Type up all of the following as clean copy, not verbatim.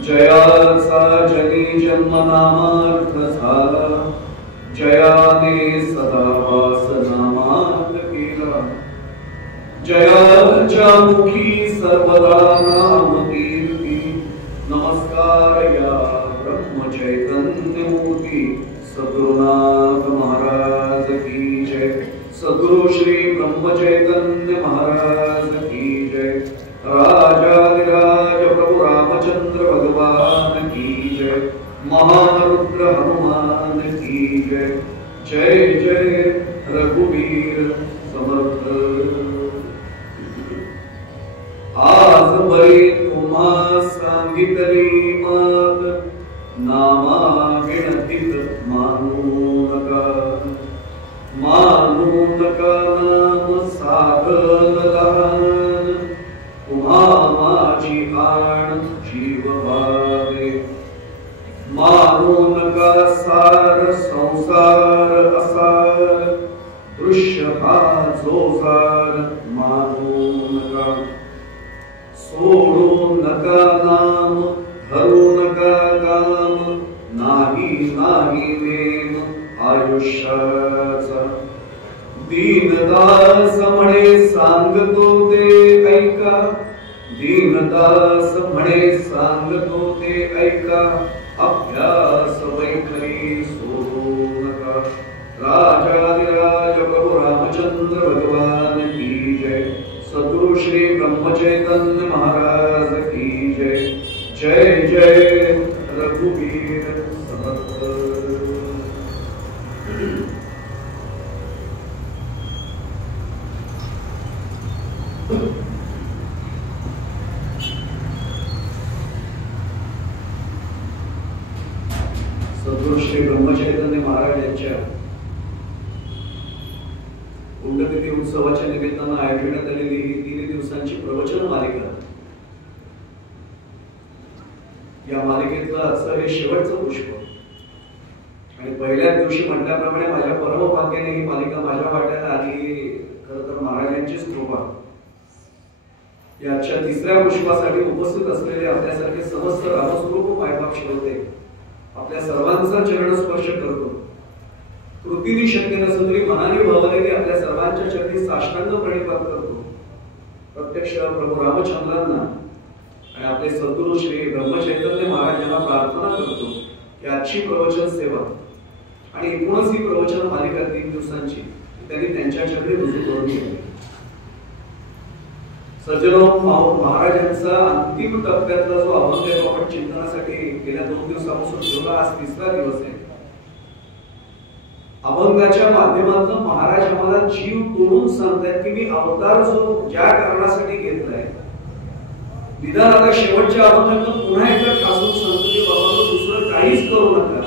जयाचा जनी जन्म नामार्थ झाला, जयाने सदा वास नामात केला, जयाच्या मुखी सर्वदा नाम कीर्ती, नमस्कार या ब्रह्म चैतन्य मूर्ती, सद्गुरुनाथ महाराज की जय, सद्गुरु श्री ब्रह्म चैतन्य महाराज की जय, राजाधिराज प्रभु रामचंद्र भगवान की जय, महान रुद्र हनुमान की जय, जय जय रघुवीर समर्थ। आज बरी तुम्हा सांगितली मात, नामा विनतीत मानू नका, मानू नका नाम साधन लहान, तुम्हा माझी आण जीव भावे, मानू नका सार संसार असार, दृश्य हा जोसार मानू नका, सोडू नका नाम धरू नका काम, नाही नाही नेम आयुष्याचा, दीनदास म्हणे सांगतो ते ऐका, दीनदास म्हणे सांगतो ते ऐका, अभ्यास वैखरी सोडू नका, राजाधिराज प्रभु रामचंद्र भगवान की जय, सद्गुरु श्री ब्रह्म चैतन्य महाराज की जय, जय जय रघुवीर समर्थ। सद्गुरु श्री ब्रह्मचैतन्य महाराज यांच्या पुण्यतिथी उत्सवाच्या निमित्तानं आयोजण्यात आलेली ही 3 दिवसांची प्रवचन मालिका, या मालिकेतलं आजचं हे शेवटचं पुष्प, आणि पहिल्याच दिवशी म्हटल्याप्रमाणे माझ्या परमभाग्याने ही मालिका माझ्या वाट्याला आली, खरं तर महाराजांचीच कृपा। याच्या 3ऱ्या पुष्पासाठी उपस्थित असलेले आपल्यासारखे समस्त रामस्वरूप मायबाप श्रोते आपल्या सर्वांचा चरण स्पर्श करतो, कृतीने शक्य नसेल तरी मनाने भावनेने आपल्या सर्वांच्या चरणी साष्टांग प्रणिपात करतो। प्रत्यक्ष प्रभू रामचंद्रांना आणि आपले सद्गुरु श्री ब्रह्मचैतन्य महाराज यांना प्रार्थना करतो की आजची प्रवचन सेवा आणि एकूणच ही प्रवचन मालिका 3 दिवसांची त्यांनी त्यांच्या चरणी रुजू करून घ्यावी। सज्जनो, महाराजांचा अंतिम टप्प्यातला जो अभंग आहे आपण चिंतनासाठी गेल्या 2 दिवसापासून ठेवला, आज 3रा दिवस आहे। अभंगाच्या माध्यमातून महाराज आम्हाला जीव तोडून सांगतायत की मी अवतार जो ज्या कारणासाठी घेतलाय, निदान आता शेवटच्या अभंगातून पुन्हा एकदा ठासून सांगतो की बाबा दुसरं काहीच करू नका,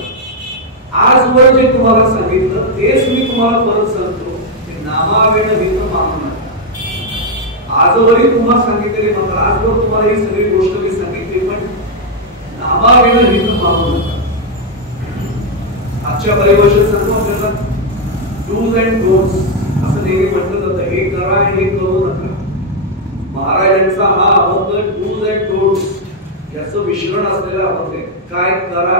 आजवर जे तुम्हाला सांगितलं तेच मी तुम्हाला परत सांगतो की नामावेण भीत मानू नका। आजवरही तुम्हाला सांगितले, मात्र आजवर तुम्हाला ही सगळी गोष्ट मी सांगितली, पण नामावेण भीत मानू नका। आजच्या परिभाषेत सांगतो आपल्याला डूज अँड डोंट्स असं नेहमी म्हटलं जातं, हे करा आणि हे करू नका। महाराजांचा हा अभंग डूज अँड डोंट्स याचं मिश्रण असलेला अभंग आहे। काय करा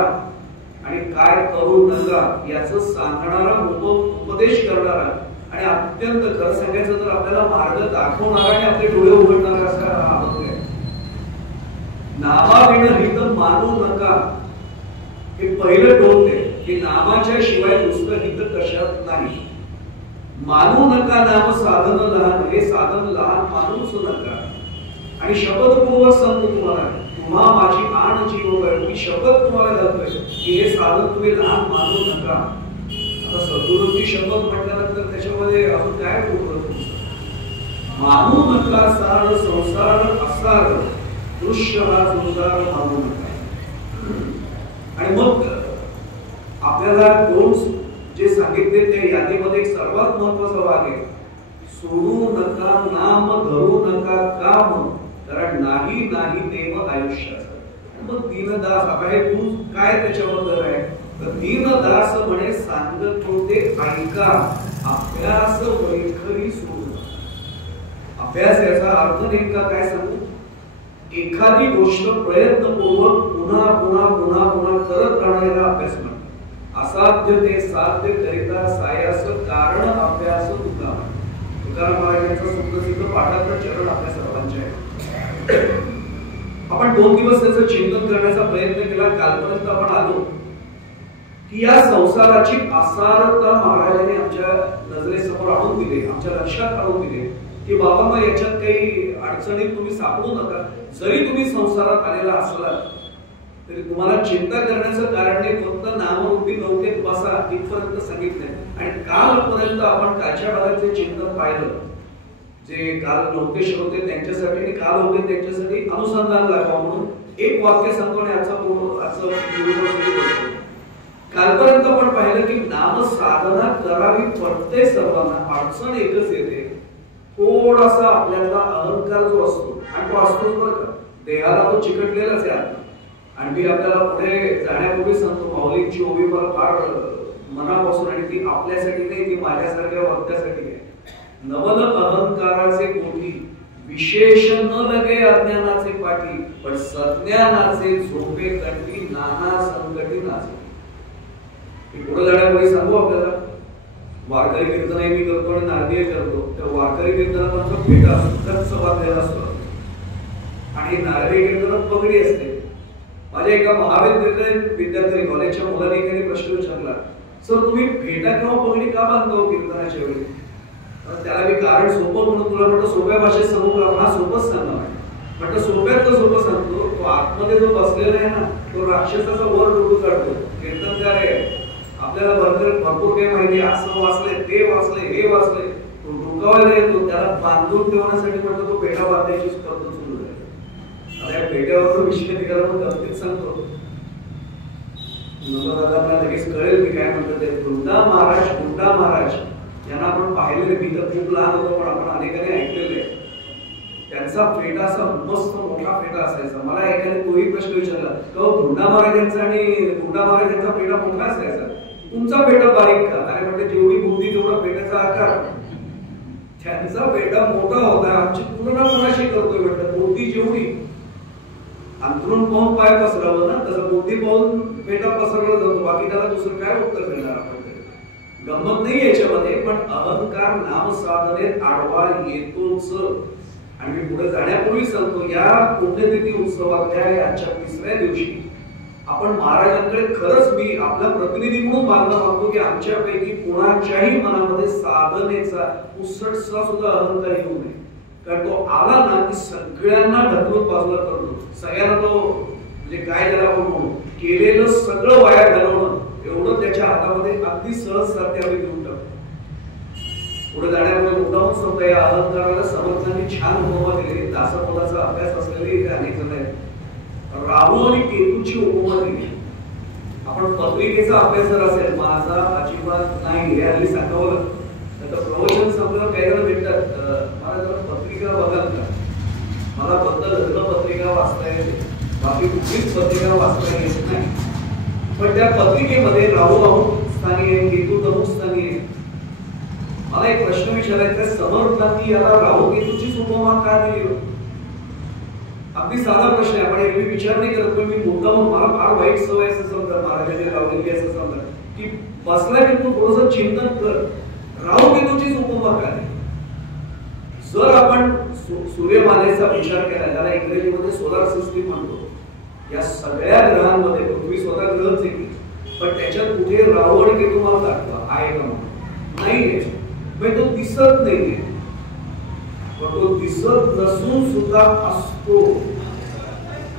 आणि काय करू नका याचं सांगणारा, उपदेश करणारा आणि अत्यंत खरं सांगायचं तर आपल्याला मार्ग दाखवणारा आणि आपले डोळे उघडणारा असा हा अभंग आहे। नामाविण हित मानू नका हे पहिलं टोक आहे की नामाच्या शिवाय दुसरं हित कशात नाही। मानू नका नाम साधन लहान, हे साधन लहान मानूच नका। आणि शपथपूर्वक सांगतो तुम्हाला, तुम्हा माझी आण जीव आहे, मी शपथ तुम्हाला घालतोय की हे साधन तुम्ही लहान मानू नका। आता सद्गुरूंची शपथ म्हटल्यानंतर त्याच्यामध्ये अजून काय बोलतो, मानू नका सार संसार असार, दृश्य हा संसार मानू नका। आणि मग आपल्याला डोंट्स जे सांगितले त्या यादीमध्ये एक सर्वात महत्त्वाचा भाग आहे, सोडू नका नाम धरू नका काम, कारण नाही नाही नेम आयुष्याचा। मग दीनदास, आता हे तू काय त्याच्याबद्दल आहे तर दीनदास म्हणे सांगतो ते ऐका, अभ्यास वैखरी सोडू। अभ्यास याचा अर्थ नेमका काय सांगू, एखादी गोष्ट प्रयत्नपूर्वक पुन्हा पुन्हा पुन्हा पुन्हा करत राहण्याला अभ्यास म्हणतात. असाध्य ते साध्य करिता सायास कारण अभ्यास तुकाराम. तुकाराम महाराजांचा सुप्रसिद्ध पाठांतर चरण आपल्या सर्वांचे आहे. आपण 2 दिवस त्याचं चिंतन करण्याचा प्रयत्न केला. कालपर्यंत आपण आलो की या संसाराची असारता महाराजांनी आमच्या नजरेसमोर आणून दिली, आमच्या लक्षात आणून दिले की बाबा याच्यात काही अडचणीत तुम्ही सापडू नका. जरी तुम्ही संसारात आलेला असला तरी तुम्हाला चिंता करण्याचं कारण नाही, फक्त नामरूपी नौकेत बसा इथपर्यंत सांगितलंय. आणि कालपर्यंत आपण कालच्या भागाचे चिंतन पाहिलं. जे काल नौकेश्वर होते त्यांच्यासाठी आणि काल होते त्यांच्यासाठी अनुसंधान लागावं म्हणून एक वाक्य सांगतो आणि कालपर्यंत आपण पाहिलं की नाम साधना करावी पडते सर्वांना. अडचण एकच येते, थोडासा आपल्याला अहंकार जो असतो आणि तो असतोच बरं का, देहाला तो चिकटलेलाच आहे आता. आणि मी आपल्याला पुढे जाण्यापूर्वी सांगतो माऊलींची ओवी मला फार मनापासून आणि ती आपल्यासाठी नाही, ती माझ्यासारख्या वक्त्यासाठी आहे. नवल अहंकाराचे कोठी विशेष न लगे अज्ञानाचे पाठी, पण सज्ञानाचे झोपे कंठी नाना संकटी नाचे. पुढे जाण्यापूर्वी सांगू आपल्याला वारकरी कीर्तन मी करतो आणि नारदीय करतो. त्या वारकरी कीर्तनाचा फेटा असतो वाजलेला असतो आणि नारदीय कीर्तनात पगडी असते. माझ्या एका महाविद्यालयात विद्यार्थी कॉलेजच्या मुलाने एकाने प्रश्न विचारला, सर तुम्ही फेटा किंवा पगडी का बांधतो कीर्तनाच्या वेळी? त्याला मी कारण सोपं म्हणून तुला म्हटलं सोप्या भाषेत सांगू का? हा सोपंच सांगणार म्हटलं. सोप्यात तर सोपं सांगतो. तो आतमध्ये जो बसलेला आहे ना तो राक्षसाचा वर डोकं काढतो. कीर्तनकार आहे, आपल्याला भरपूर काही माहिती, असं वाचलंय ते वाचलंय हे वाचलंय, तो डोकावायला येतो. त्याला बांधून ठेवण्यासाठी म्हटलं तो पेढा बांधायची पद्धत सुरू झाली. आता या पेढ्यावर विषय निघाला म्हणून गमतीत सांगतो. दादांना लगेच कळेल मी काय म्हणतो ते. गुंडा महाराज यांना आपण पाहिलेले, मी तर खूप लहान होतो पण आपण अनेकांनी ऐकलेले. त्यांचा फेटा असा मस्त मोठा फेटा असायचा. मला एकाने तोही प्रश्न विचारला, तो गुंडा महाराजांचा आणि गुंडा महाराजांचा फेटा मोठा असायचा, तुमचा पेटा बारीक का? अरे म्हणजे जेवढी बुद्धी तेवढा पेटाचा आकार. त्यांचा पेटा मोठा होता, आमची तुलना कोणाशी करतोय म्हटलं. बुद्धी जेवढी अंतरून पाहून पाय पसरवलं ना तसं बुद्धी पाहून पेटा पसरवला जातो. बाकी त्याला दुसरं काय उत्तर देणार आपण? गंमत नाही याच्यामध्ये, पण अहंकार नाम साधनेत आडवा येतोच. आणि मी पुढे जाण्यापूर्वी सांगतो, या पुण्यतिथी उत्सवातल्या आजच्या 3ऱ्या दिवशी आपण महाराजांकडे खरंच मी आपला प्रतिनिधी म्हणून मागणं मागतो की आमच्यापैकी कोणाच्याही मनामध्ये साधनेचा उसटसा सुद्धा अहंकार येऊ नये. कारण तो आला ना की सगळ्यांना ढकलून बाजूला करतो. सगळ्यांना तो म्हणजे काय त्याला आपण म्हणू, केलेलं सगळं वाया घालवणं एवढं त्याच्या हातामध्ये अगदी सहज साध्य आम्ही देऊन टाकतो. पुढे जाण्यापूर्वी मुद्दामून सांगतो, या अहंकाराला समर्थांनी छान उपमा दिली. दासपदाचा अभ्यास असलेले इथे अनेक जण आहेत. राहू आणि केतूची उपमा दिली. आपण पत्रिकेचा अभ्यास जर असेल, माझा अजिबात नाही हे हल्ली सांगावं. आता प्रवचन संपल्यावर काही जण भेटतात, मला जरा पत्रिका बघाल का? मला लग्न पत्रिका वाचता येते, बाकी कुठलीच पत्रिका वाचता येत नाही. पण त्या पत्रिकेमध्ये राहू अमुक स्थानी आहे, केतू तमुक स्थानी आहे. मला एक प्रश्न विचारायचा, समर्थांनी याला राहू केतूचीच उपमा का दिली? अगदी साधा प्रश्न आहे. आपण एरवी विचार नाही करत, पण मी मुद्दामून मला फार वाईट सवय असं समजा, महाराजांनी लावलेली असं समजा की बसला की तू थोडंसं चिंतन कर, राहू केतूचीच उपमा काय? जर आपण सूर्यमालेचा विचार केला, ज्याला इंग्रजीमध्ये सोलार सिस्टीम म्हणतो, या सगळ्या ग्रहांमध्ये पृथ्वी स्वतः ग्रहच आहे, पण त्याच्यात कुठे राहू आणि केतू मला दाखवा आहे का? नाहीये. तो दिसत नाहीये, पण तो दिसत नसून सुद्धा असतो.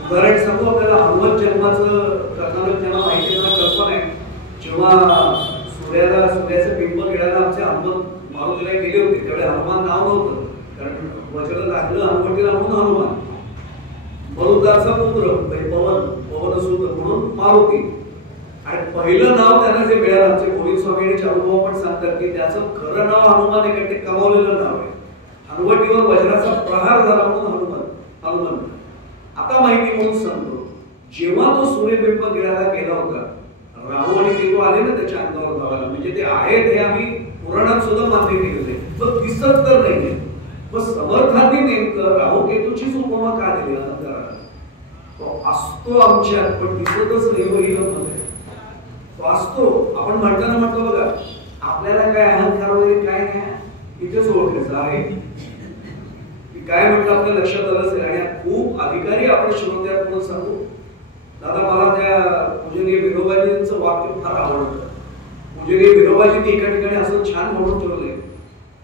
उदाहरण सांगू आपल्याला, हनुमत जन्माचं कथानक ज्यांना माहिती कल्पना आहे. जेव्हा सूर्याचं बिंब खेळायला आमचे हनुमंत मारुतीला गेले होते, त्यावेळी हनुमान नाव नव्हतं, कारण वचन लागलं हनुमतीला म्हणून हनुमान. मरुदाचा पुत्र पवनसुत म्हणून मारुती. आणि पहिलं नाव त्यांना जे मिळालं, आमचे गोविंद स्वामी आणि चारुभाऊ पण सांगतात की त्याचं खरं नाव हनुमान आहे, कारण ते कमावलेलं नाव आहे. हनुवटीवर वज्राचा प्रहार झाला म्हणून हनुमान. आता माहिती म्हणून सांगतो, जेव्हा तो सूर्यबिंब गिळायला गेला होता, राहू आणि केतू आले ना त्याच्या अंगावर धावायला, म्हणजे ते आहेत हे आम्ही पुराणात सुद्धा मान्य केलेलं आहे, पण दिसत तर नाहीये. मग समर्थांनी नेमकं राहू केतूचीच उपमा का दिली? तो असतो आमच्यात, पण दिसतच नाही मध्ये तो असतो. आपण म्हणताना म्हटलं बघा, आपल्याला काय अहंकार वगैरे काय नाही, इथेच ओळखायचं आहे. काय म्हटलं आपल्या लक्षात आलं असेल. आणि खूप अधिकारी आपण श्रोत्यात सांगू, दादा मला त्या पूजनीय विनोबाजींचं वाक्य फार आवडतं. पूजनीय विनोबाजींनी एका ठिकाणी असं छान म्हणून ठेवलंय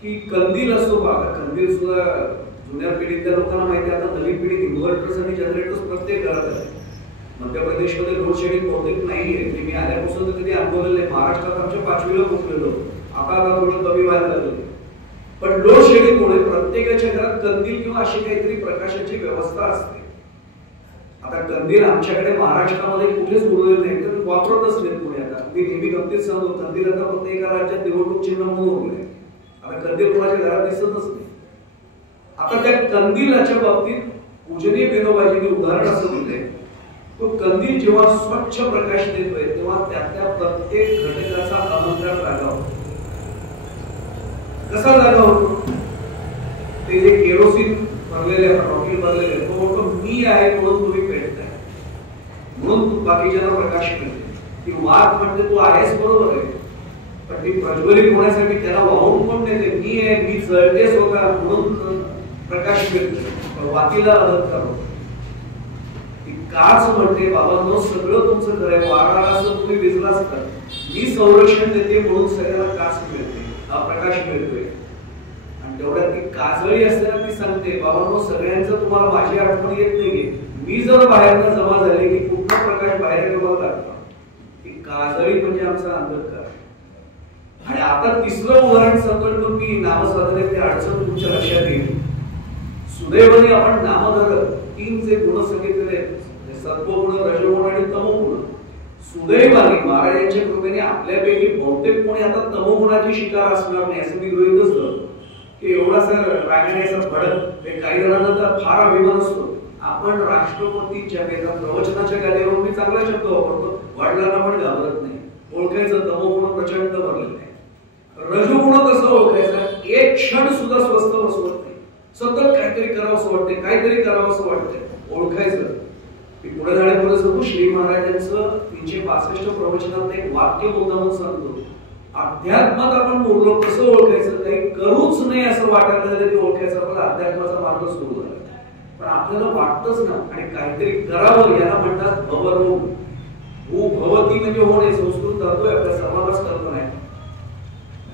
की कंदील असतो बघा, कंदील सुद्धा जुन्या पिढीतल्या लोकांना माहिती आहे. आता नवीन पिढी इन्व्हर्टर्स आणि जनरेटर्स प्रत्येक घरात आहे. मध्य प्रदेशमध्ये लोड शेडिंग बहुतेक नाहीये. मी आल्यापासून तर कधी अनुभवलेलं आहे. महाराष्ट्रात आमच्या 5वीला पोहोचलेलो, आता थोडं कमी व्हायला लागलं. पण लोड शेडिंगमुळे प्रत्येकाच्या घरात कंदील किंवा अशी काहीतरी प्रकाशाची व्यवस्था असते. आता कंदील आमच्याकडे महाराष्ट्रामध्ये कुठेच उरलेलं नाही, तर वापरतच नाही कोणी. आता मी नेहमी गमतीत सांगतो, कंदील आता फक्त एका राज्यात निवडणूक चिन्ह म्हणून उरले. आता कंदील कोणाच्या घरात दिसतच नाही. आता त्या कंदीलाच्या बाबतीत पूजनीय विनोबाजींनी उदाहरण असं दिलंय, तो कंदील जेव्हा स्वच्छ प्रकाश देतोय तेव्हा त्यातल्या प्रत्येक घटकाचा अहंकार जागा होतो. कसा जागा होतो? ते जे केरोसिन भरलेले रॉकेल भरलेले, तो म्हणतो मी आहे म्हणून तुम्ही पेटताय, म्हणून बाकीच्यांना प्रकाश मिळते. ती वाघ म्हणते तू आहेस बरोबर आहे, पण ती प्रज्वलित होण्यासाठी त्याला वाहून पण देते. मी आहे, मी जळते स्वतः म्हणून प्रकाश मिळतो. वातीला अहंकार होतो. काच म्हणते बाबांनो सगळं तुमचं खरं आहे, वारा असं तुम्ही विजलाच तर मी संरक्षण देते म्हणून सगळ्याला काच मिळते, हा प्रकाश मिळतोय. आणि तेवढ्यात ती काजळी असताना ती सांगते बाबांनो सगळ्यांचं तुम्हाला माझी आठवण येत नाहीये, मी जर बाहेरनं जमा झाले की कुठला प्रकाश बाहेर तुम्हाला लागतो. ती काजळी म्हणजे आमचा अंधकार. आणि आता तिसरं उदाहरण सांगतो मी नामसाधनेतली अडचण तुमच्या लक्षात येईल. सुदैवाने आपण नामधरक 3 जे गुण सांगितलेले आहेत, सत्वगुण, रजोगुण आणि तमोगुण, सुदैवाने महाराजांच्या कृपेने आपल्यापैकी बहुतेक कोणी आता तमोगुणाची शिकार असणार नाही असं मी गृहीतच धरतो. की एवढासा रागण्याचा भडक, काही जणांना तर फार अभिमान असतो. आपण राष्ट्रपतीच्या प्रवचनाच्या गादीवर मी चांगला शब्द वापरतो, वडिलांना पण घाबरत नाही. ओळखायचं तमोगुण प्रचंड भरलेलं आहे. रजोगुण कसं ओळखायचं? एक क्षण सुद्धा स्वस्थ बसवत नाही, सतत काहीतरी करावं असं वाटतंय, काहीतरी करावं असं वाटतंय. ओळखायचं. मी पुढे जाण्यापूर्वी सांगतो, श्री महाराजांचं 365 प्रवचनात एक वाक्य मुद्दामून सांगतो. अध्यात्मात आपण बोललो कसं ओळखायचं? काही करूच नाही असं वाटायला लागलं की ओळखायचं आपला अध्यात्माचा मार्ग सुरू झाला. पण आपल्याला वाटतच ना, आणि काहीतरी करावं याला म्हणतात भवरोग. भू भवती म्हणजे होणे, संस्कृत धातू आपल्या सर्वांनाच कल्पना आहे.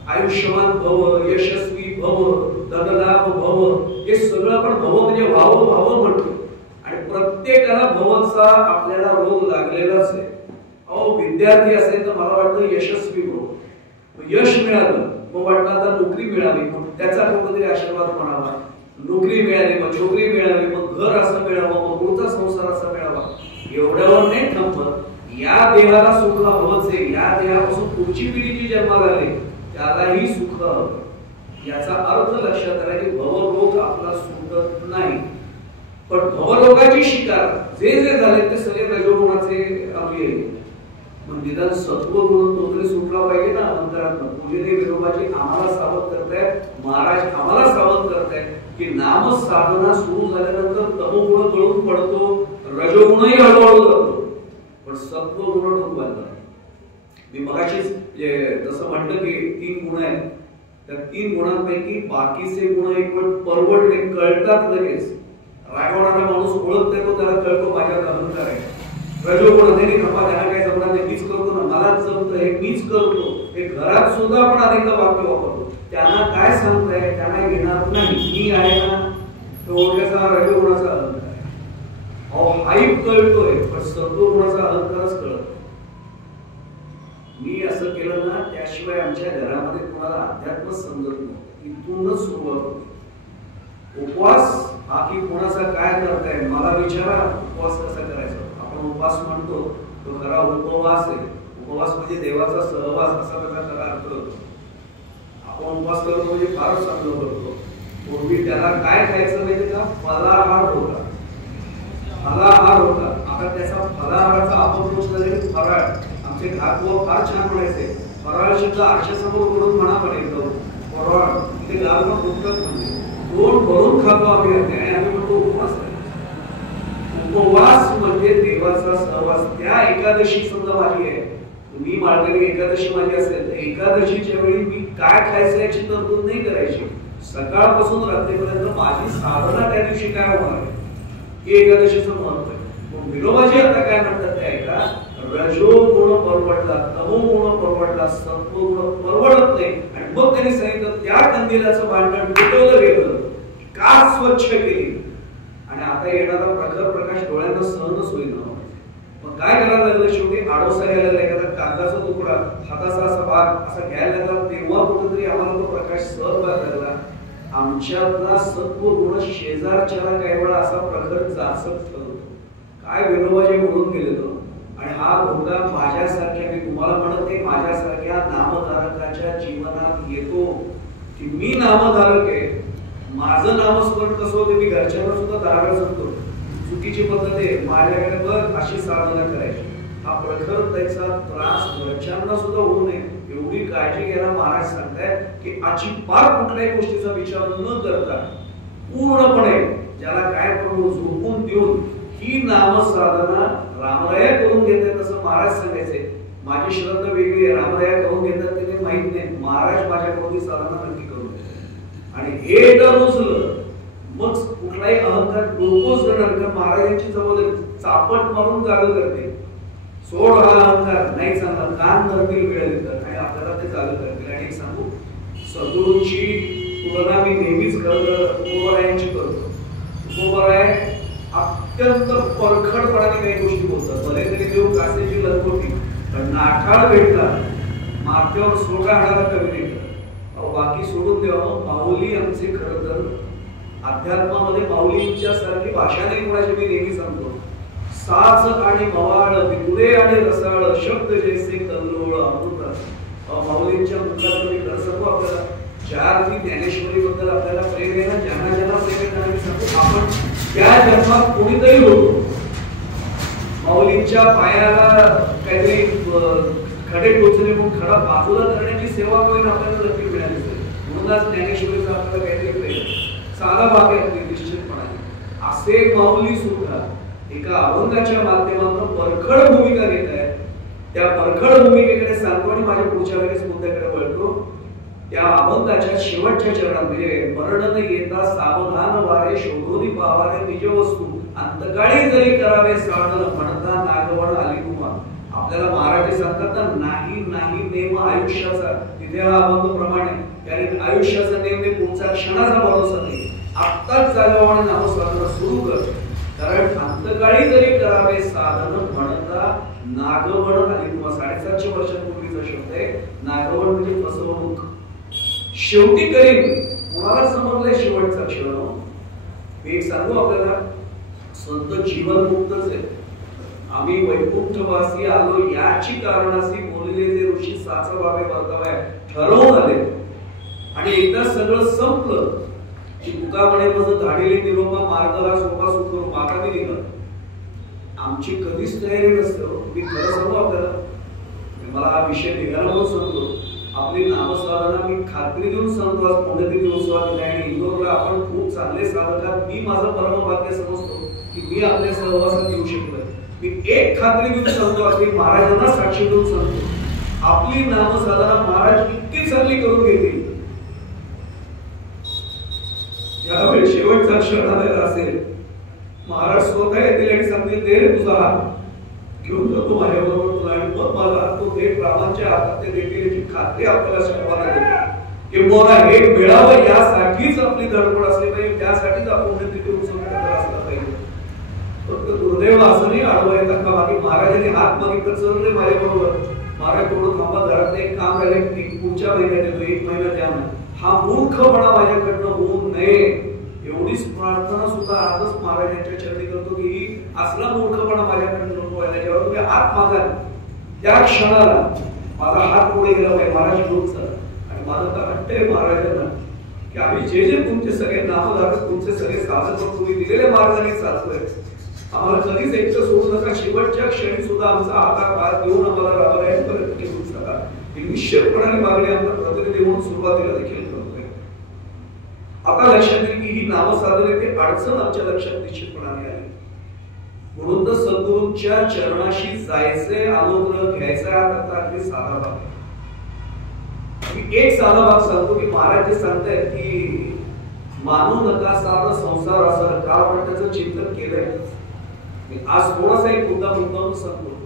आयुष्यमान भव, यशस्वी भव, धनलाभ भव, हे सगळं आपण भव म्हणजे व्हावं व्हावं म्हणतो. आणि प्रत्येकाला भवचा आपल्याला रोग लागलेलाच आहे. अहो विद्यार्थी असेल तर मला वाटतं यशस्वी भव, यश मिळालं मग वाटतं आता नोकरी मिळाली, मग त्याचा कुठेतरी आशीर्वाद म्हणावा. नोकरी मिळाली मग छोकरी मिळाली, मग घर असं मिळावं, मग पुढचा संसार असा मिळावा. एवढ्यावर नाही थांबत. या देहाला सुख हवंच आहे. या देहापासून पुढची पिढी जी जन्माला आली त्यालाही सुख हवं. याचा अर्थ लक्षात आला की भवरोग आपला सुटत नाही. पण भवरोगाची शिकार जे जे झाले ते सगळे रजोगुणाचे आपले. मग निदान सत्वगुण तो तरी सुटला पाहिजे ना अंतरात. पूजनीय विनोबाजी आम्हाला सावध करतायत, महाराज आम्हाला सावध करतायत की नाम साधना सुरू झाल्यानंतर तमोगुण गळून पडतो, रजोगुणही हळूहळू जातो, पण सत्वगुण ढोकवायला. मी मगाशीच जसं म्हटलं की 3 गुण आहेत, त्या 3 गुणांपैकी बाकीचे गुण एक वेळ परवडले, कळतात लगेच. रागवणारा माणूस ओळखतोय तो, त्याला कळतो माझ्यात अहंकार आहे. रजोगुण नाही खपा, त्याला काय जमणार नाही, मीच करतो ना, मलाच जमतं, हे मीच करतो. हे घरात सुद्धा आपण अनेकदा वाक्य वापरतो. त्यांना काय सांगताय? त्यांना घेणार नाही, मी आहे ना. तो ओळखायचा रजोगुणाचा अहंकार आहे. अहो हाईप कळतोय पण सत्वगुणाचा अहंकारच कळत. मी असं केलं ना त्याशिवाय आमच्या घरामध्ये तुम्हाला अध्यात्म समजत नाही. इथूनच सुरुवात होती. उपवास बाकी कोणाचा काय करताय मला विचारा. उपवास कसा करायचा? आपण उपवास म्हणतो तो खरा उपवास आहे. उपवास म्हणजे देवाचा सहवास असा त्याचा अर्थ होतो. आपण उपवास करतो म्हणजे फारच चांगलं करतो. पूर्वी त्याला काय खायचं माहिती का? फलाहार होता. फलाहार होता. आता त्याचा फलाहाराचा अपभ्रंश झालेला फराळ. आमचे घातव फार छान म्हणायचे. फराळ शब्द आरशासमोर बोलून म्हणा पण फराळ ते गावाला बोलतात म्हणजे तोंड भरून खातो आम्ही. आणि आम्ही म्हणतो उपवास आहे. उपवास म्हणजे देवाचा सहवास. त्या एकादशी समजा माझी आहे, मी माळकरी एकादशी माझी असेल तर एकादशीच्या वेळी मी काय खायचं याची तरतूद नाही करायची. सकाळपासून रात्रीपर्यंत माझी साधना त्या दिवशी काय होणार आहे हे एकादशीचं महत्व आहे. विनोबाजी आता काय म्हणतात ते ऐका, रजो गुण परवडला, तमो गुण परवडला, सत्व गुण परवडत नाही. आणि मग त्यांनी सांगितलं त्या कंदिलाचं भांडण पेटवलं गेलं, का स्वच्छ केली. आणि आता येणारा प्रखर प्रकाश डोळ्यांना सहनच होईना. मग काय करायला लागलं, शेवटी आडोसा घ्यायला लागला, एखादा कागदाचा तुकडा हाताचा असा भाग असा घ्यायला लागला. तेव्हा कुठेतरी आम्हाला तो प्रकाश सहन व्हायला लागला. आमच्यातला सत्व गुण शेजारच्याला काही वेळा असा प्रखर जाचक ठरतो. काय विनोबाजी म्हणून गेले तो. आणि हा धोका माझ्यासारख्या, मी तुम्हाला म्हणते माझ्यासारख्या नामधारकाच्या जीवनात येतो की मी नामधारक आहे. माझं नामस्मरण कसं होते, मी घरच्यांना सुद्धा दाराला सांगतो चुकीची पद्धत आहे, माझ्याकडे बघ अशी साधना करायची. हा प्रखर त्याचा त्रास घरच्यांना सुद्धा होऊ नये एवढी काळजी घ्यायला महाराज सांगताय की अजिबात कुठल्याही गोष्टीचा विचार न करता पूर्णपणे ज्याला काय करून झोपून देऊन ही नामसाधना रामराया करून घेते. तसं महाराज सांगायचे माझी श्रद्धा वेगळी आहे, रामराया करून घेतात ते काही माहित नाही, महाराज माझ्याकडून ही साधना नक्की करून देतात. आणि हे जर रुजलं मग कुठलाही अहंकार डोकोच करणार. कारण महाराजांची जवळ चापट मारून जाग करते, सोड हा अहंकार नाही चांगला, कान धरतील वेळ देतात आणि आपल्याला ते जाग करतील. आणि एक सांगू, सद्गुरूंची तुलना मी नेहमीच तुकोबरायांची करतो. तुकोबराय अत्यंत परखडपणाने काही गोष्टी बोलतात. भले तरी देऊ कासेची लंगोटी पण नाठाळ भेटतात, माथ्यावर सोगा हाणारा कवी भेटतात. बाकी सोडून द्यावं. माऊली आमचे खरं तर अध्यात्मामध्ये माऊलींच्या सारखी भाषा नाही कोणाची. मी नेहमी सांगतो साच आणि मवाळ, विपुले आणि रसाळ, शब्द जैसे कल्लोळ अमृत. माऊलींच्या मुखात मी खरं सांगू आपल्याला, ज्या अर्थी ज्ञानेश्वरी बद्दल आपल्याला प्रेम आहे ना, ज्यांना ज्यांना प्रेम आहे त्यांना मी सांगतो आपण त्या जन्मात कोणीतरी होतो. माऊलींच्या पायाला काहीतरी खडे टोचले म्हणून खडा बाजूला करण्याची सेवा करून आपल्याला नक्की मिळाली असेल. म्हणूनच ज्ञानेश्वरीचा आपल्याला काहीतरी प्रेम साधा भाग आहे निश्चितपणाने. असे माऊली सुद्धा एका अभंगाच्या माध्यमातून परखड भूमिका घेत आहेत. त्या परखड भूमिकेकडे सांगतो आणि माझ्या पुढच्या वेळेस मुद्द्याकडे वळतो. त्या अभंगाच्या शेवटच्या चरणात म्हणजे मरण येता सावधान वारे शोधोनी पावारे निज वस्तू अंतकाळी जरी करावे साधन म्हणता नागवण आली तुम्हा. आपल्याला महाराज सांगतात ना, नाही नाही नेम आयुष्याचा. तिथे हा अभंग प्रमाणे कारण आयुष्याचा नेम ने पुढचा क्षणाचा भरोसा नाही. आत्ताच जागावं आणि नामस्मरण सुरू कर. कारण अंतकाळी जरी करावे साधन म्हणता नागवण आली तुम्हा. 750 वर्षांपूर्वीचा शब्द आहे. नागवण म्हणजे फसवणूक. शेवटी करीन कोणाला समजलंय शेवटचा क्षण. मी एक सांगू आपल्याला, संत जीवन मुक्तच आहे. आम्ही वैकुंठवासी आलो याची कारणासी बोलले जे ऋषी साचा बाबे वर्तवाय ठरवून आले. आणि एकदा सगळं संपलं की तुका म्हणे माझं धाडीले निरोपा मार्ग हा सोपा सुख करू मागा मी निघाल. आमची कधीच तयारी नसते. मी खरं सांगू आपल्याला, मला हा विषय निघाला म्हणून सांगतो. आपली नामसाधना मी खात्री देऊन सांगतो, आज पुण्यतिथी उत्सवात आणि इंदोरला आपण खूप चांगले साधक आहात. मी माझं परमभाग्य समजतो की मी आपल्या सहवासात येऊ शकलोय. मी एक खात्री देऊन सांगतो, आपली महाराजांना साक्षी देऊन सांगतो, आपली नामसाधना महाराज इतकी चांगली करून घेतील. यावेळी शेवटचा क्षण आलेला असेल, महाराज स्वतः येतील आणि सांगतील दे रे तुझा हात, घेऊन जातो माझ्याबरोबर तुला. आणि मग माझा हात तो दे प्राणांच्या हातात ते देतील याची खात्री आपल्याला सर्वांना देते. किंवा हे मिळावं यासाठीच आपली धडपड असली पाहिजे, त्यासाठीच आपण पुण्यतिथी उत्सव असला पाहिजे. फक्त दुर्दैव असं नाही आडवं येतात का बाकी महाराजांनी हात मागितलं चल रे माझ्याबरोबर, महाराज थोडं थांबा घरात एक काम राहिले पुढच्या महिन्यात येतो, 1 महिना द्या. हा मूर्खपणा माझ्याकडनं होऊ नये एवढीच प्रार्थना सुद्धा आजच महाराजांच्या चरणी करतो की असला मूर्खपणा माझ्याकडनं नको व्हायला. जेव्हा तुम्ही हात मागाल त्या क्षणाला माझा हात पुढे गेला पाहिजे महाराज घेऊन चला. आणि माझं तर वाटतंय महाराजांना की आम्ही जे जे तुमचे सगळे नामधारक तुमचे सगळे साधक तुम्ही दिलेल्या मार्गाने चालतोय, आम्हाला कधीच एकटं सोडू नका. शेवटच्या क्षणी सुद्धा आमचा हातात हात देऊन आम्हाला रामायणपर्यंत घेऊन चला. ही निश्चितपणाने मागणी आमचा प्रतिनिधी म्हणून सुरुवातीला देखील करतोय. आता लक्षात येईल की ही नामसाधने ते अडचण आमच्या लक्षात निश्चितपणाने आली. म्हणून तर सद्गुरूंच्या चरणाशी जायचे, अनुग्रह घ्यायचा करता अगदी साधा भाग. मी एक साधा भाग सांगतो की महाराज जे सांगतायत की मानू नका साधा संसार असा का, आपण त्याचं चिंतन केलंय. आज थोडासा एक मुद्दा सांगतो.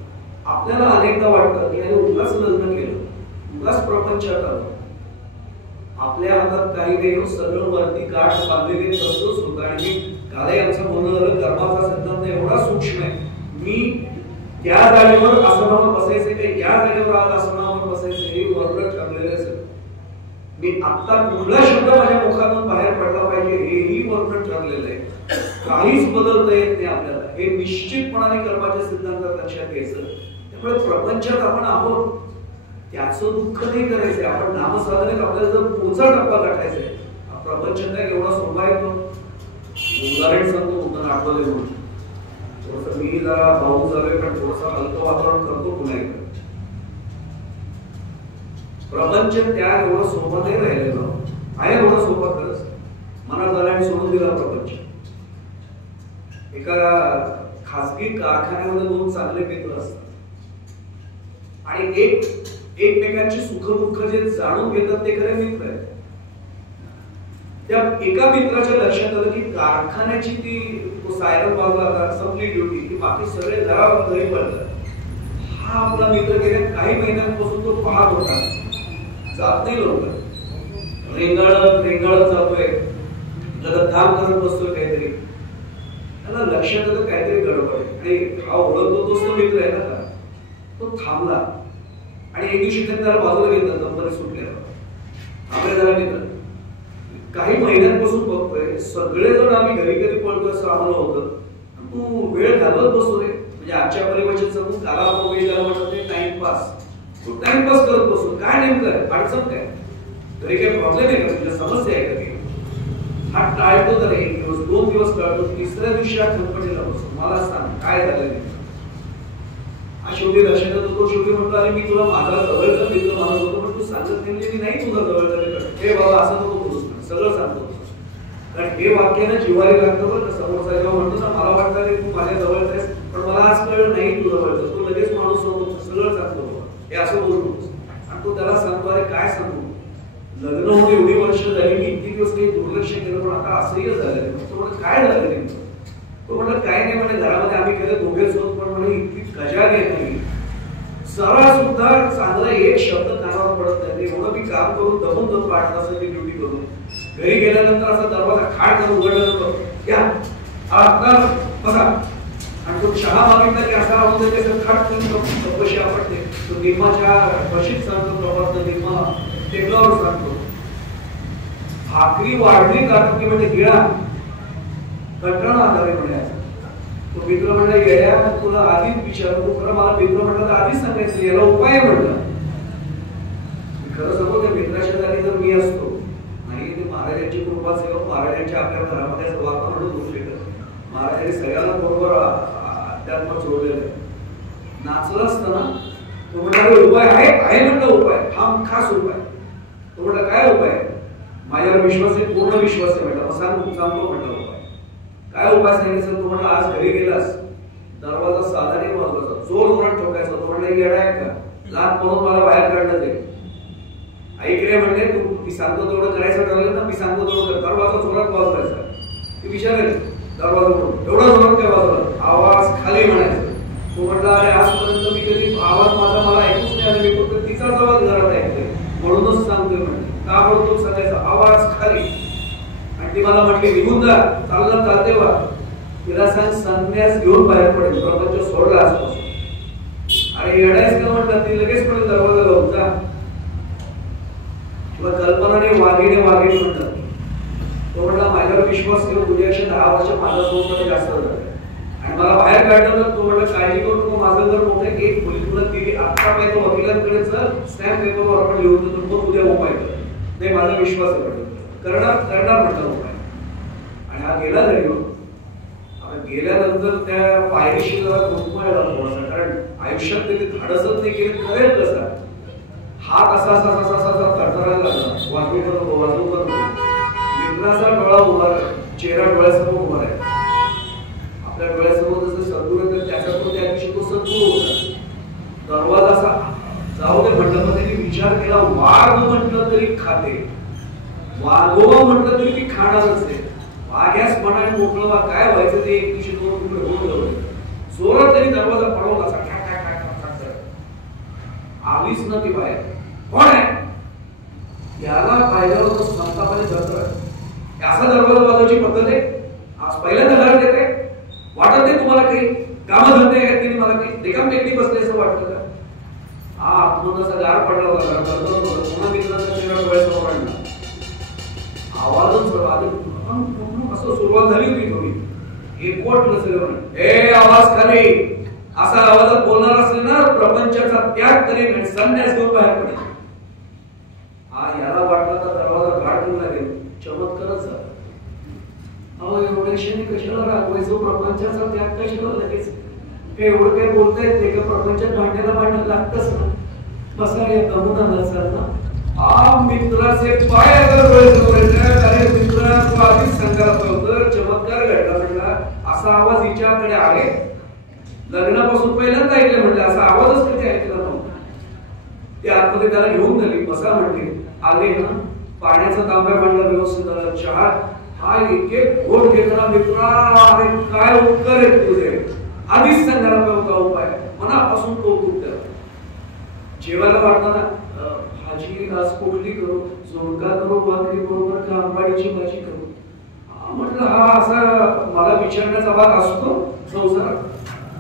आपल्याला अनेकदा वाटतं की अरे उगाच लग्न केलं, उगाच प्रपंचात आलं, आपल्या हातात काही नाही, सगळं वरती गाठ बांधलेली तसंच होतं. आणि कालही आमचं बोलणं झालं, कर्माचा सिद्धांत एवढा सूक्ष्म आहे. मी त्या जागेवर आसनावर बसायचे काही या जागेवर आज आसनावर बसायचे हे वर्ण ठरलेले असेल. मी आता कुठला शब्द माझ्या मुखातून बाहेर पडला पाहिजे हेही वर्ण ठरलेलं आहे. काहीच बदलता येत नाही आपल्याला. हे निश्चितपणाने कर्माच्या सिद्धांतात लक्षात घ्यायचं. त्यामुळे प्रपंचात आपण आहोत, त्याचं दुःख नाही करायचंय. आपण नामसाधनेत आपल्याला जर पुढचा टप्पा गाठायचा आहे, प्रपंचात एवढा सोपा आहे. उदाहरण सांगतो, उदाहरण आठवले म्हणून थोडस मी जरा भाऊ झालोय पण थोडस हलकं वातावरण करतो पुन्हा एकदा. प्रपंच त्या एवढं सोपं नाही राहिलेलं आहे. एवढं सोपं खरंच मनात झालं आणि सोडून दिला प्रपंच. एका खासगी कारखान्यामध्ये दोन चांगले मित्र असतात आणि एकमेकांची सुख दुःख जे जाणून घेतात ते खरे मित्र आहेत. त्या एका मित्राच्या लक्षात आलं की कारखान्याची ती तो सायरन वाजला, संपली ड्युटी, की बाकी सगळे घरी पडतात. हा आपला मित्र गेल्या काही महिन्यांपासून तो पाहत होता, जात नाही लवकर, रेंगाळत जातोय, जरा काम करत बसतोय काहीतरी. त्याला लक्षात आलं काहीतरी गडबड आहे. आणि हा ओळखतो तोच तो मित्र आहे ना. तो थांबला आणि एक दिवशी त्याला बाजूला घेतलं, कंपनी सुटल्यावर. आपल्या जरा मित्र काही महिन्यांपासून बघतोय, सगळेजण आम्ही घरी कधी पळतोय असं आम्हाला होतं. तू वेळ घालवत बसतो रे, म्हणजे आजच्या परिभाषेत तू काला वेळ त्याला म्हणत नाही टाइमपास. तू टाइमपास करत बसतो. काय नेमकं अडचण काय, घरी काही प्रॉब्लेम आहे का, तुझ्या समस्या आहे का? हा टाळतो तर 1 दिवस 2 दिवस टाळतो, तिसऱ्या दिवशी हा कंपनीला बसतो. मला सांग काय झालं. हा शेवटी लक्षात येतो. तो शेवटी म्हणतो अरे मी तुला माझा जवळचा मित्र मानत होतो पण तू सांगत नाही तुझा जवळचा मित्र. हे बाबा असं नको बोलूस, सगळं सांगतो. कारण हे वाक्यानं जिव्हारी लागतं बरं का. समोरचा जेव्हा म्हणतो ना मला वाटतं रे तू माझ्या जवळचा आहेस पण मला आज कळलं नाही तू जवळचा, तू लगेच माणूस होतो सगळं सांगतो हे असं बोलू नकोस. आणि तू त्याला सांगतो अरे काय सांगू, लग्न होऊन एवढी वर्ष झाली मी इतके दिवस काही दुर्लक्ष केलं पण आता असंही झालं. तो म्हणत काय झालं नेमकं. तो म्हणत काय नाही म्हणजे घरामध्ये आम्ही केलं दोघेच होत पण म्हणजे इतकी गजाग येत नाही, जरा सुद्धा चांगला एक शब्द कानावर पडत नाही. एवढं मी काम करून दमून जातो 8 तासाची ड्युटी करून. घरी गेल्यानंतर असा दरवाजा खाट करून उघडला जातो, या आता बघा. आणि तो चहा मागितला की असा आवाज त्याचं खाट करून कशी आपटते. तो निम्माच्या बशीत सांगतो, प्रभात निम्मा टेबलावर सांगतो. भाकरी वाढली जात की म्हणजे गिळा कंटाळा आला रे म्हणायचा. तो मित्र म्हणला गेल्या तुला आधीच विचारतो, खरं मला मित्र म्हटलं तर आधीच सांगायचं याला उपाय म्हणला. खरं सांगू त्या मित्राच्या जागी जर मी असतो आणि ते महाराजांची कृपा सेवा, महाराजांच्या आपल्या घरामध्ये वातावरण होऊ शकत. महाराजांनी सगळ्यांना बरोबर अध्यात्म जोडलेलं आहे. नाचलं असताना तो म्हटला उपाय आहे म्हटलं उपाय हा खास उपाय. तो म्हटला काय उपाय, माझ्यावर विश्वास आहे, पूर्ण विश्वास आहे म्हटलं. मग सांगतो म्हटलं उपाय. काय उपाय सांगितलं. तो म्हटलं आज घरी गेलास दरवाजा साधाने वाजवायचा, जोर जोरात ठोकायचा. तो म्हटलं येडा आहे का, लाट म्हणून मला बाहेर काढलं ते. ऐक रे म्हणले तू मी सांगतो तेवढं करायचं ठरलं ना, मी सांगतो तेवढं दरवाजा जोरात वाजवायचा. ती विचारायची दरवाजा म्हणून एवढा जोरात काय वाजवला, आवाज खाली म्हणायचा. तो म्हटला अरे आजपर्यंत मी कधी आवाज माझा मला ऐकूच नाही आला, मी फक्त तिचाच आवाज घरात ऐकतोय म्हणूनच सांगतोय म्हणे. का म्हणतो सांगायचा आवाज खाली. आणि ती मला म्हटली निघून जा, चालला चालते वा. तिला सांग संन्यास घेऊन बाहेर पडेल, प्रपंच सोडला आजपासून. अरे येडायच का म्हणतात, ती लगेच पडेल दरवाजा लावून जा. तुला कल्पनाने वाघिणी म्हणतात. तो म्हटला माझ्यावर विश्वास ठेव, तुझ्याशी 10 वर्ष माझा संसार जास्त झाला आणि मला बाहेर काढलं तर तो म्हटलं काळजी करू नको, माझं जर मोठं एक खोली तुला दिली आता पाहिजे वकिलांकडे स्टॅम्प पेपरवर आपण लिहून देतो, मग उद्या उपाय कर. नाही माझा विश्वास आहे करणार म्हटलं उपाय. आणि हा गेला घरी. गेल्यानंतर त्या पायरीशी जरा घुमवायला थोडासा, कारण आयुष्यात त्यांनी धाडसच नाही केलं, करेल कसा. हात असा असा असा असा थरथरायला लागला. वाजवू मित्राचा डोळा उभा, चेहरा डोळ्यासमोर उभा आहे. आपल्या डोळ्यासमोर जसं सद्गुरू खाते. वाघोबा म्हटलं तरी ती खाणारच आहे. वाघ्यास म्हणाने मोकळवा काय व्हायचं ते एक दिवशी 2 तुकडे होऊन गेले. जोरात तरी दरवाजा पडवला असा ठाक ठाक ठाक ठाक ठाक. आलीच ना ती बाहेर. कोण आहे? याला पाहिल्यावर संतापाने धरतोय. असा दरवाजा वाजवायची पद्धत आहे? आज पहिल्यांदा घरात येते. वाटत नाही तुम्हाला काही कामं धंदे आहेत की मला काही रिकाम टेकडी बसले असं वाटतं का? हा आत्मनाचा गार पडला होता. पुन्हा मित्राचा चेहरा डोळ्यासमोर पडला. आवाजच असं सुरुवात झाली होती थोडी. एकवट नसेल हे आवाज खाली असा आवाजात बोलणार असेल ना प्रपंचाचा त्याग करेन आणि संन्यास घेऊन बाहेर पडेल. हा याला वाटला तर दरवाजा घाट करून लागेल. चमत्कारच झाला. अहो एवढ्या क्षणी कशाला रागवायचो? प्रपंचाचा त्याग कशाला लगेच? हे एवढं काही बोलतायत ते का प्रपंचात भांड्याला भांडण लागतच ना. बसा या कमुना नसाल ना. मित्राचे पाय अरे मित्रा तू आधीच सांगायला होतं चमत्कार घडला म्हटला. असा आवाज हिच्याकडे आहे लग्नापासून पहिल्यांदा ऐकलं म्हटलं. असा आवाजच कधी ऐकला नव्हता. ते आतमध्ये त्याला घेऊन गेली. बसा म्हटले. आले ना पाण्याचा तांब्या मांडला व्यवस्थित झाला. चहा हा एक एक घोट घेताना मित्रा अरे काय उपकार आहेत तुझे. आधीच सांगायला होता उपाय. मनापासून कौतुक त्याला. जेवायला वाटताना भाजी आज कुठली करू? झुणका करू भाकरी बरोबर का आंबाडीची भाजी करू? म्हटलं हा असा मला विचारण्याचा भाग असतो संसारात.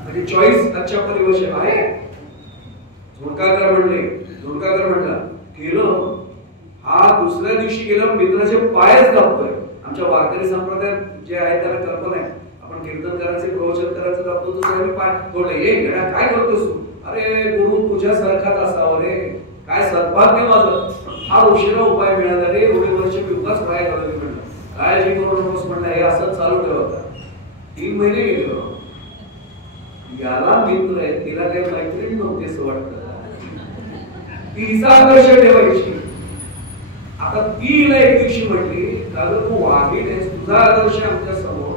म्हणजे चॉईस आजच्या परिभाषे आहे. झुणकाकर म्हणले. झुणकाकर म्हटला केलं. हा दुसऱ्या दिवशी गेला मित्राचे पायच दाबतोय. आमच्या वारकरी संप्रदायात जे आहे त्याला कल्पना आहे. आपण कीर्तन करायचे प्रवचन करायचं दाबतो तसं पाय तोडले. हे घेण्या काय करतोस तू? अरे गुरु तुझ्यासारखाच असावं रे. काय सद्भाग्य माझं. हा उशिरा उपाय मिळाला रे. एवढे वर्ष मी उगाच पाय घालवले म्हणलं. काळजी करू नकोस म्हणलं. हे असंच चालू ठेवता. 3 महिने गेले. याला मित्र आहे तिला काही मैत्रीण नव्हती असं वाटतं. तिचा आदर्श ठेवायची. आता तिला एक दिवशी म्हटली कारण तू वाघीण आहेस. तुझा आदर्श आमच्या समोर.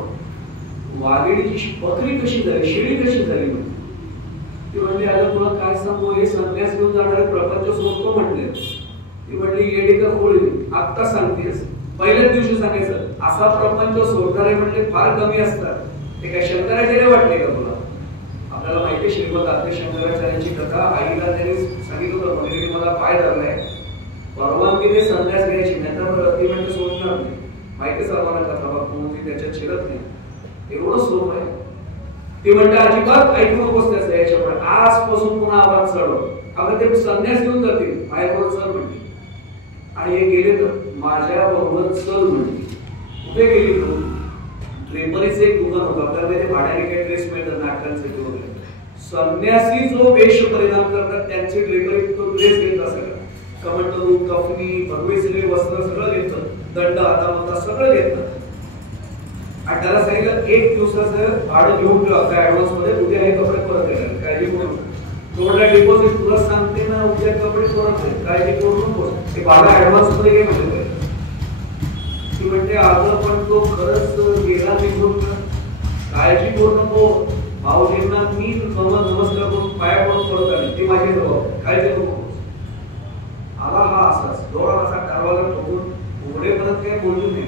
वाघिणीची बकरी कशी झाली शेळी कशी झाली म्हणते. ती म्हणली आता तुला काय सांगू हे संन्यास घेऊन जाणारे प्रपंच सोडतो म्हटले. ती म्हणली येडी का खोळी आत्ता सांगतेस? पहिल्याच दिवशी सांगायचं असा प्रपंच सोडणारे म्हणले फार कमी असतात. ते काय शंकराचार्य वाटले का तुला? आपल्याला माहिती श्रीमद आद्य शंकराचार्यांची कथा. आईला त्यांनी सांगितलं होतं म्हणजे मला पाय धरलाय परवानगीने संन्यास घ्यायची नाही तर ती म्हणजे सोडणार नाही. माहिती सर्वांना कथा बघ त्याच्यात शिरत नाही. एवढं सोप आहे. ते म्हणते अजिबात ऐकू नकोस त्याचं याच्यापुढे. आजपासून पुन्हा आवाज चढव. अगं ते संन्यास घेऊन जातील माझ्याबरोबर चल म्हणते. आणि हे गेले तर माझ्या बरोबर चल म्हणते. कुठे गेली तू? ड्रेपरीचं एक दुकान होतं आपल्याला ते भाड्याने काही ड्रेस मिळतात नाटकांसाठी वगैरे. संन्यासी जो वेश परिधान करतात त्यांचे ड्रेपरी तो ड्रेस घेत असेल. कमंडलू कफनी भगवे सगळे वस्त्र सगळं घेतलं. दंड हातामता सगळं घेतलं. आणि त्याला सांगितलं 1 दिवसाचं भाडं घेऊन ठेव आपल्या ऍडव्हान्स मध्ये. उद्या हे कपडे परत येणार काळजी करू नको. तोडला डिपॉझिट तुला सांगते ना उद्या कपडे परत येईल काळजी करू नको. ते भाडं ऍडव्हान्स मध्ये घे म्हणजे. ती म्हणते अगं पण तो खरंच गेला निघून काळजी करू नको. भाऊजींना मी नमस्कार करून पाया पडून परत आले. ते माझे जबाब काळजी नको. आला हा असाच दोरा असा कारवाला ठोकून उघडे परत काही बोलू नये.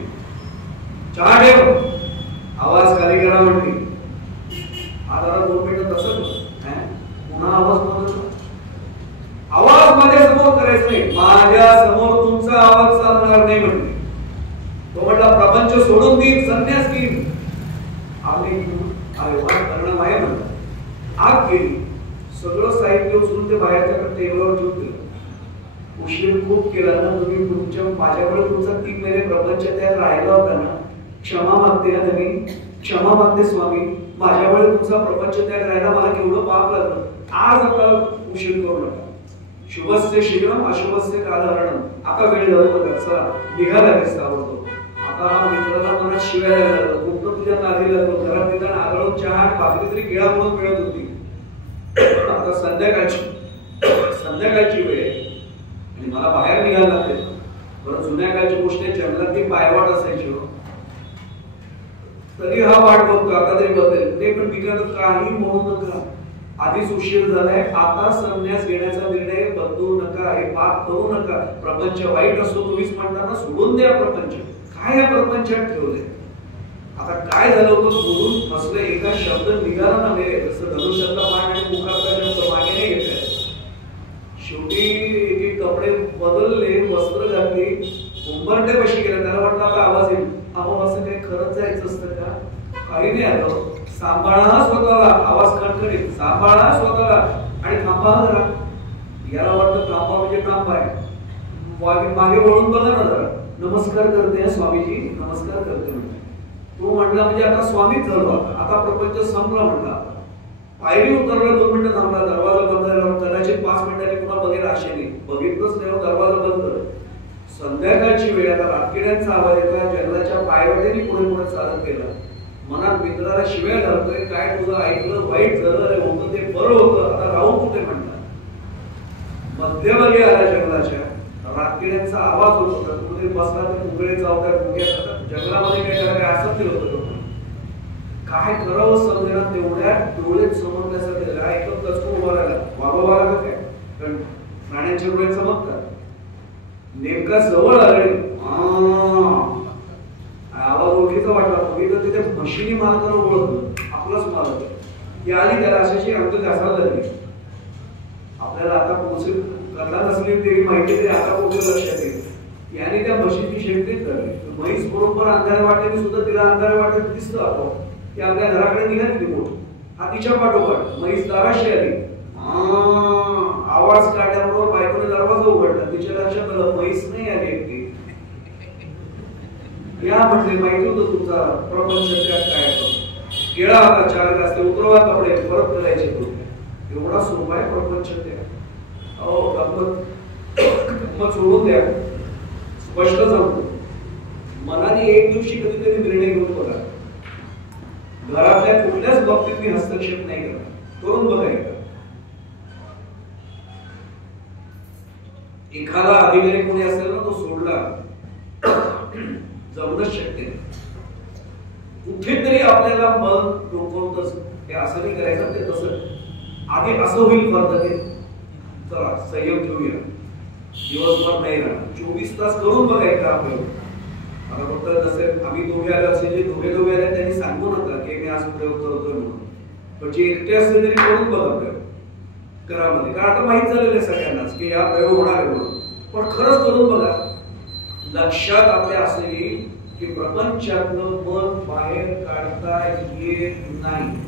चहा ठेव. आवाज खाली करा म्हणते. आता 2 मिनिटं तसंच पुन्हा आवाज बदलतो. आवाज माझ्या समोर करायचा नाही. माझ्या समोर तुमचा आवाज चालणार नाही म्हणते. तो म्हटला प्रपंच सोडून देईन संन्यास घेईन. आम्ही अरे वा करणं आहे म्हणलं. आग गेली. सगळं साहित्य उचलून ते बाहेरच्या टेबलवर ठेवून दिलं. उशीर खूप केला ना तुम्ही. तुमच्या माझ्याकडे तुमचा 3 महिने प्रपंच त्यात राहिला होता ना. क्षमा मागते ना तुम्ही. क्षमा मागते स्वामी. माझ्यामुळे तुमचा प्रपंच त्याग राहिला. मला केवढं पाप लागलं. आज आता उशीर करू नका. शुभस्य शीघ्रम अशुभस्य कालहरणम. आता वेळ जाऊ नका. निघाला कसं आवडतो. आता हा मित्राला मनात शिवाय लागलं. कुठं तुझ्या नादी लागलो. घरात निदान आगळून चहा आणि भाकरी तरी केळा म्हणून मिळत होती. आता संध्याकाळची वेळ आणि मला बाहेर निघायला लागते. बरं जुन्या काळची गोष्ट जंगलात ती पायवाट असायची. तरी हा वाट बघतो आता तरी बदलेल. ते पण बिघडत काही म्हणू नका. आधीच उशीर झालाय, आता संन्यास घेण्याचा निर्णय बदलू नका, हे पाप करू नका, प्रपंच वाईट असतो तुम्हीच म्हणताना सोडून द्या प्रपंच. काय या प्रपंचात ठेवलंय? आता काय झालं होतं, बोलून फसलं, एका शब्द निघाला ना मेरे, जसं धनुष्यातला मान आणि मुखातला शब्द मागे नाही घेतलाय. शेवटी एक कपडे बदलले, वस्त्र घातली, उंबरट्यापाशी गेला. त्याला वाटलं आता आवाज येईल. अहो असं काही खरंच जायचं असतं का? काही नाही आलं. सांभाळा स्वतःला, आवाज खणखणीत, सांभाळा स्वतःला आणि थांबा जरा. याला वाटतं थांबा म्हणजे थांबा आहे. मागे वळून बघा ना जरा. नमस्कार करते स्वामीजी, नमस्कार करते म्हणजे तो म्हटला म्हणजे आता स्वामीच झालो, आता प्रपंच संपला म्हटला. पायरी उतरला, 2 मिनिटं थांबला, दरवाजा बंद झाला, कदाचित 5 मिनिटांनी पुन्हा बघेल आशेने, बघितलंच नाही, दरवाजा बंद. संध्याकाळची वेळ, आता रातकिड्यांचा आवाज येतो, जंगलाच्या पायवाटेने पुढे पुढे चालत गेला. मनात मित्राला शिव्या घालतोय, काय तुझं ऐकलं वाईट झालं, अरे होतं ते बरं होतं, आता राहू कुठे म्हणला. मध्यभागी आला जंगलाच्या, रातकिड्यांचा आवाज होत होता. कुठे बसला तर मुगळे चावतात, मुग्या जंगलामध्ये काय करायला असं ते होतं. काय करावं समजेना, तेवढ्या डोळे समजण्यासाठी ऐकत कचकून उभा राहिला. वाघोबाला काय, कारण प्राण्यांचे डोळे चमकतात. नेमका जवळ आले, आवाज ओळखीचा वाटला. बघितलं तिथे मशिनी मालकाला ओळखलं, आपलाच मालक. ती आली, त्याला अशाशी अंत घासायला लागली. आपल्याला आता पोहोचेल करणार नसली तरी माहिती तरी आता पोहोचेल लक्षात येईल. याने त्या म्हशीची शेपटीत धरली. म्हैस बरोबर अंधार वाटेने सुद्धा तिला अंधार वाटेत दिसतं आपण की आपल्या घराकडे निघाली ती बोट. हा तिच्या पाठोपाठ म्हैस दाराशी आली. आवाज काढल्याबरोबर बायकोने दरवाजा उघडला. तिच्या लक्षात आलं म्हैस नाही आली एकटी. या म्हणजे माहिती होतं तुमचा प्रपंच काय केळा होता, 4 गाजते, उतरवा कपडे परत करायचे. एवढा सोपा आहे प्रपंच. गंमत सोडून द्या, स्पष्ट सांगतो. मनाने एक दिवशी कधीतरी निर्णय घेऊन बघा. घरातल्या कुठल्याच बाबतीत मी हस्तक्षेप नाही करत, करून बघायचं. एखादा अधिकारी कोणी असेल ना, तो सोडला जमणंच शक्य नाही. कुठेतरी आपल्याला मन डोकवतच, हे असं नाही करायचं, ते तसं आधी असं होईल फक्त. चला संयम ठेवूया, दिवसभर नाही राहणार, 24 तास करून बघायचं आपल्याला. आता फक्त जसे आम्ही दोघे आले असे, जे दोघे आले त्यांनी सांगू नका की मी आज प्रयोग करतोय म्हणून. पण जे एकटे असले तरी करून बघा प्रयोग घरामध्ये, कारण आता माहित झालेलं आहे सगळ्यांनाच की हा प्रयोग होणार आहे म्हणून. पण खरंच करून बघा. लक्षात आपल्या असेल की प्रपंचातलं मन बाहेर काढता येत नाही.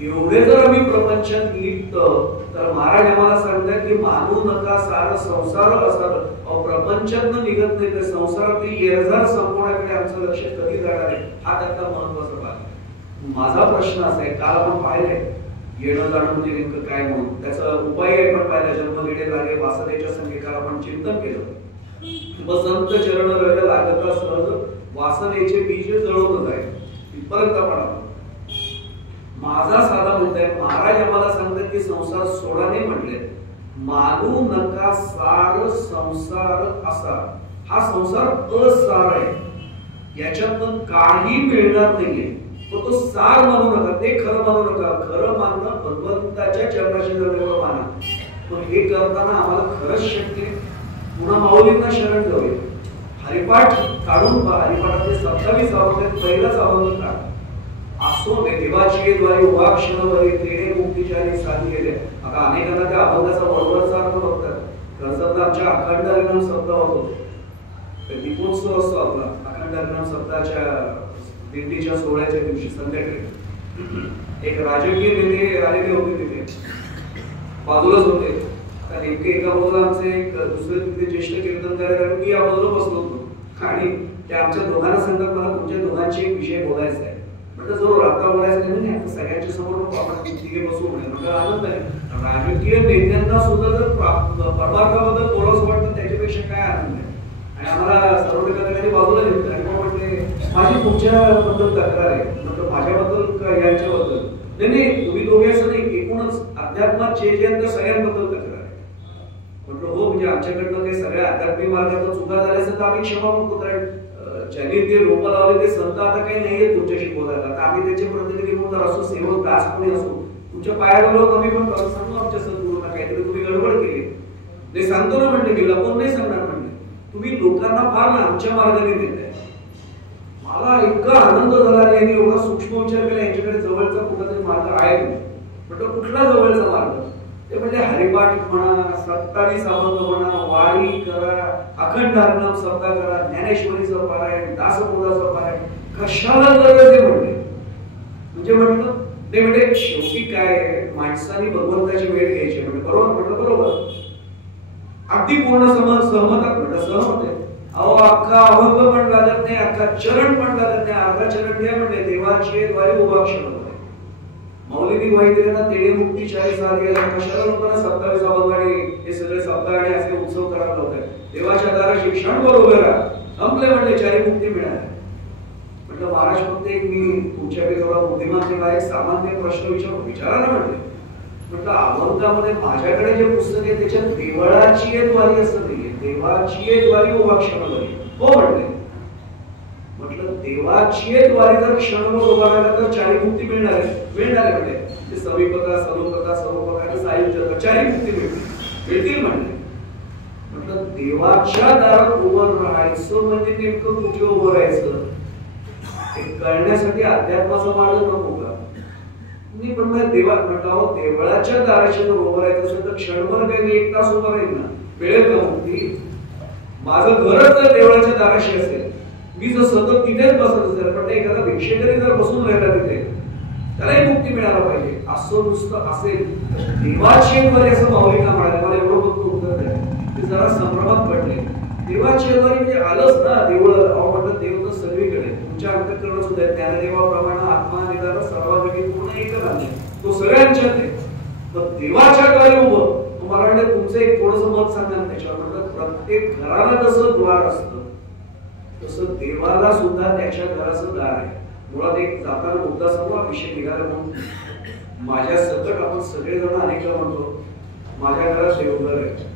एवढे जर आम्ही प्रपंचात लिहितो तर महाराज आम्हाला सांगतात की मानू नका सार संसार असाल. प्रपंचातनं निघत नाही तर संसारातली येरझार संपवण्याकडे आमचं लक्ष कधी जाणार आहे, हा त्याचा महत्वाचा भाग आहे. माझा प्रश्न असा आहे, काल आपण पाहिलंय येणं जाणं म्हणजे नेमकं काय म्हणून, त्याचा उपाय आपण पाहिला. जन्म घेणे लागे वासनेच्या संगीकाला आपण चिंतन केलं. बसंत चरण रज लागता सहज वासनेचे बीज जळून जाईल इथपर्यंत आपण. माझा साधा मुद्दा आहे, महाराज आम्हाला सांगतात की संसार सोडा नाही म्हटले. मानू नका सार संसार असा. हा संसार असार आहे, याच्यातून काही मिळणार नाहीये. तो सार मानू नका, ते खरं मानू नका. खरं मानणं भगवंताच्या चरणाशी जवळ माना. पण हे करताना आम्हाला खरंच शक्य पुन्हा माऊलींना शरण जाऊया. हरिपाठ काढून पहा. हरिपाठातले 27 अभंग पहिलाच अभंग का असो देवाची द्वारे उभा क्षणवरी तेने मुक्तीचारी साधी गेले. आता अनेकांना त्या अभंगाचा वरवरचा अर्थ बघतात. कर्जतला आमच्या अखंड हरिनाम सप्ताह होतो, दीपोत्सव असतो आपला. अखंड हरिनाम सप्ताहाच्या दिंडीच्या सोहळ्याच्या दिवशी संध्याकाळी एक राजकीय नेते आलेले होते, तिथे बाजूलाच होते. आता नेमके एका बाजूला आमचे एक दुसरे तिथे ज्येष्ठ कीर्तनकार मी या बाजूला बसलो होतो आणि त्या आमच्या दोघांना सांगतात मला तुमच्या दोघांचे एक विषय बोलायचा आहे. म्हटलं जरूर आता बोलायचं नाही, आता सगळ्यांच्या समोर आपण तिघे बसू म्हणे. म्हटलं आनंद आहे. राजकीय नेत्यांना सुद्धा जर परमार्थाबद्दल बोलावंसं वाटतं त्याच्यापेक्षा काय आनंद आहे. आणि आम्हाला सर्व ठिकाणी बाजूला घेतलं आणि मग म्हटले माझी तुमच्याबद्दल तक्रार आहे. म्हटलं माझ्याबद्दल का यांच्याबद्दल? नाही तुम्ही दोघे असं नाही, एकूणच अध्यात्मात जे सगळ्यांबद्दल तक्रार आहे. म्हटलं हो म्हणजे आमच्याकडनं काही सगळ्या आध्यात्मिक मार्गात चुका झाल्या असेल तर आम्ही क्षमा मागतो. कारण ज्यांनी ते रोपं लावले ते संत आता काही नाहीये तुमच्याशी बोलायला. आता आम्ही त्याचे प्रतिनिधी म्हणून असो, सेवक दास कोणी असो, तुमच्या पायावर आम्ही पण सांगू आमच्या सद्गुरूंना काहीतरी तुम्ही गडबड केली नाही, सांगतो ना म्हणले की लपून नाही सांगणार म्हणले, तुम्ही लोकांना फार आमच्या मार्गाने देताय. मला इतका आनंद झाला यांनी एवढा सूक्ष्म विचार केला, यांच्याकडे जवळचा कुठलातरी मार्ग आहे म्हटलं. कुठला जवळचा मार्ग? ते म्हणजे हरिपाठ म्हणा, 27 अभंग म्हणा, वारी करा, अखंड हरिनाम सप्ताह करा, ज्ञानेश्वरीचं पारायण, दासबोधाचं पारायण, कशाला गरज आहे म्हणले. म्हणजे म्हटलं ते म्हणजे शेवटी काय माणसाने भगवंताची वेळ घ्यायची म्हणजे बरोबर म्हटलं, बरोबर अगदी पूर्ण सहमत म्हटलं, सहमत आहे. अहो अख्खा अभंग पण लागत नाही, अख्खा चरण पण लागत नाही, अर्धा चरण घ्या म्हणले, देवाची द्वारे उभा क्षण होते. मौलिनी वाई दिले ना, तेडे मुक्ती 40 आली, कशाला लोकांना 27 अभंग आणि हे सगळे सप्ताह आणि असे उत्सव करायला होते. देवाच्या दाराशी क्षणभर उभे राहा, संपले म्हणले, 40 मुक्ती मिळाली. म्हटलं महाराज फक्त एक मी तुमच्याकडे थोडा बुद्धिमान केला, एक सामान्य प्रश्न विचारा ना म्हटले. म्हटलं अभंगामध्ये माझ्याकडे जे पुस्तक आहे त्याच्यात देवळाची द्वारी असं नाहीये, देवाची द्वारी उभा क्षणभर. हो म्हटले. म्हटलं देवाची द्वारी जर क्षणभर उभा राहिला तर 40 मुक्ती मिळणार आहे. मिळणार म्हणजे ते सविपदा, सलोपदा, सर्वपदा आणि सायुज्य 40 मुक्ती मिळतील म्हणले. म्हटलं देवाच्या दारात उभं राहायचं म्हणजे नेमकं कुठे उभं राहायचं हे कळण्यासाठी अध्यात्माचा मार्ग नको का? मी पण देवा म्हटलं देवळाच्या दाराशी जर उभं राहायचं असेल तर क्षणभर काही 1 तास उभं राहील ना, मिळेल का मुक्ती? माझं घरच जर देवळाच्या दाराशी असेल, मी जर सतत तिथेच बसत असेल, पण एखादा भिक्षेकरी जर बसून राहिला तिथे त्यालाही मुक्ती मिळायला पाहिजे. असं नुसतं असेल देवाची द्वारी असं माऊलींना म्हणाले. मला एवढं फक्त उत्तर द्या, ते जरा संभ्रमात पडले. देवाची द्वारी म्हणजे आलंच ना देवळ. म्हटलं देव तर सगळीकडे, तुमच्या अंतःकरण सुद्धा ज्ञानदेवाप्रमाणे आत्मा निदान सर्वांगी पूर्ण एकच आहे, तो सगळ्यांच्यात आहे. तर देवाच्या द्वारी उभं तुम्हाला वाटलं तुमचं एक थोडंसं मत सांगा त्याच्यावर. म्हटलं प्रत्येक घराला जसं द्वार असतं तसं देवाला सुद्धा त्याच्या घराचं दार आहे. मुळात एक जाताना मुद्दा सांगू, विषय निघाला म्हणून माझ्या सकट आपण सगळेजण अनेकदा म्हणतो माझ्या घरात देवघर आहे.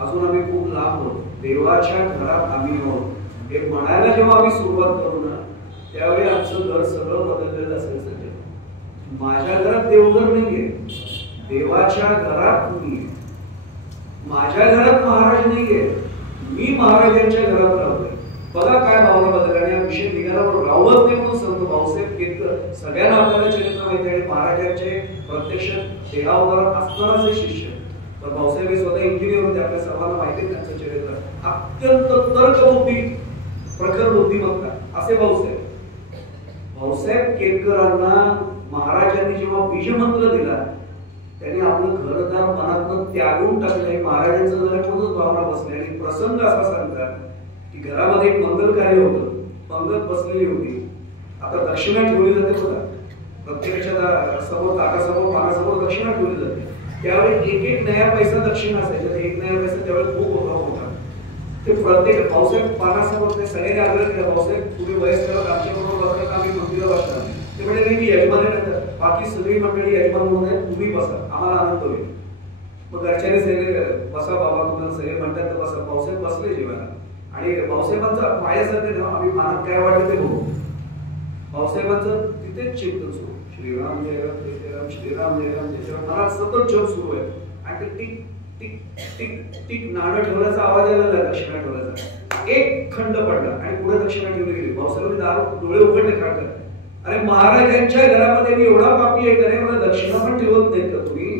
अजून आम्ही खूप लांब होतो, देवाच्या घरात आम्ही आहोत हे म्हणायला जेव्हा आम्ही सुरुवात करू ना त्यावेळी आमचं घर सगळं बदललेलं असेल. सगळं माझ्या घरात देवघर नाहीये, देवाच्या घरात तुम्ही. माझ्या घरात महाराज नाहीये, मी महाराजांच्या घरात राहतोय. बघा काय भावना बदलल्या. विषय निघाला पण रावत नाही म्हणून सांगतो. भाऊसाहेब केतकर सगळ्यांना आपल्याला चरित्र माहिती आहे, महाराजांचे प्रत्यक्ष देहावरात असणारच शिष्य. पण भाऊसाहेब हे स्वतः इंजिनियर होते, आपल्या सर्वांना माहिती आहे त्यांचं चरित्र. अत्यंत तर्कबुद्धी, प्रखर बुद्धिमत्ता असे भाऊसाहेब. भाऊसाहेब केतकरांना महाराजांनी जेव्हा बीजमंत्र दिला त्यांनी आपलं घरदार मनातनं त्यागून टाकले. महाराजांचं जरा भावना बसली आणि प्रसंग असा सांगतात की घरामध्ये एक मंगल कार्य होतं, पंगत बसलेली होती. आता दक्षिणा ठेवली जाते बघा, प्रत्येकाच्या समोर ताटासमोर पानासमोर दक्षिणा ठेवली जाते. त्यावेळी एक नया पैसा दक्षिणा असायचा. 1 नया पैसा त्यावेळी खूप होता. ते प्रत्येक भाऊसाहेब पानासमोर ते सगळ्यांनी आग्रह केला, भाऊसाहेब तुम्ही वयस्कर आमच्याबरोबर बसला आम्ही मंदिरात बसणार. ते म्हणजे नाही, मी यजमान आहे, बाकी सगळी मंडळी यजमान म्हणून आहे, तुम्ही बसा, आम्हाला आनंद होईल. मग घरच्याने सगळे बसा बाबा, तुम्हाला सगळे म्हणतात तर बसा. भाऊसाहेब बसले जेवायला आणि भाऊसाहेबांचा माझ्यासारखे आम्ही मानत काय वाटलं ते बघू. भाऊसाहेबांचं तिथेच चिंतन सुरू, श्रीराम जय राम जय जय राम, श्रीराम जय राम जय जय राम. मनात सतत जप सुरू आहे आणि ते टिक टिक टिक टिक नाणं ठेवण्याचा आवाज यायला लागला. दक्षिणा ठेवण्याचा एक खंड पडला आणि पुढे दक्षिणा ठेवली गेली. भाऊसाहेबांनी दार डोळे उघडले खाडकर, अरे महाराजांच्या घरामध्ये मी एवढा पापी आहे का, मला दक्षिणा पण ठेवत नाही का तुम्ही?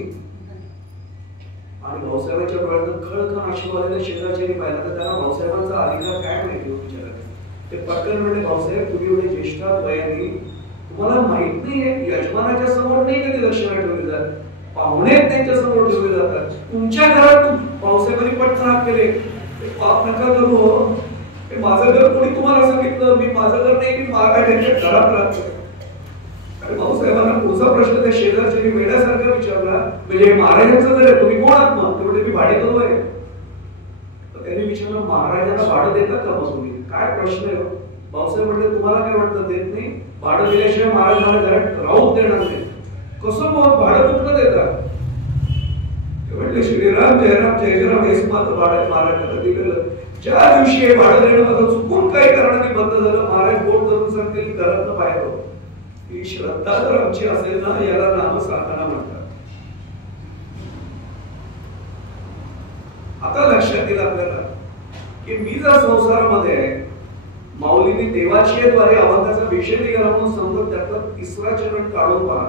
आणि भाऊसाहेबांच्या डोळ्यात खळखळ अश्रू आलेल्या शेजारच्यानी पाहिलं तर त्यांना भाऊसाहेबांचा अधिकार काय माहिती हो विचारायला. ते पटकन म्हणले, भाऊसाहेब तुम्ही एवढे ज्येष्ठ वयाने तुम्हाला माहित नाहीये यजमानाच्या समोर नाही कधी दक्षिणा ठेवली जात, पाहुणे त्यांच्या समोर ठेवले जातात. तुमच्या घरात भाऊसाहेबांनी पटकन केले, पाप नका करू हो, माझं घर कोणी तुम्हाला सांगितलं? मी माझं घर नाही, मी महाराजांच्या घरात राहतो. आणि भाऊसाहेबांना पुढचा प्रश्न त्या शेजारच्या वेड्यासारखा विचारला, म्हणजे महाराजांचं घर आहे, तुम्ही कोण आहात? मग तेवढे मी भाडे करू आहे. त्यांनी विचारलं, महाराजांना भाडं देतात का? मग तुम्ही काय प्रश्न आहे? भाऊसाहेब म्हटले, तुम्हाला काय वाटतं देत नाही? भाडं दिल्याशिवाय महाराज मला घरात राहूच देणार नाही. कसं मग भाडं कुठलं देतात? म्हटले, श्रीराम जयराम जय जयराम हेच माझं भाडं महाराजांना दिलेलं. ज्या दिवशी हे भाडं देणं माझं चुकून काही कारणाने बंद झालं, महाराज बोट धरून सांगतील घरातनं बाहेर हो. ही श्रद्धा जर आमची असेल ना, याला नामसाधना म्हणतात. आता लक्षात येईल आपल्याला की मी जर संसारामध्ये आहे, माऊलींनी देवाची द्वारे अभंगाचा विषय निघाला म्हणून समजत त्यातला तिसरा चरण काढून पहा.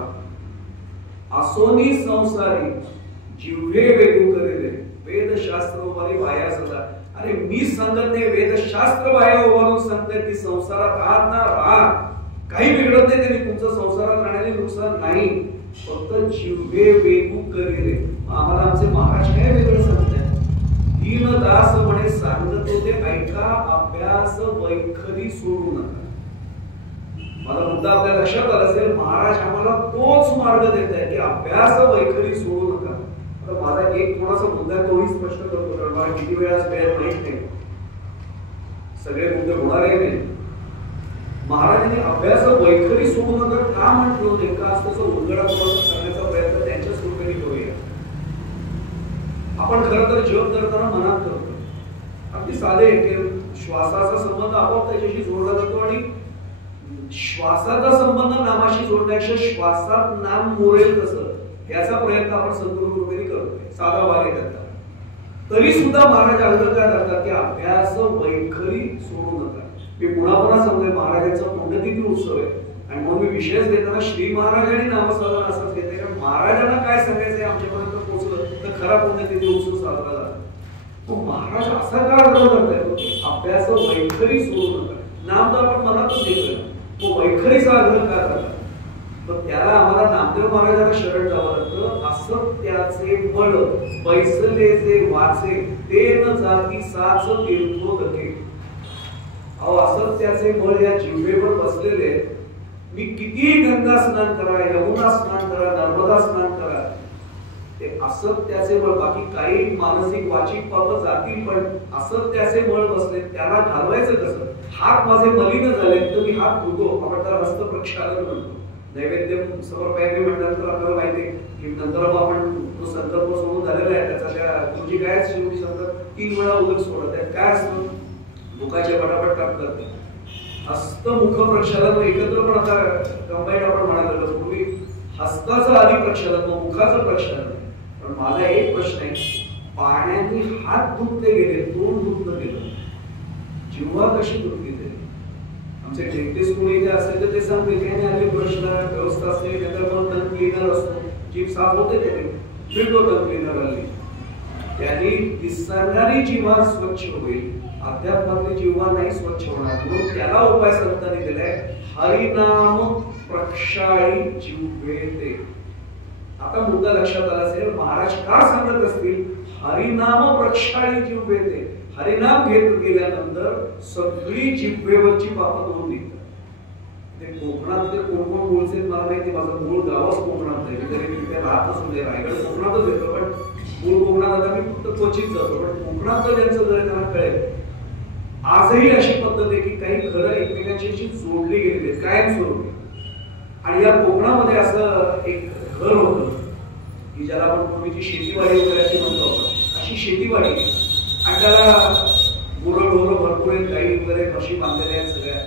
आसोनी संसारी जिव्हे वेगू करेले वेदशास्त्र उभारी वाया सदा. अरे मी सांगत नाही, वेदशास्त्र वाया उभारून सांगते की संसारात आहात ना, राहा, काही बिघडत नाही. त्यांनी तुमचं संसारात राहण्याचे नुकसान नाही, फक्त जिव्हे वेगू करेले. आम्हाला आमचे महाराज काय वेगळं सांगतात. दीन दास म्हणे सांगत होते ऐका, अभ्यास वैखरी सोडू नका. मला मुद्दा आपल्या लक्षात आला असेल, महाराज आम्हाला तोच मार्ग देत आहे की अभ्यास वैखरी सोडू नका. तर माझा एक थोडासा मुद्दा तोही स्पष्ट करतो, कारण मला किती वेळा वेळ माहित नाही, सगळे मुद्दे होणारही नाही. महाराजांनी अभ्यास वैखरी सोडू नका का म्हटलं, नेमका आज त्याचा उलगडा थोडासा करण्याचा प्रयत्न त्यांच्या स्वरूपाने करूया. आपण खरं तर जप करताना मनात करतो, अगदी साधे श्वासाचा संबंध आपोआप त्याच्याशी जोडला जातो, आणि श्वासाचा संबंध नामाशी जोडण्यापेक्षा श्वासात नाम मोरेल कसं याचा प्रयत्न आपण संतगुरु कृपेने करतोय, साधा भाग आहे त्याचा. तरी सुद्धा महाराज अगोदर काय करतात की अभ्यास वैखरी सोडू नका. मी पुन्हा पुन्हा सांगतोय, महाराजांचा पुण्यतिथी उत्सव आहे, आणि म्हणून मी विशेष देताना श्री महाराज आणि नामसाधन असंच घेते, कारण महाराजांना काय सांगायचंय आमच्यापर्यंत पोहोचलं तर खरा पुण्यतिथी उत्सव साजरा झाला. तो महाराज असा का आग्रह करताय की अभ्यास वैखरी सोडू नका. नाम तर आपण मनातच घेतोय, तो वैखरीचा आग्रह का करतात. तर त्याला आम्हाला नामदेव महाराजांना शरण जावं लागतं. असत्याचे बळ बैसले जे वाचे, ते न जाती साच तीर्थोदके. अहो असत्याचे बळ या जिव्हेवर बसलेले. मी किती गंगा स्नान करा, यमुना स्नान करा, नर्मदा स्नान करा, ते असत्याचे बळ. बाकी काही मानसिक वाचिक पाप जातील, पण असत्याचे बळ बसले, त्याला घालवायचं कसं. हात माझे मलिन झाले तर मी हात धुतो, आपण त्याला हस्त प्रक्षालन म्हणतो. नैवेद्य समर्पयाने म्हटल्यानंतर आपल्याला माहिती आहे की नंतर आपण तो संकल्प सोडून झालेला आहे, त्याचा त्या तुमची काय शेवटी सांगतात 3 वेळा उदक सोडत आहे. काय असतं, मुखाचे पटापट टाकतात. हस्त मुख प्रक्षालन एकत्र, पण आता कंबाईन आपण म्हणाल पूर्वी हस्ताचं आधी प्रक्षालन मग मुखाचं प्रक्षालन. पण माझा एक प्रश्न आहे, पाण्याने हात धुतले गेले, तोंड धुतलं गेलं, जिव्हा कशी धुतली गेली. आमचे डेंटिस्ट कोणी इथे असेल तर ते सांगते त्याने आले प्रश्न व्यवस्था असते, त्यानंतर मग टंग क्लीनर असतो, जीभ साफ होते, त्याने फिरतो टंग क्लीनर आली, त्याने दिसणारी जिव्हा स्वच्छ होईल, अध्यात्मातली जिव्हा नाही स्वच्छ होणार. म्हणून त्याला उपाय संतांनी दिलाय, हरिनाम प्रक्षाळी जिव्हेते. आता मुद्दा लक्षात आला असेल, महाराज का सांगत असतील हरिनाम प्रक्षाळी जिव्हेते. हरिनाम घेत गेल्यानंतर सगळी जिव्हेवरची पापं धुवून निघतात. ते कोकणातले कोण कोण मूळचे मला माहिती, माझं मूळ गावच कोकणात नाही, तरी तिथे राहत असून रायगड कोकणातच येतो, पण मूळ कोकणात आता मी फक्त क्वचित जातो. पण कोकणात ज्यांचं घर त्यांना कळेल, आजही अशी पद्धत आहे की काही घरं एकमेकांशी जोडली गेलेली आहेत कायमस्वरूपी. आणि या कोकणामध्ये असं एक घर होतं की ज्याला आपण पूर्वीची शेतीवाडी वगैरे अशी म्हणतो आपण, अशी शेतीवाडी, आणि त्याला गुरं ढोरं भरपूर आहेत, गाई वगैरे म्हशी बांधलेल्या आहेत सगळ्या.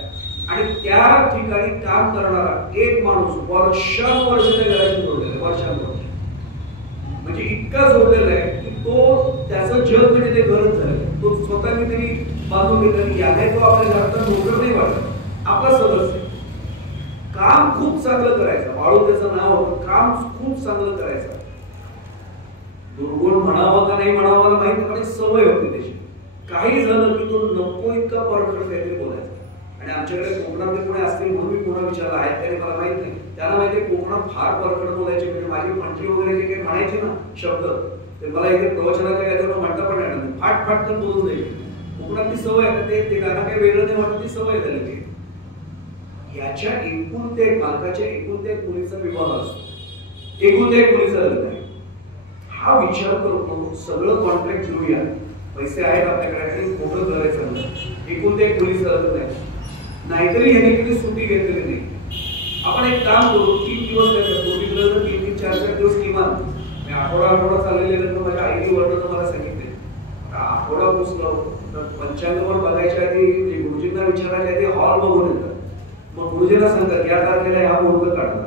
आणि त्या ठिकाणी काम करणारा एक माणूस वर्षानुवर्ष त्या घराशी जोडलेला आहे, वर्षानुवर्ष. म्हणजे इतका जोडलेला आहे की तो त्याचं जग म्हणजे ते घरच झालं. तो स्वतःने तरी बांधून घेतलं, याने तो आपल्या घरात नोकर नाही वाटत, आपला सदस्य. काम खूप चांगलं करायचं, वाळू त्याचं नाव होतं, काम खूप चांगलं करायचं. दुर्गुण म्हणावं का नाही म्हणावं मला माहिती, पण एक सवय होती त्याची. काही झालं की तो नको इतका परखड काहीतरी बोलायचा. आणि आमच्याकडे कोकणातले कोणी असतील म्हणून मी पुन्हा विचारला आहेत त्याने मला माहित नाही, त्यांना माहिती कोकणात फार परखड बोलायचे. म्हणजे माझी मंत्री वगैरे जे काही म्हणायचे ना शब्द, ते मला इथे प्रवचनात काय म्हणता पण येणार, फाट फाट तर बोलून जाईल. कोकणातली सवय आहे, ते गाणं काही वेगळं नाही वाटत, ती सवय झाली. याच्या एकूण ते मालकाच्या एकूण ते मुलीचा विवाह असतो, एकूण ते मुलीचा लग्न आहे. हा विचार करतो सगळं कॉन्ट्रॅक्ट घेऊया, पैसे आहेत आपल्याकडे, मोठं करायचं एकूण ते मुलीचं लग्न आहे. नाहीतरी यांनी किती सुट्टी घेतलेली नाही. आपण एक काम करू, 3 दिवस तर 3-4 दिवस किमान. आठवडा चाललेले लग्न माझ्या आईने वर्णन मला सांगितले. आठवडा पुसलो तर पंचांगवर बघायच्या आधी गुरुजींना विचारायच्या आधी हॉल बघून येतात. मग गुरुजींना सांगतात या तारखेला ह्या मुहूर्त काढतात.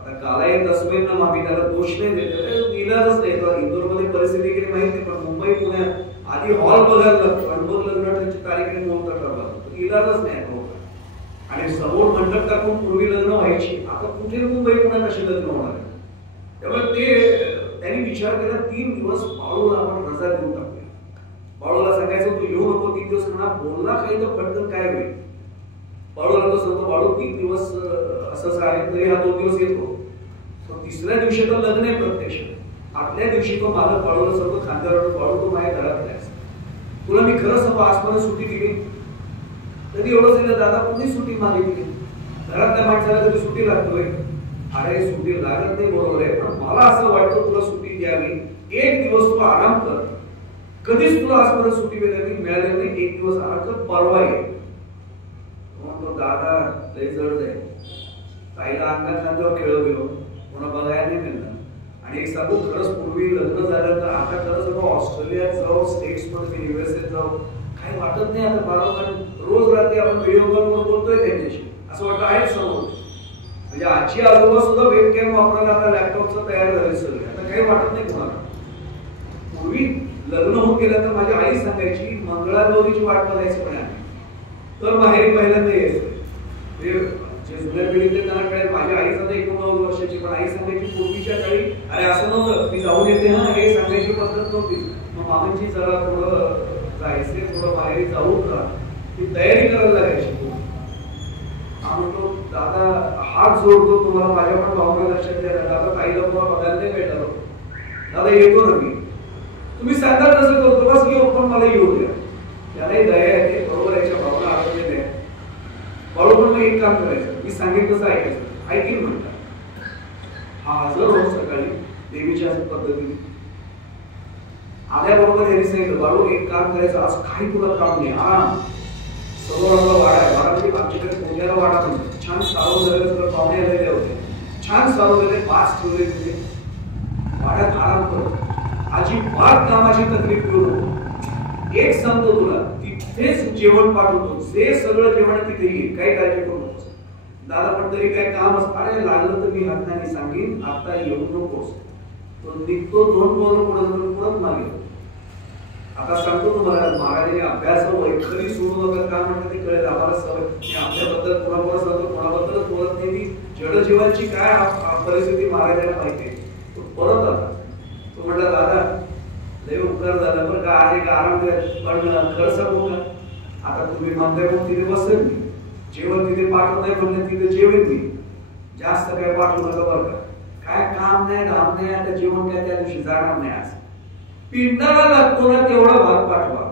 आता कालाय तस्मेन ना आम्ही त्याला दोष नाही देतो, इलाजच नाही. इंदोरमध्ये परिस्थिती गेली माहिती नाही, पण मुंबई पुण्यात आधी हॉल बघायला लागतो आणि मग लग्नाची तारीख मुहूर्त ठरवा, इलाजच नाही. आणि समोर मंडप टाकून पूर्वी लग्न व्हायची, आता कुठे मुंबई पुण्यात अशी लग्न होणार. त्यामुळे ते त्यांनी विचार केला 3 दिवस बाळूला आपण रजा देऊन टाकूया. बाळूला सांगायचं तू येऊ नको 3 दिवस, म्हणा बोलला काही तर पटकन काय होईल. बाळूला तो सांगतो बाळू 3 दिवस असं आहे तरी हा 2 दिवस येतो. तिसऱ्या दिवशी तो लग्न आहे प्रत्यक्ष. आदल्या दिवशी तो मालक बाळूला सांगतो खांद्यावर बाळू तू माझ्या घरात नाहीस, तुला मी खरं सांगतो आजपर्यंत सुट्टी दिली कधी एवढं सांगितलं दादा कुणी सुट्टी मागितली, घरातल्या माणसाला कधी सुट्टी लागतोय. अरे सुट्टी लागत नाही बरोबर आहे, पण मला असं वाटतं तुला सुट्टी द्यावी, 1 दिवस तू आराम कर. कधीच तुला आजपर्यंत सुट्टी मिळाली नाही, 1 दिवस आराम कर, परवा ये. म्हणतो दादा लय जड आहे, ताईला अंगा खांद्यावर खेळव गेलो, कोणा बघायला नाही मिळणार. आणि एक सांगू खरंच पूर्वी लग्न झालं तर आता खरंच ऑस्ट्रेलियात जाऊ, स्टेट्स मध्ये युएसए जाऊ काही वाटत नाही. आता बरोबर रोज रात्री आपण व्हिडिओ कॉलवर बोलतोय त्यांच्याशी, असं वाटतं आहे समोर. म्हणजे आजी आजोबा सुद्धा वेबकॅम वापरायला आता लॅपटॉपचं तयार झाले सगळे, आता काही वाटत नाही कोणाला. पूर्वी लग्न होऊन गेलं तर माझी आई सांगायची मंगळागौरीची वाट बघायची पण आहे, तर माहेरी पहिल्यांदा यायचं. जे जुन्या पिढीतले त्यांना कळेल, माझ्या आई सुद्धा 89 वर्षाची, पण आई सांगायची पूर्वीच्या काळी अरे असं नव्हतं, मी जाऊन येते हा हे सांगायची पद्धत नव्हती. मग मामांची जरा थोडं जायचे, थोडं माहेरी जाऊन का ती तयारी करायला लागायची. म्हणतो दादा हात जोडतो तुम्हाला, माझ्या पण भावना लक्षात द्या दादा, ताईला तुम्हाला बघायला नाही भेटणार, दादा येतो ना मी, तुम्ही सांगा तसं करतो, बस येऊ पण मला येऊ द्या. त्यालाही दया येते, बरोबर याच्या भावना आरोग्य द्या. बरोबर मग एक काम करायचं, मी सांगितलं तसं ऐकायचं, ऐकीन म्हणतात. हा हजर होत सकाळी देवीच्या पद्धतीने आल्याबरोबर यांनी सांगितलं बाळू एक काम करायचं, आज काही तुला काम नाही, आराम. सरोवराला वाडा आहे, वाडामध्ये आमच्याकडे पुण्याला वाडा म्हणतो, छान सारवलेले सगळं पाहुणे आलेले होते, छान सारवलेले पाच ठेवले तिथे, वाड्यात आराम करतो, अजिबात कामाची तकलीफ घेऊ नको. एक सांगतो तुला, तिथेच जेवण पाठवतो, जे सगळं जेवण तिथे येईल, काही काळजी करू नकोस. दादा पण तरी काय काम असतं, अरे लागलं तर मी हाताने सांगेन, आता येऊ नकोस. तो निघतो, 2 पावलं पुढे जाऊन परत मागे. आता सांगतो तुम्हाला, महाराजांनी अभ्यास वैखरी सोडू नका का म्हणतात ते कळेल आम्हाला. सवय मी आपल्याबद्दल कोणाबरोबर सांगतो, कोणाबद्दलच बोलत नाही मी. जडजीवांची काय परिस्थिती महाराजांना माहिती आहे. तो परत आला, तो म्हटला दादा लय उपकार झाला पण का आहे का आराम कर, पण खरं सांगू का आता तुम्ही म्हणताय पण तिथे बसेल मी, जेवण तिथे पाठवत नाही म्हणलं तिथे जेवेल मी, जास्त काय पाठवू नका बरं का, काय काम नाही धाम नाही, आता जेवण काय त्या दिवशी जाणार नाही. आज पिंडाला लागतो ना तेवढा भात पाठवा.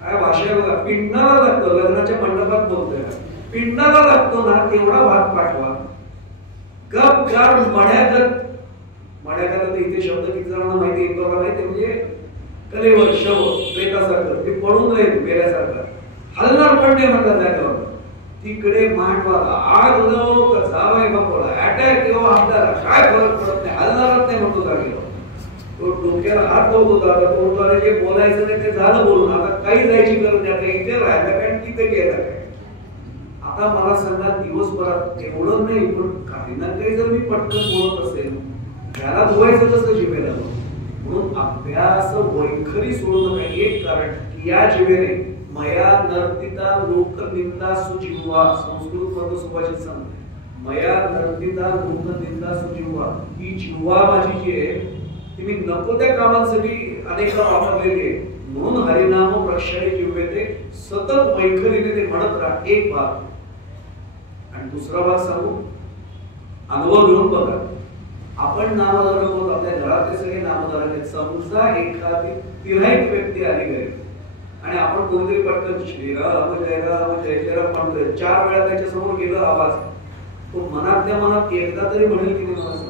काय भाषा बघा, पिंडाला लागतो, लग्नाच्या मंडपात बोलतोय, पिंडाला लागतो ना तेवढा भात पाठवा. गप गार मड्यागत, मड्यागत इथे शब्द किती जणांना माहिती येतो का माहिती, म्हणजे कलेवर शव प्रेतासारखं ते पडून राहील बेऱ्यासारखं, हलणार पण नाही म्हणतात जागेवर. तिकडे मांडवाला आग लोक जावय बापोला अटॅक किंवा आमदार काय फरक पडत नाही, हलणारच नाही म्हणतो जागेवर. तो डोक्याला हात लावतो दादा, तो जे बोलायचं नाही ते झालं बोलून, आता काही जायची गरज नाही, आता इथे राहायला काय तिथे गेला काय. आता मला सांगा दिवसभरात एवढं नाही पण काही ना काही जर मी पटकन बोलत असेल, त्याला धुवायचं कसं जिभेला. म्हणून अभ्यास वैखरी सोडू नका. एक कारण की या जिभेने मया नर्तिता लोकनिंदा सुजिव्हा, संस्कृत मध्ये सुभाषित सांगते, मया नर्तिता लोकनिंदा सुजिव्हा, ही जिव्हा माझी जी आहे ती मी नको त्या कामांसाठी अनेकदा वापरलेली आहे. म्हणून हरिनाम प्रक्षणे जिव्हेते सतत वैखरीने ते म्हणत राहा. एक भाग. आणि दुसरा भाग सांगू, अनुभव घेऊन बघा. आपण नामधारक आहोत, आपल्या घरातले सगळे नामधारक आहेत. समजा एखादी तिराईत व्यक्ती आली घरी आणि आपण कोणीतरी पटकन श्रीराम जय राम जय जय राम म्हणतोय, 4 वेळा त्याच्या समोर गेला आवाज, तो मनातल्या मनात एकदा तरी म्हणेल की नाही मला.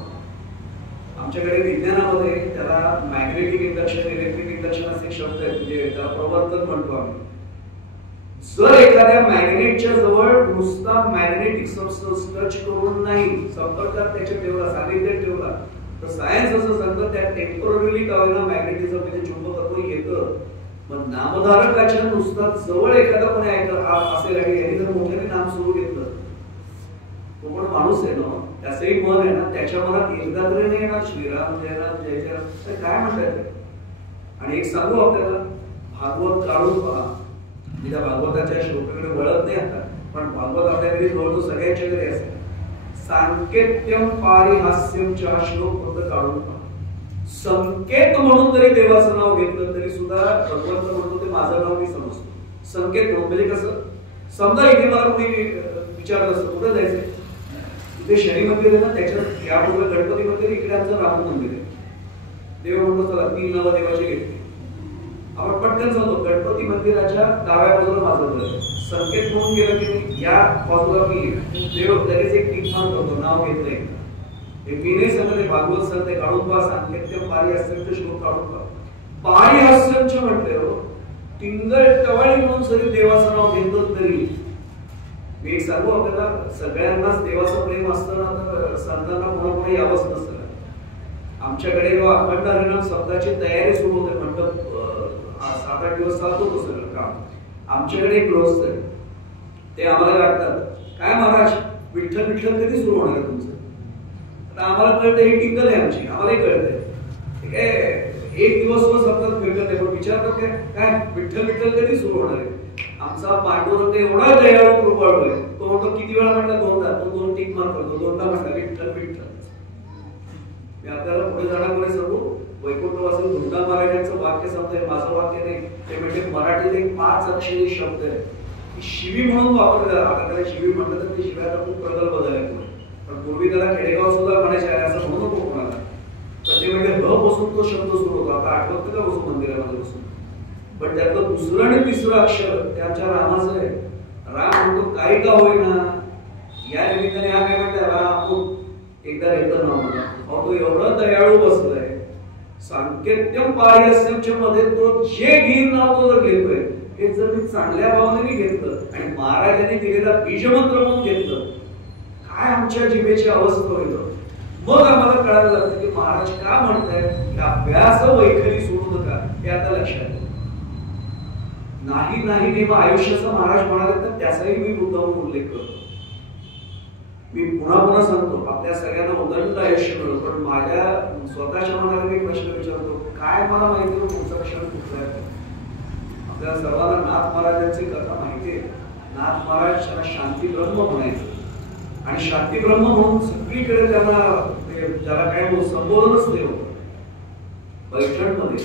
आमच्याकडे विज्ञानामध्ये त्याला मॅग्नेटिक इंडक्शन, इलेक्ट्रिक इंडक्शन असे शब्द आहेत, म्हणजे त्याला प्रवर्तन म्हणतो आम्ही. जर एखाद्या मॅग्नेटच्या जवळ नुसता मॅग्नेटिक सबस्टन्स टच करून नाही, संपर्कात त्याच्या ठेवला, सानिध्यात ठेवला, तर सायन्स असं सांगतं त्या टेम्पररीली का होईना मॅग्नेटिझम म्हणजे चुंबकत्व येतं. मग नामधारकाच्या नुसता जवळ एखादा कोणी असेल आणि यांनी जर मोठ्याने नाम सुरू घेतलं, तो पण माणूस आहे ना, त्याचंही मन आहे ना, त्याच्या मनात एकदा तरी नाही येणार श्रीराम जय राम जय जय राम काय म्हणतात. आणि एक सांगू आपल्याला, भागवत काढून पहा. मी त्या भागवताच्या श्लोकाकडे वळत नाही आता, पण भागवत आपल्या घरी जवळजवळ सगळ्यांच्या घरी असेल. सांकेत्यम पारिहास्यम चा श्लोक फक्त काढून पहा. संकेत म्हणून जरी देवाचं नाव घेतलं तरी सुद्धा भगवंत म्हणतो ते माझं नाव मी समजतो. संकेत म्हणून म्हणजे कसं, समजा इथे मला कोणी विचारलं असतं कुठं जायचंय, इथे शनी मंदिर आहे ना, त्याच्यात यापूर्वी गणपती मंदिर, इकडे आमचं राम मंदिर आहे. देव म्हणतो चला 3 नव देवाचे घेतले, आपण पटकन जातो. गणपती मंदिराच्या डाव्या बाजूला माझं घर, संकेत म्हणून गेलं की या बाजूला मी, देव लगेच एक टिक मार्क करतो, नाव घेतलंय. हे मी नाही सांगते, भागवत सांगते काढून पहा. सांकेत्यम पारिहास्यमचे श्लोक काढून पहा. पारिहास्यमचे म्हटले हो, टिंगल टवाळी म्हणून जरी देवाचं नाव घेतलं तरी. मी एक सांगू आपल्याला, सगळ्यांनाच देवाचं प्रेम असतं ना, तर संतांना कोणाकोणी यावंच नसतं. आमच्याकडे जेव्हा अखंड हरिनाम शब्दाची तयारी सुरू होते, मंडप 7-8 दिवस चालतो तो सगळं काम. आमच्याकडे एक गृहस्थ आहे, ते आम्हाला वाटतात काय महाराज विठ्ठल विठ्ठल कधी सुरू होणार आहे तुमचं. आता आम्हाला कळतं ही टिंगल आहे आमची, आम्हालाही कळतंय. ठीक आहे, एक दिवस सतत फिरकत आहे, पण विचारतात काय विठ्ठल विठ्ठल कधी सुरू होणार आहे. आमचा पांडुरंग एवढा दयाळू कृपाळू आहे, तो म्हणतो किती वेळा म्हटलं, 2दा, तो 2 टिक मार करतो, 2दा म्हटलं विठ्ठल विठ्ठल. मी आपल्याला पुढे जाण्यापुढे सांगू, वैकुंठवासी धुंडा महाराजांचं वाक्य सांगतोय, माझं वाक्य नाही. ते म्हणजे मराठीत एक 5 अक्षरी शब्द आहे, शिवी म्हणून वापरले जातात. आता त्याला शिवी म्हटलं तर ते शिव्याचा खूप प्रगल्भ झालाय, पण पूर्वी त्याला खेडेगाव सुद्धा म्हणायचे असं म्हणू नको कोणाला. तर ते म्हणजे ह बसून तो शब्द सुरू होतो. आता आठवत का बसून मंदिरामध्ये बसून, पण त्यातलं दुसरं आणि तिसरं अक्षर त्याच्या रामाचं आहे. राम म्हणतो काही का होईना, या निमित्ताने हा काय म्हणतात, राम एकदा घेतलं नाव मला, तो एवढा दयाळू बसलाय. सांकेत्यम पारिहास्यमच्या मध्ये तो जे घेईन नाव तो जर घेतोय, हे जर मी चांगल्या भावनेने घेतलं आणि महाराजांनी दिलेला बीजमंत्र म्हणून घेतलं, काय आमच्या जिभेची अवस्था होईल. मग आम्हाला कळायला लागतं की महाराज का म्हणतायत की अभ्यास वैखरी सोडू नका. हे आता लक्षात नाही नाही नेम आयुष्याचा महाराज म्हणाले, तर त्याचाही मी मुद्दाम उल्लेख करतो. मी पुन्हा पुन्हा सांगतो, आपल्या सगळ्यांना उदंड आयुष्य मिळतं, पण माझ्या स्वतःच्या मनाला मी प्रश्न विचारतो, काय मला माहिती पुढचा क्षण कुठला आहे. आपल्याला सर्वांना नाथ महाराजांची कथा माहिती आहे. नाथ महाराज त्यांना शांती ब्रह्म म्हणायचं, आणि शांती ब्रह्म म्हणून सगळीकडे त्यांना ज्याला काय संबोधनच ते होतं. पैठणमध्ये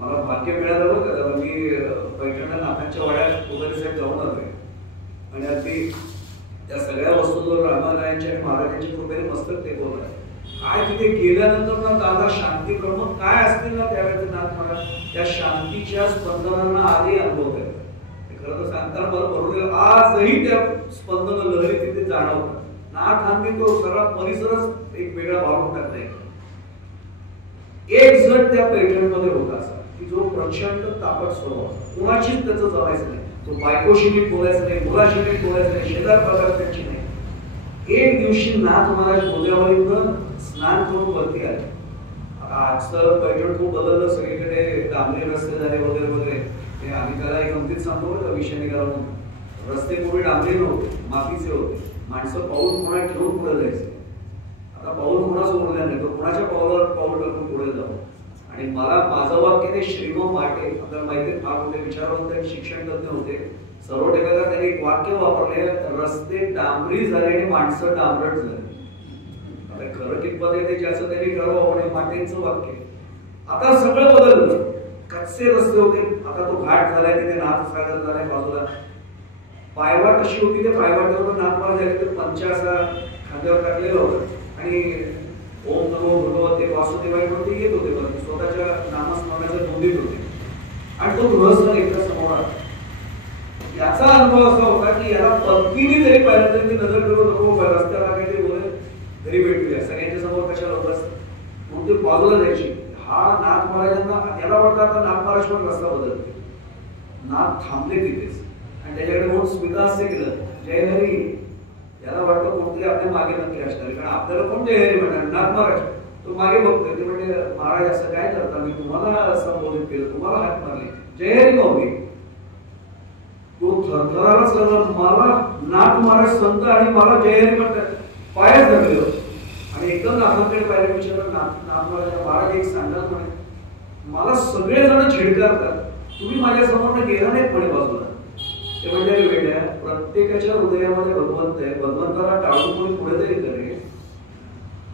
मला भाग्य मिळालं बरं का, मी पैठणला नाथांच्या वाड्यात पुजारी साहेब जाऊन आलोय, आणि अगदी त्या सगळ्या वस्तूंवर रामारायांच्या आणि महाराजांच्या कृपेने मस्तक टेकवलं आहे. काय तिथे गेल्यानंतर ना दादा शांती ब्रह्म काय असतील ना त्यावेळेचे नाथ महाराज, त्या शांतीच्या स्पंदनांना आधी अनुभव आहे. खरं तर सांगताना मला बरोबर आजही त्या स्पंदन लहरी तिथे जाणवतात. नाथ आणखी तो सगळा परिसरच एक वेगळा भाव टाकलाय. एक जण त्या पैठणमध्ये होता असा की जो प्रचंड तापट स्वभाव, कुणाशीच त्याचं जमायचं नाही. तो बायकोशी नीट बोलायचं नाही, मुलाशी नीट बोलायचं नाही, शेजार पगार त्यांची नाही. एक दिवशी नाथ महाराज गोदावरीतनं स्नान करून वरती आले. आता आजचं पैठण खूप बदललं, सगळीकडे डांबरी रस्ते झाले वगैरे वगैरे. ते आम्ही त्याला एक गमतीत सांगतो का विषय निघाला म्हणून. रस्ते पूर्वी डांबरी नव्हते, मातीचे होते. माणसं पाऊल कोणा ठेवून पुढे जायचे. आता पाऊल कोणाच उरल्या नाही, तो कोणाच्या पावलावर पाऊल टाकून पुढे जाऊ. आणि मला माझं वाक्य ते श्रीमंत माटे, आपल्याला माहिती फार होते, विचारवंत शिक्षण तज्ञ होते. सर्व ठिकाणी त्यांनी एक वाक्य वापरले, रस्ते डांबरी झाले आणि माणसं डांबरट झाली. आता खरं कितपत आहे ते ज्याचं त्यांनी ठरवावं, आणि माटेंचं वाक्य. आता सगळं बदललं. कच्चे रस्ते होते, आता तो घाट झालाय, तिथे नाथ सागर झालाय बाजूला. पायवाट अशी होती, ते पायवाटेवर नाथ महाराज झाले, ते पंचा असा खांद्यावर टाकलेलं होतं, आणि ओम नमो भगवते वासुदेवाय म्हणून ते येत होते. बरं स्वतःच्या नामस्मरणाच्या नोंदीत होते. आणि तो गृहस्थ एकदा समोर आला. याचा अनुभव असा होता की याला पत्नीने जरी पाहिलं तरी ती नजर करून नको, रस्त्याला काहीतरी बोले घरी भेटूया, सगळ्यांच्या समोर कशाला उगाच, म्हणून ते बाजूला जायची. हा नाथ महाराजांना याला वाटतं आता नाथ महाराज पण रस्ता बदलते. नाथ थांबले तिथेच आणि त्याच्याकडे म्हणून स्मिताहास्य केलं, जय हरी. याला वाटतं कोणतरी आपल्या मागे नक्की असणार, कारण आपल्याला कोण जय हरी म्हणणार, नाथ महाराज. तो मागे बघतोय, ते म्हणजे महाराज असं काय करता, मी तुम्हाला संबोधित केलं, तुम्हाला हात मारले, जय हरी माऊली. तो थरथरालाच लागला, मला नाथ महाराज संत आणि मला जय हरी म्हणतात, पायच धरले आणि एकदम नाथांकडे पाहिजे विचारलं, नाथ महाराज एक सांगाल म्हणे, मला सगळेजण झिडकारतात, तुम्ही माझ्या समोर गेला नाही म्हणे बाजूला. ते म्हणजे वेड्या, प्रत्येकाच्या हृदयामध्ये भगवंत आहे, भगवंताला टाळून कोणी पुढे तरी करे.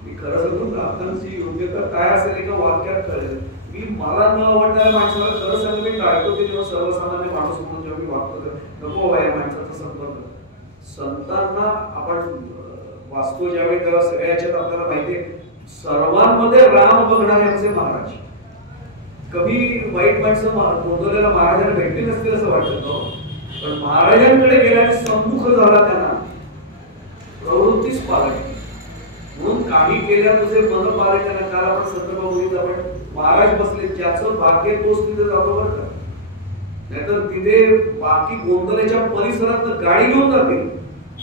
मी खरं सांगतो, नाथांची योग्यता काय असेल एका वाक्यात कळेल. मी मला न आवडणाऱ्या माणसाला खरं सांगतो, मी टाळतो की जेव्हा सर्वसामान्य माणूस म्हणून जेव्हा मी वागतो, नको या माणसाचा संपर्क. संतांना आपण वाचतो ज्यावेळी तेव्हा सगळ्याच्यात आपल्याला माहितीये, सर्वांमध्ये राम बघणारे आमचे महाराज. कमी वाईट माणसं नोंदवलेल्या महाराजांना भेटली नसतील असं वाटतं, पण महाराजांकडे गेल्याने सम्मुख झाला त्यांना प्रवृत्तीच पाळली. म्हणून काही केल्या तुझे मन पाले त्यांना. काल आपण संदर्भ बघितला, पण महाराज बसले, ज्याचं भाग्य तोच तिथे जातो बरं का. नाहीतर तिथे बाकी गोंधळाच्या परिसरात गाडी घेऊन जाते,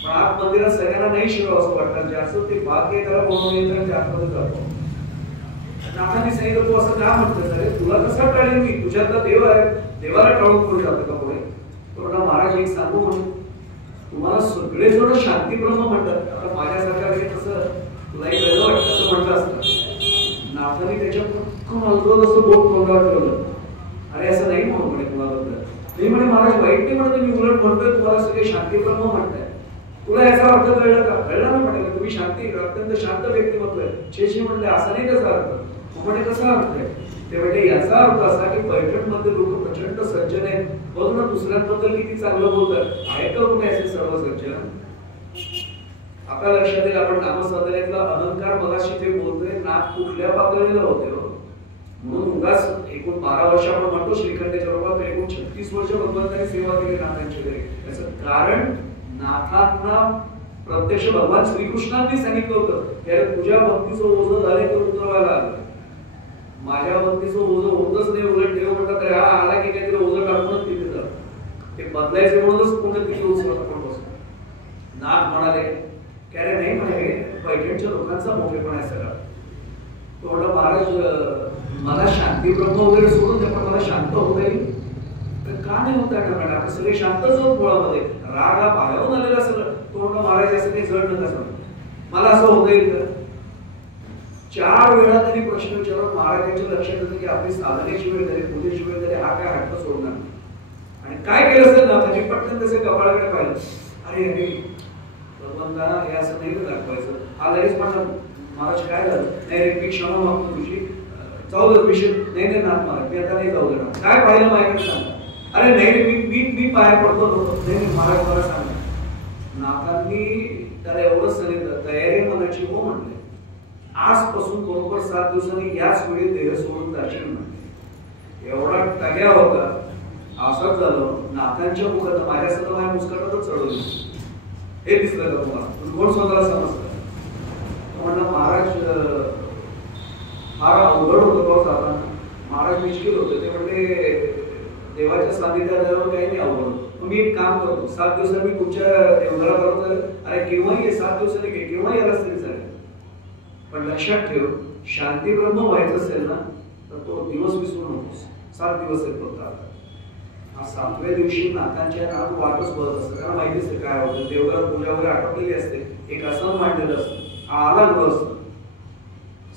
पण आत मंदिरात सगळ्यांना नाही शिरावं असं वाटतं. ज्याचं ते भाग्य त्याला बोलवून येतं आतमध्ये जातो. नाथांनी सांगितलं, तू असं का म्हणतोय, अरे तुला कसा टाळेल मी, तुझ्यातला देव आहे, देवाला टाळून पुढे जातं का पुढे. तो महाराज एक सांगू म्हणून, तुम्हाला सगळे जण शांतीब्रह्म म्हणतात, आता माझ्यासारख्या कसं तुला एक वेगळं वाटतं असं म्हटलं असतं. नाथांनी त्याच्या असं बोट तोंडावर ठेवलं, अरे असं नाही म्हणून म्हणे तुला मी म्हणे महाराज वाईट नाही म्हणत, मी उलट म्हणतोय तुम्हाला सगळे शांतीब्रह्म म्हणताय, तुला याचा अर्थ कळला का. कळला ना म्हटलं, तुम्ही शांती अत्यंत शांत व्यक्तिमत्व आहे. शेषी म्हणले असं नाही त्याचा अर्थ. म्हणे कसा अर्थ आहे, ते म्हणजे याचा अर्थ असा की पैठण मध्ये लोक प्रचंड सज्जन आहेत, बघ ना दुसऱ्यांबद्दल किती चांगलं बोलतात, आहे का तुम्ही असे सर्व सज्जन. आपल्या लक्षात येईल, आपण नामसाधनेतला अलंकार मगाशी जे बोलतोय, नाथ कुठल्या पातळीला होते म्हणून उगाच एकूण 12 वर्ष आपण म्हणतो श्रीखंडेच्या रूपात, एकूण 36 वर्ष भगवंतांनी सेवा केली नाथांच्या घरी. याचं कारण नाथांना प्रत्यक्ष भगवान श्रीकृष्णांनी सांगितलं होतं की तुझ्या भक्तीचं ओझं झाले तर उतरवायला आलं, माझ्या भक्तीचं ओझं होतच नाही. उलट देव म्हणतात हा आला की काहीतरी ओझं टाकूनच तिथे जात, ते बदलायचं म्हणूनच पुढे तिथे उचलत आपण बसतो. नाथ म्हणाले की अरे नाही म्हणे, पैठणच्या लोकांचा मोठेपणा आहे सगळा. तो म्हणला महाराज मला शांती ब्रह्म वगैरे सोडून द्या, पण मला शांत होता येईल का नाही होता येणार. आता सगळे शांतच होत मुळामध्ये, राग हा बाहेरून आलेला सगळं. तो म्हणतो महाराज असं काही जड नका सांगू, मला असं होता येईल का. 4 वेळा त्यांनी प्रश्न विचारला. महाराजांच्या लक्षात येतं की आपली साधनेची वेळ झाली, पूजेची वेळ झाली, हा काय हट्ट सोडणार. आणि काय केलं असेल ना, त्यांनी पटकन त्याचे कपाळाकडे पाहिलं, अरे अरे भगवंता हे असं नाही दाखवायचं. हा लगेच म्हणतात महाराज काय झालं, नाही रे मी क्षमा मागतो तुझी, जाऊ दे विषय नाही नाही नाथ महाराज मी आता नाही जाऊ देणार. काय पाहिलं माझ्याकडे सांगा. अरे नाही मी पाया पडतो नाही महाराज मला सांगा. नाथांनी त्याला एवढं सांगितलं, तयारी मनाची हो म्हणले, आजपासून बरोबर 7 दिवसांनी याच वेळी देह सोडून जाशील म्हणले. एवढा टग्या होता. असंच झालं, नाथांच्या मुखात माझ्यासह माझ्या मुस्कटातच चढवली. हे दिसलं का तुम्हाला, कोण स्वतःला समजलं. म्हणलं महाराज फार अवघड होतं पाऊस आता, महाराज मिश्किल होते. ते म्हणले देवाच्या सानिध्यात काही नाही अवघड, मी एक काम करतो 7 दिवसांनी मी तुमच्या देवघरात आलो तर अरे केव्हाही ये, 7 दिवसांनी घे, केव्हाही आलास तरी चालेल. पण लक्षात ठेव, शांती ब्रह्म व्हायचं असेल ना तर तो दिवस विसरू नकोस. 7 दिवस आहेत फक्त. आता 7व्या दिवशी नाथांच्या नाथ वाटच बघत असतं, त्याला माहिती असते काय होतं. देवघरात पूजा वगैरे आटोपलेली असते, एक आसन मांडलेलं असतं, आला ग्रह असतं.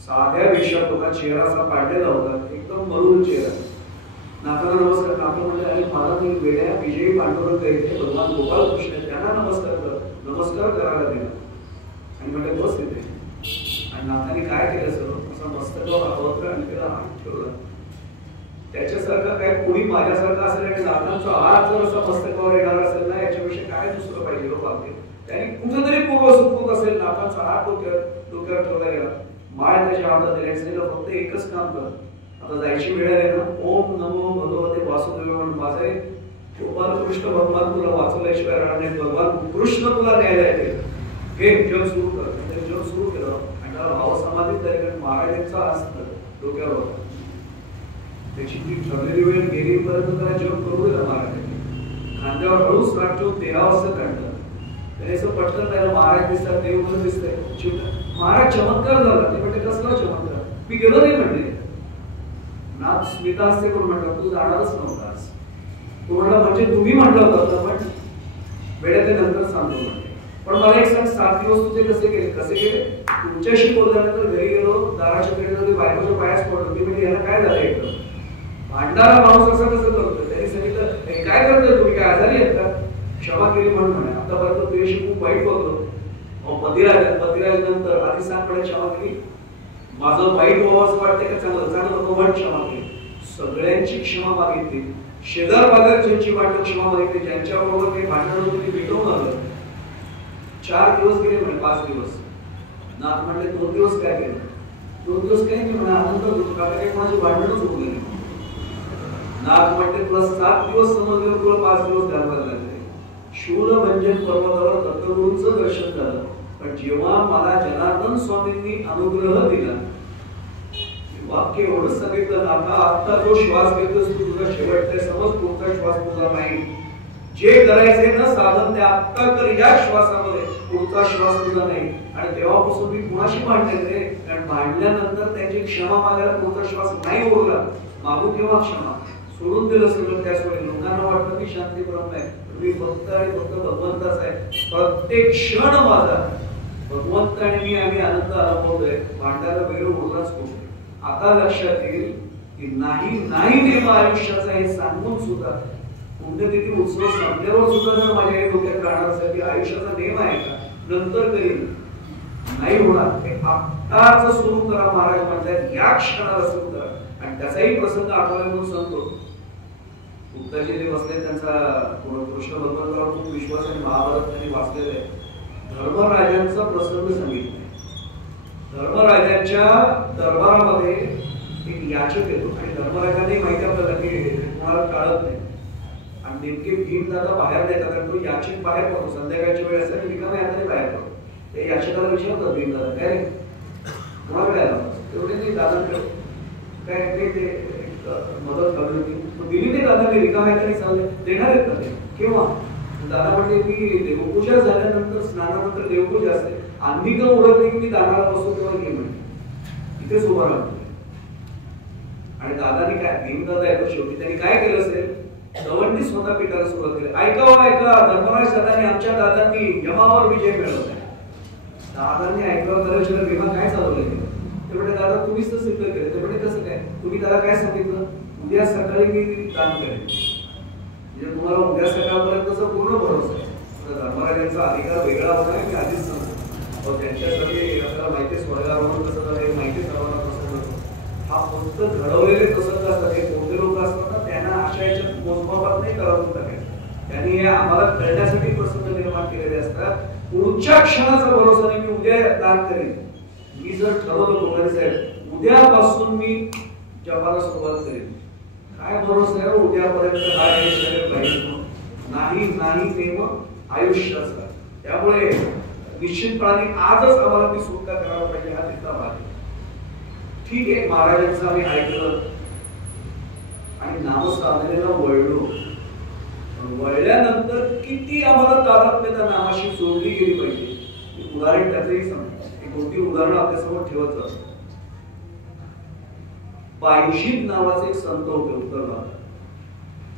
साध्या वेशात होता, चेहरा असा पाडलेला होता, एकदम मरून चेहरा. नाथांना नमस्कार. नाथ म्हणजे अरे मला ते वेड्या विजयी पांडुरंग येते, भगवान गोपाल कृष्ण त्यांना नमस्कार कर, नमस्कार करायला दिला आणि म्हणजे बस येते. आणि नाथांनी काय केलं सर, असा मस्तकावर आवडलं आणि त्याला हात ठेवला. त्याच्यासारखं काय कोणी माझ्यासारखं असेल आणि नाथांचा हात जर असा मस्तकावर येणार असेल ना, याच्याविषयी काय दुसरं पाहिजे हो बाबतीत. त्यांनी कुठेतरी पूर्व सुखरूप असेल, नाथांचा हात डोक्यावर ठेवला गेला, माळ त्याच्या हातात दिली. फक्त एकच काम कर, आता जायची वेळ आहे ना, ओम नमो भगवते वासुदेव म्हणून माझे गोपाल कृष्ण भगवान तुला वाचवल्याशिवाय राहणार नाही, भगवान कृष्ण तुला न्यायला येते. हे जग सुरू कर. जग सुरू केलं आणि त्याला भाव समाधीत तयारी. महाराजांचा असतं डोक्यावर होता, त्याची ती ठरलेली वेळ गेलीपर्यंत त्याला जग करू दिला. महाराजांनी खांद्यावर हळूच राग ठेवून 13 वाजता काढलं. त्याने असं पटकन त्याला महाराज दिसतात, देव दिसतंय. महाराज चमत्कार झाला. ते म्हणजे कसला चमत्कार, मी गेलो नाही म्हणले ना. स्मिता असते कोण म्हणतात तू जाणारच नव्हतास. तो म्हणला म्हणजे तुम्ही म्हटलं होतं पण वेळेच्या नंतर सांगतो म्हणले. पण मला एक सांग 7 दिवस तुझे कसे गेले? तुमच्याशी बोलल्यानंतर घरी गेलो, दाराच्या कडे जाऊन बायकोच्या पायास पडलो. ती म्हणजे याला काय झालं एकदम भांडणारा माणूस असं कसं करतो? त्यांनी सांगितलं काय करतोय तुम्ही, काय आजारी आहेत का? क्षमा केली म्हणून म्हणे आतापर्यंत तुझ्याशी खूप वाईट बोलतो. पतिराज नंतर आधी सांगकडे क्षमा केली. माझं वाईट व्हावं असं वाटतंय का चांगलं वाईट क्षमा केली. सगळ्यांची क्षमा मागितली. शेजार बाजारच्यांची वाटत क्षमा मागितली. ज्यांच्याबरोबर काही भांडण होतं ते मिटवून आलं. 4 दिवस गेले म्हणे 5 दिवस. नाथ म्हणले 2 दिवस काय केलं? 2 दिवस काही नाही म्हणा आनंद होतो का काही माझी भांडणच होऊ गेली. नाथ म्हणते तुला 7 दिवस समजलं तुला 5 दिवस घालवायला लागले. शूलभंजन पर्वतावर दत्तगुरूंचं दर्शन झालं. पण जेव्हा मला जनार्दन स्वामींनी अनुग्रह दिला वाक्य एवढंच सांगितलं आता जो श्वास घेतोस तू तुझा शेवटचा समज पुढचा श्वास तुझा नाही. जे करायचे ना साधन ते आत्ता कर या श्वासामध्ये, पुढचा श्वास तुझा नाही. आणि तेव्हापासून मी कुणाशी भांडले कारण भांडल्यानंतर त्याची क्षमा मागायला पुढचा श्वास नाही उरला. मागू केव्हा क्षमा? सोडून दिलं सगळं त्याच वेळी. लोकांना वाटतं की शांती ब्रह्म आहे मी फक्त आणि फक्त भगवंताच आहे. प्रत्येक क्षण माझा भगवंत आणि मी आम्ही आनंद अनुभवतोय. भांडायला वेळ उरलाच खूप. आता लक्षात येईल की नाही नेम आयुष्याचा हे सांगून सुद्धा पुण्यतिथी उत्सव संपल्यावर सुद्धा जर माझ्या डोक्यात राहणार असेल की आयुष्याचा नेम आहे का नंतर करीन नाही होणार. हे आत्ताच सुरू करा महाराज म्हणतात या क्षणाला सुरू करा. आणि त्याचाही प्रसंग आठवला म्हणून सांगतो. गुप्ताजी जे बसले त्यांचा कृष्ण भगवंतावर खूप विश्वास आणि महाभारत त्यांनी वाचलेलं आहे. धर्मराजांचा प्रसंग सांगितला. धर्मराजांच्या दरबारामध्ये एक याचक येतो आणि धर्मराजांनी माहिती आपल्याला की कोणाला टाळत नाही. आणि नेमके भीमदादा बाहेर देतात कारण तो याचक बाहेर पडतो. संध्याकाळची वेळ असते रिकाम्या हाताने बाहेर पडतो. ते याचकाला विचारतात भीमदादा काय रे कोणाकडे आला? तेवढे नाही दादांकडे काय ते मदत हवी होती. दिली ते दादा मी रिकाम्या हाताने चालले देणार आहेत का ते? केव्हा? दादा म्हणते की देवपूजा झाल्यानंतर स्नानानंतर देवपूजा असते आम्ही का ओळखले की मी दादाला बसतो तेव्हा घे म्हणजे इथेच उभा राहतो. आणि दादानी काय भीमदादा येतो शेवटी त्यांनी काय केलं असेल दवंडी स्वतः पिठाला सुरुवात केली. ऐका धर्मराज दादांनी आमच्या दादांनी यमावर विजय मिळवलाय. दादांनी ऐकावं करायचं भीमा काय चालवलंय ते म्हणजे दादा तुम्हीच तर सिद्ध केलं. ते म्हणजे कसं काय तुम्ही त्याला काय सांगितलं उद्या सकाळी मी दान करेन म्हणजे तुम्हाला उद्या सकाळपर्यंतचा पूर्ण भरोसा आहे. धर्मराजांचा अधिकार वेगळा होता मी आधीच सांगतो. त्यांच्यासाठी आपल्याला माहिती स्वर्गारोहण कसं झालं माहिती सर्वांना प्रसंग होतो. हा फक्त घडवलेले प्रसंग असतात. हे कोणते लोक असतात ना त्यांना अशा याच्यात मोजमापात नाही करावं टाकायचं. त्यांनी हे आम्हाला कळण्यासाठी प्रसंग निर्माण केलेले असतात. पुढच्या क्षणाचा भरोसा नाही मी उद्या दान करेन. मी जर ठरवलं कोणाने साहेब उद्यापासून मी जपाला सुरुवात करेन काय भरोसा आहे उद्यापर्यंत हा शरीर पाहिजे नाही नेम आयुष्याचा. त्यामुळे निश्चितपणे आजच आम्हाला ती सुटका करायला पाहिजे हा तिथला भाग. ठीक आहे महाराजांचं आम्ही ऐकलं आणि नामसाधनेला वळलो. वळल्यानंतर किती आम्हाला तादात्म्यता नामाशी जोडली गेली पाहिजे. उदाहरण त्याचंही सांगतो. एक 2-3 उदाहरण आपल्यासमोर ठेवत जातो. बायशीत नावाचे एक संत होते उत्तर भारतात.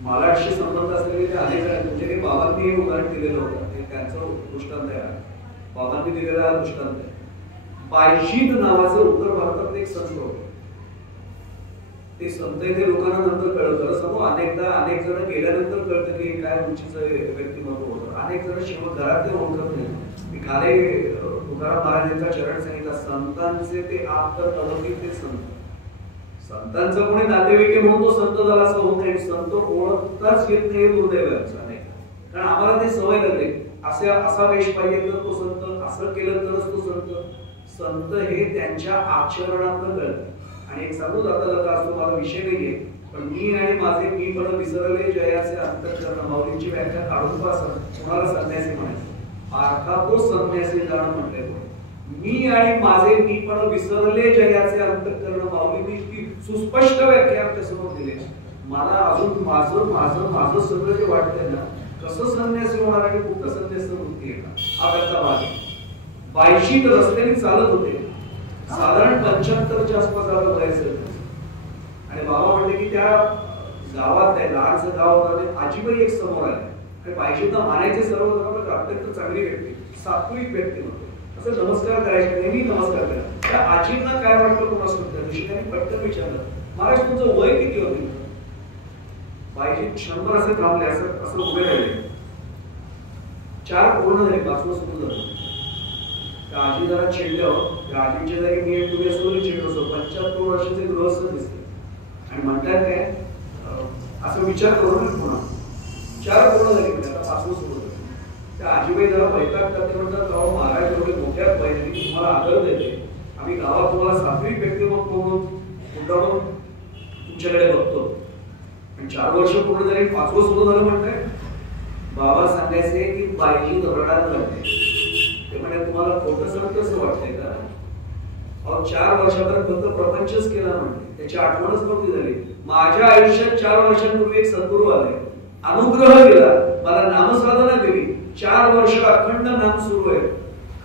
महाराष्ट्राशी संबंध असलेले ते अनेक आहेत. म्हणजे ते बाबांनी हे उदाहरण दिलेलं होतं. ते त्यांचं दृष्टांत आहे. बाबांनी दिलेला हा दृष्टांत आहे. बायशीत नावाचे उत्तर भारतात एक संत होते. ते संत ते लोकांना नंतर कळलं. समोर अनेक जण गेल्यानंतर कळतं की काय उंचीचं व्यक्तिमत्व होतं. अनेक जण शेवट घरात ओळखत नाही. मी काले तुकाराम महाराजांचा चरण सांगितला संतांचे ते आप्त तलतील ते संत. संतांचं कोणी नातेवाईक म्हणून तो संत झाला असं होत नाही. संत ओळखताच येत नाही दुर्दैव आहे. कारण आम्हाला ते सवय लागली असा वेश पाहिजे तर तो संत असं केलं तरच तो संत. संत हे त्यांच्या आचरणातून कळतं. आणि एक सांगू जाता असतो मला विषय नाहीये पण मी आणि माझे मी पण विसरले जयाचे अंतःकरण माऊलींची व्याख्या काढून कुणाला संन्यासी म्हणायचं. अर्थात तो संन्यासी जाणं म्हटलंय. मी आणि माझे मी पण विसरले जयाचे अंतःकरण माऊलींनी ती सुस्पष्ट व्याख्या आमच्यासमोर दिली. मला अजून माझं सगळं जे वाटतंय ना कसं संन्यासी होणार आणि कुठं संन्यास वृत्ती आहे का हा त्याचा भाग आहे. बायशीत रस्त्याने चालत होते. साधारण 75च्या आसपास आता वय असेल. आणि बाबा म्हणले की त्या गावात आहे, लहानचं गाव होतं, आजीबाई एक समोर आले आणि पाहिजेंना मानायचे सर्व जण अत्यंत चांगली व्यक्ती, सात्विक व्यक्ती होते. असं नमस्कार करायचे, नेहमी नमस्कार करा. त्या आजींना काय वाटतं कोणास दिवशी त्यांनी पटकन विचारलं, महाराज तुमचं वय किती होते? पाहिजे क्षणभर असे थांबले, असं उभे राहिले. 4 पूर्ण झाले, 5वं सुरू झालं. त्या आजी जरा चिडलं. त्या आजीच्या जागी मी तुम्ही असं चिडलो असतो. 75 वर्षाचे गृहस्थ दिसते आणि म्हणतात काय असं विचार करून पुन्हा 4 पूर्ण झाले, आता 5वं सुरू झालं. त्या आजीबाई जरा वैतागतात. ते म्हणतात गाव महाराज एवढे मोठ्याच वयाने तुम्हाला आदर देते, आम्ही गावात तुम्हाला सात्विक व्यक्तिमत्व म्हणून मुद्दामून तुमच्याकडे बघतो. आणि 4 वर्ष पूर्ण झाली, 5वं सुरू झालं म्हणताय. बाबा सांगायचे की बाईजी रडायला लागते. ते म्हणजे तुम्हाला खोटं सांगतो असं वाटतंय का? 4 वर्षापर्यंत फक्त प्रपंचच केला म्हणते, त्याची आठवणच नव्हती झाली. माझ्या आयुष्यात 4 वर्षांपूर्वी एक सद्गुरू आले, अनुग्रह केला, मला नामसाधना दिली. 4 वर्ष अखंड नाम सुरू आहे.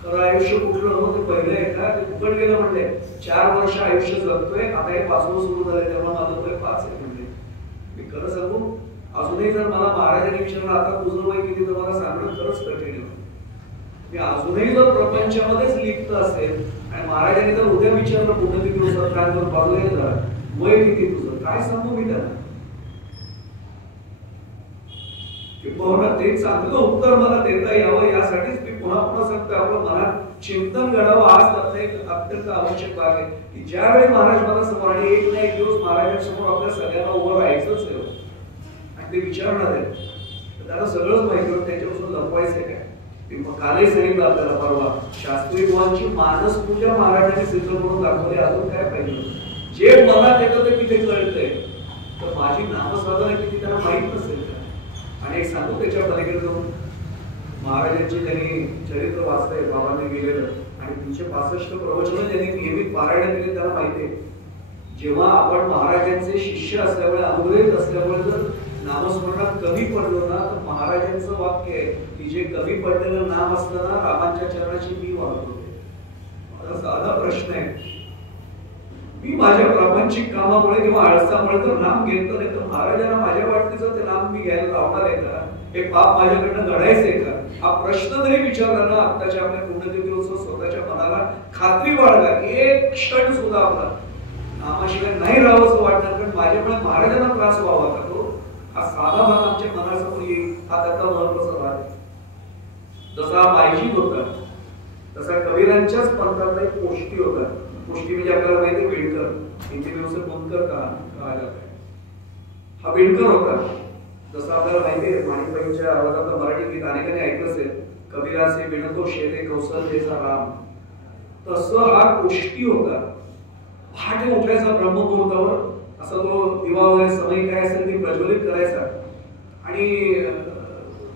खरं आयुष्य कुठलं होतं ते पहिलं आहे का? ते फुकट गेलं म्हणले. 4 वर्ष आयुष्य जगतोय, आता हे 5वं सुरू झालंय, तेव्हा माझं वय 5 आहे म्हणले. मी खरं सांगू, अजूनही जर मला महाराजांनी विचारलं आता तुझं वय किती, तर मला सांगणं खरंच कठीण आहे. मी अजूनही जर प्रपंचामध्येच लिप्त असेल आणि महाराजांनी जर उद्या विचारलं कुठे किती दिवसात काय करून बाजूला वय किती तुझं, काय सांगू मी त्यांना? ते चांगलं उत्तर मला देता यावं यासाठीच मी पुन्हा पुन्हा सांगतो, आपलं मनात चिंतन घडावं. आज त्याचा एक अत्यंत आवश्यक भाग आहे की ज्यावेळी महाराज मला समोर, आणि एक ना एक दिवस महाराजांसमोर आपल्या सगळ्यांना उभं राहायचंच आहे आणि ते विचारणार आहे, त्याला सगळंच माहिती होतं, त्याच्यापासून लपवायचंय काय? कालही सांगितलं आपल्याला परवा, शास्त्रीय गुणांची मानस पूजा महाराजांनी सिद्ध करून दाखवली. अजून काय पाहिजे? जे मनात येतं ते किती कळतंय, तर माझी नामसाधना किती त्यांना माहित नसेल का? आणि एक सांगू त्याच्या पलीकडे जाऊन, महाराजांचे त्यांनी चरित्र वाचलंय बाबांनी गेलेलं, आणि 365 प्रवचन ज्यांनी नियमित पारायण केले त्यांना माहिती आहे. जेव्हा आपण महाराजांचे शिष्य असल्यामुळे, अनुग्रहित असल्यामुळे जर नामस्मरणात कमी पडलो ना, तर महाराजांचं वाक्य आहे की जे कमी पडलेलं नाम असलं ना, रामांच्या चरणाची मी वागतो. माझा साधा प्रश्न आहे, मी माझ्या प्रापंचिक कामामुळे किंवा आळसामुळे तर नाम घेतलं नाही, तर महाराजांना माझ्या वाटणीचं ते नाम मी घ्यायला लावणार आहे का? हे पाप माझ्याकडनं घडायचंय का? हा प्रश्न जरी विचारला ना आत्ताच्या आपल्या पुण्यतिथीवर, स्वतःच्या मनाला खात्री बाळगा, एक क्षण सुद्धा आपला नामाशिवाय नाही राहावंसं वाटणार, कारण माझ्यामुळे महाराजांना त्रास व्हावा का? तो हा साधा भाग आमच्या मनासमोर येईल, हा त्याचा महत्वाचा भाग आहे. जसा पायजीत होता तसा कबीरांच्याच पंथातला एक गोष्टी होता. गोष्टी म्हणजे आपल्याला माहिती आहे विणकर, इथे दिवस बुनकर का हा विणकर होता. जसं आपल्याला माहिती आहे माणिकबाईंच्या आवाजातलं मराठी गीत अनेकांनी ऐकलं असेल, कबीराचे विणतो शेते कौशल्येचा राम, तसं हा गोष्टी होता. पहाटे उठायचा ब्रह्ममुहूर्तावर, असा तो दिवा वगैरे समय काय असेल ते प्रज्वलित करायचा आणि